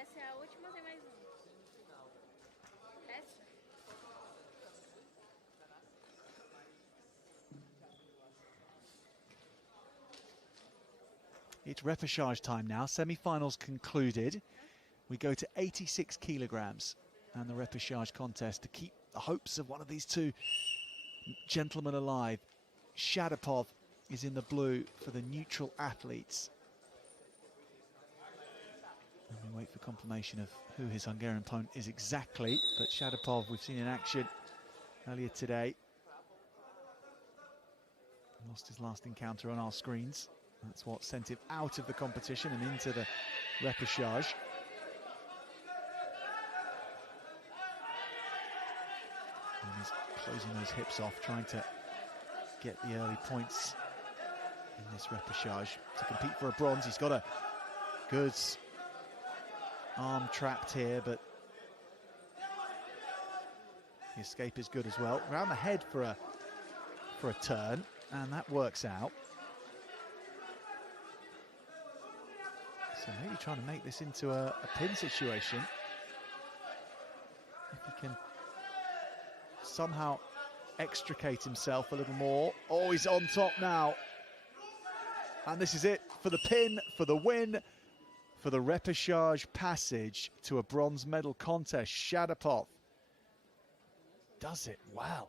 Essa é a última, tem mais uma. Essa? It's repechage time now. Semi-finals concluded. We go to 86 kilograms and the repechage contest to keep the hopes of one of these two gentlemen alive. Shadapov is in the blue for the neutral athletes. And we wait for confirmation of who his Hungarian opponent is exactly. But Shadapov, we've seen in action earlier today. Lost his last encounter on our screens. That's what sent him out of the competition and into the repechage. And he's closing those hips off, trying to get the early points in this repechage to compete for a bronze. He's got a good arm trapped here, but the escape is good as well. Around the head for a turn, and that works out. So maybe trying to make this into a pin situation. If he can somehow extricate himself a little more. Oh, he's on top now. And this is it for the pin, for the win, for the repechage passage to a bronze medal contest. Shadapov does it well.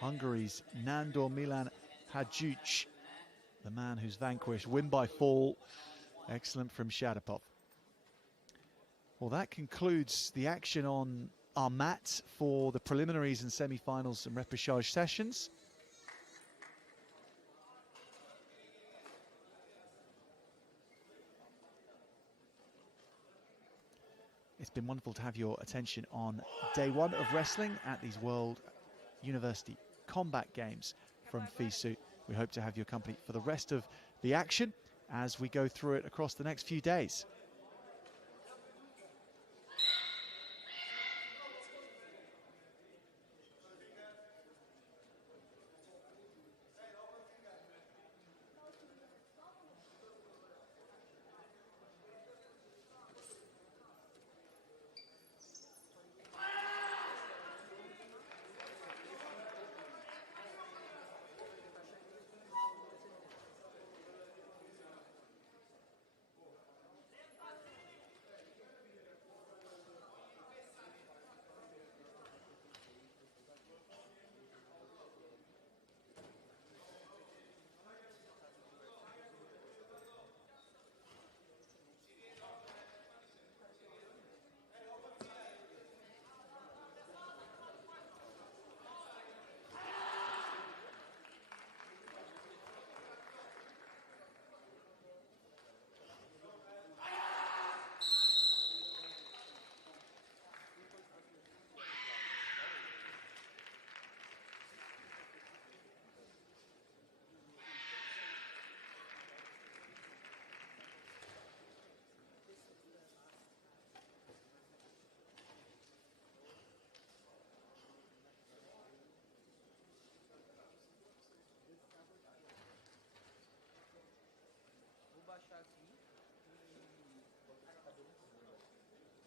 Hungary's Nandor Milan Hadjic, the man who's vanquished, win by fall. Excellent from Shadapov. Well, that concludes the action on our mat for the preliminaries and semi-finals and repechage sessions. It's been wonderful to have your attention on day one of wrestling at these World University Combat Games from FISU. We hope to have your company for the rest of the action as we go through it across the next few days. Baixar aqui e botar a cadeira em cima.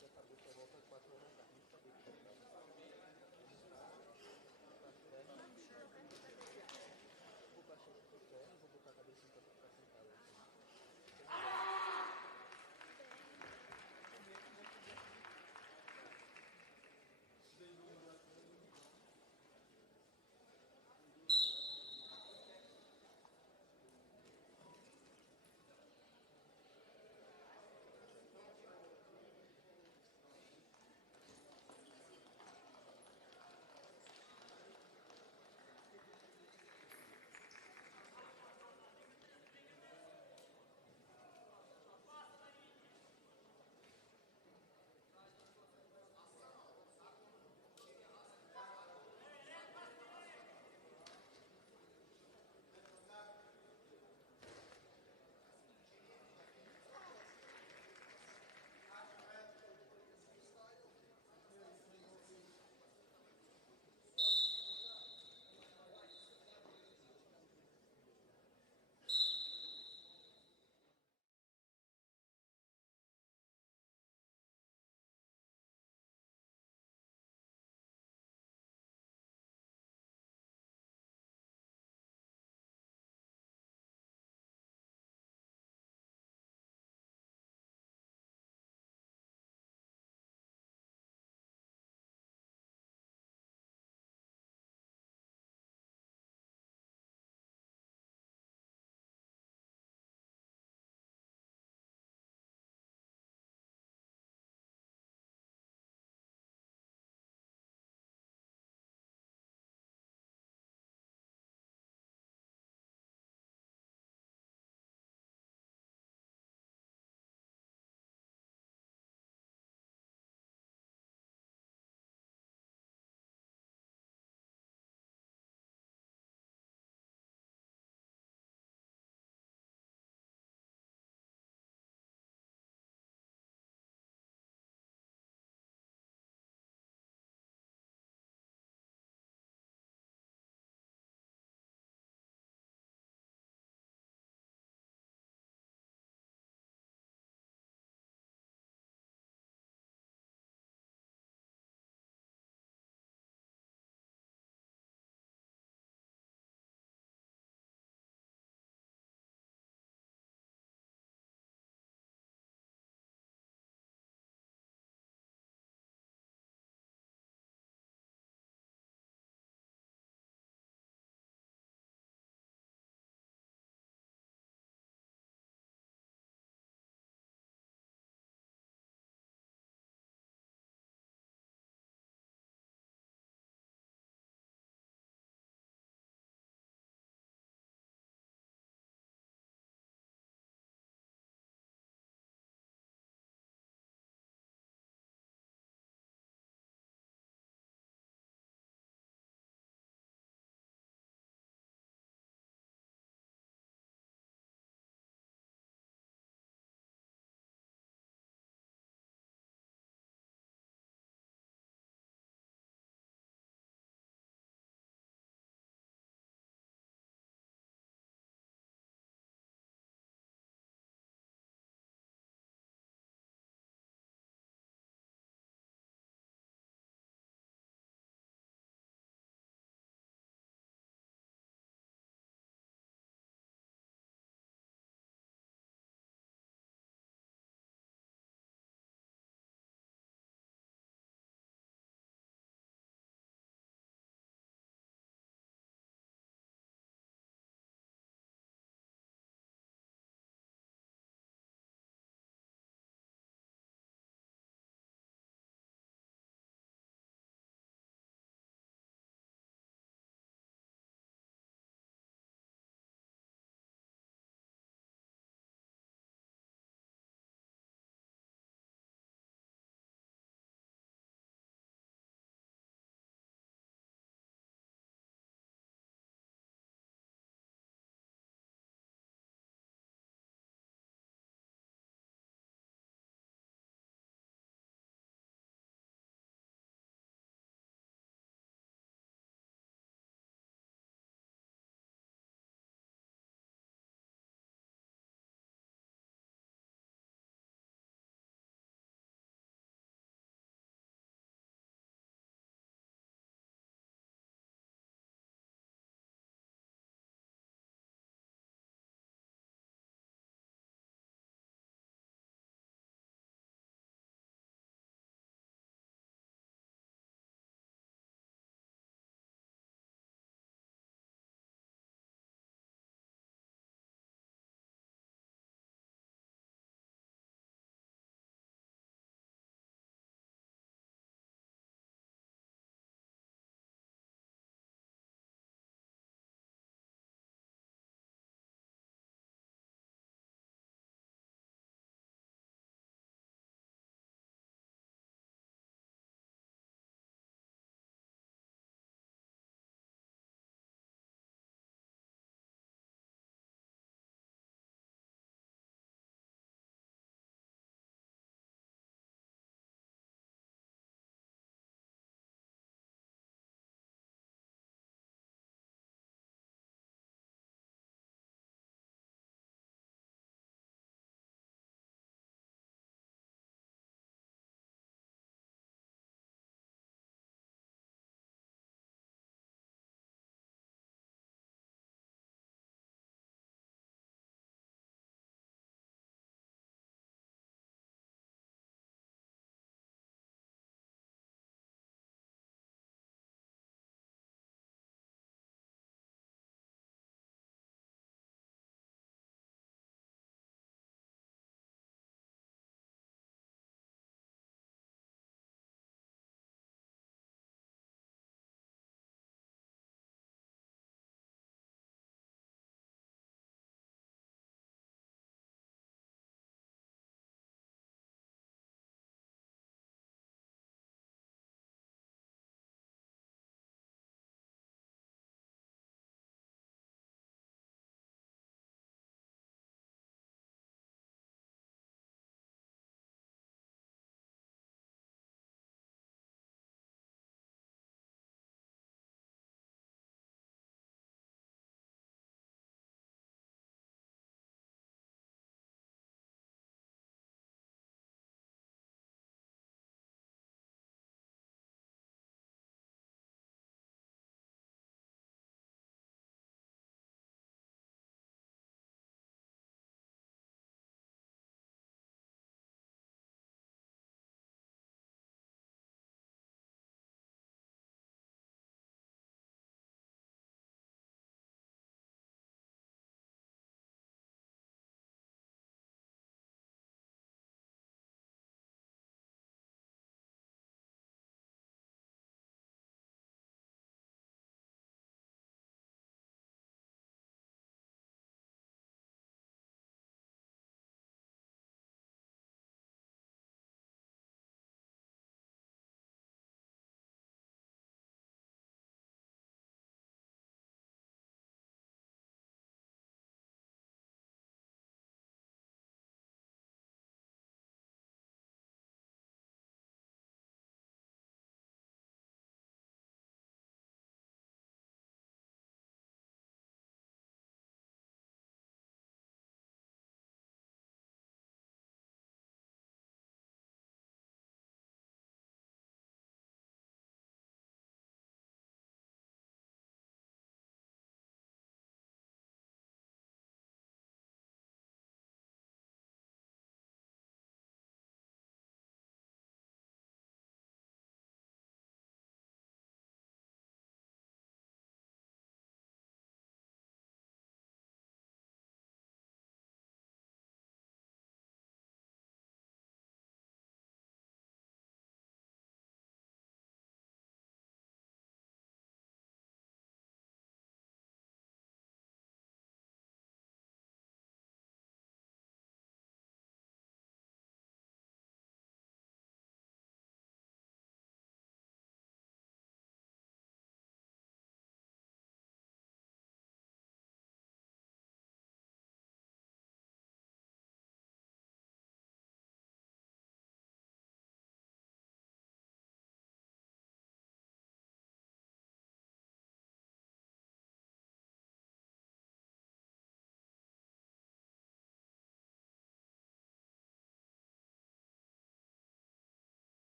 Já acabou, você volta 4 horas.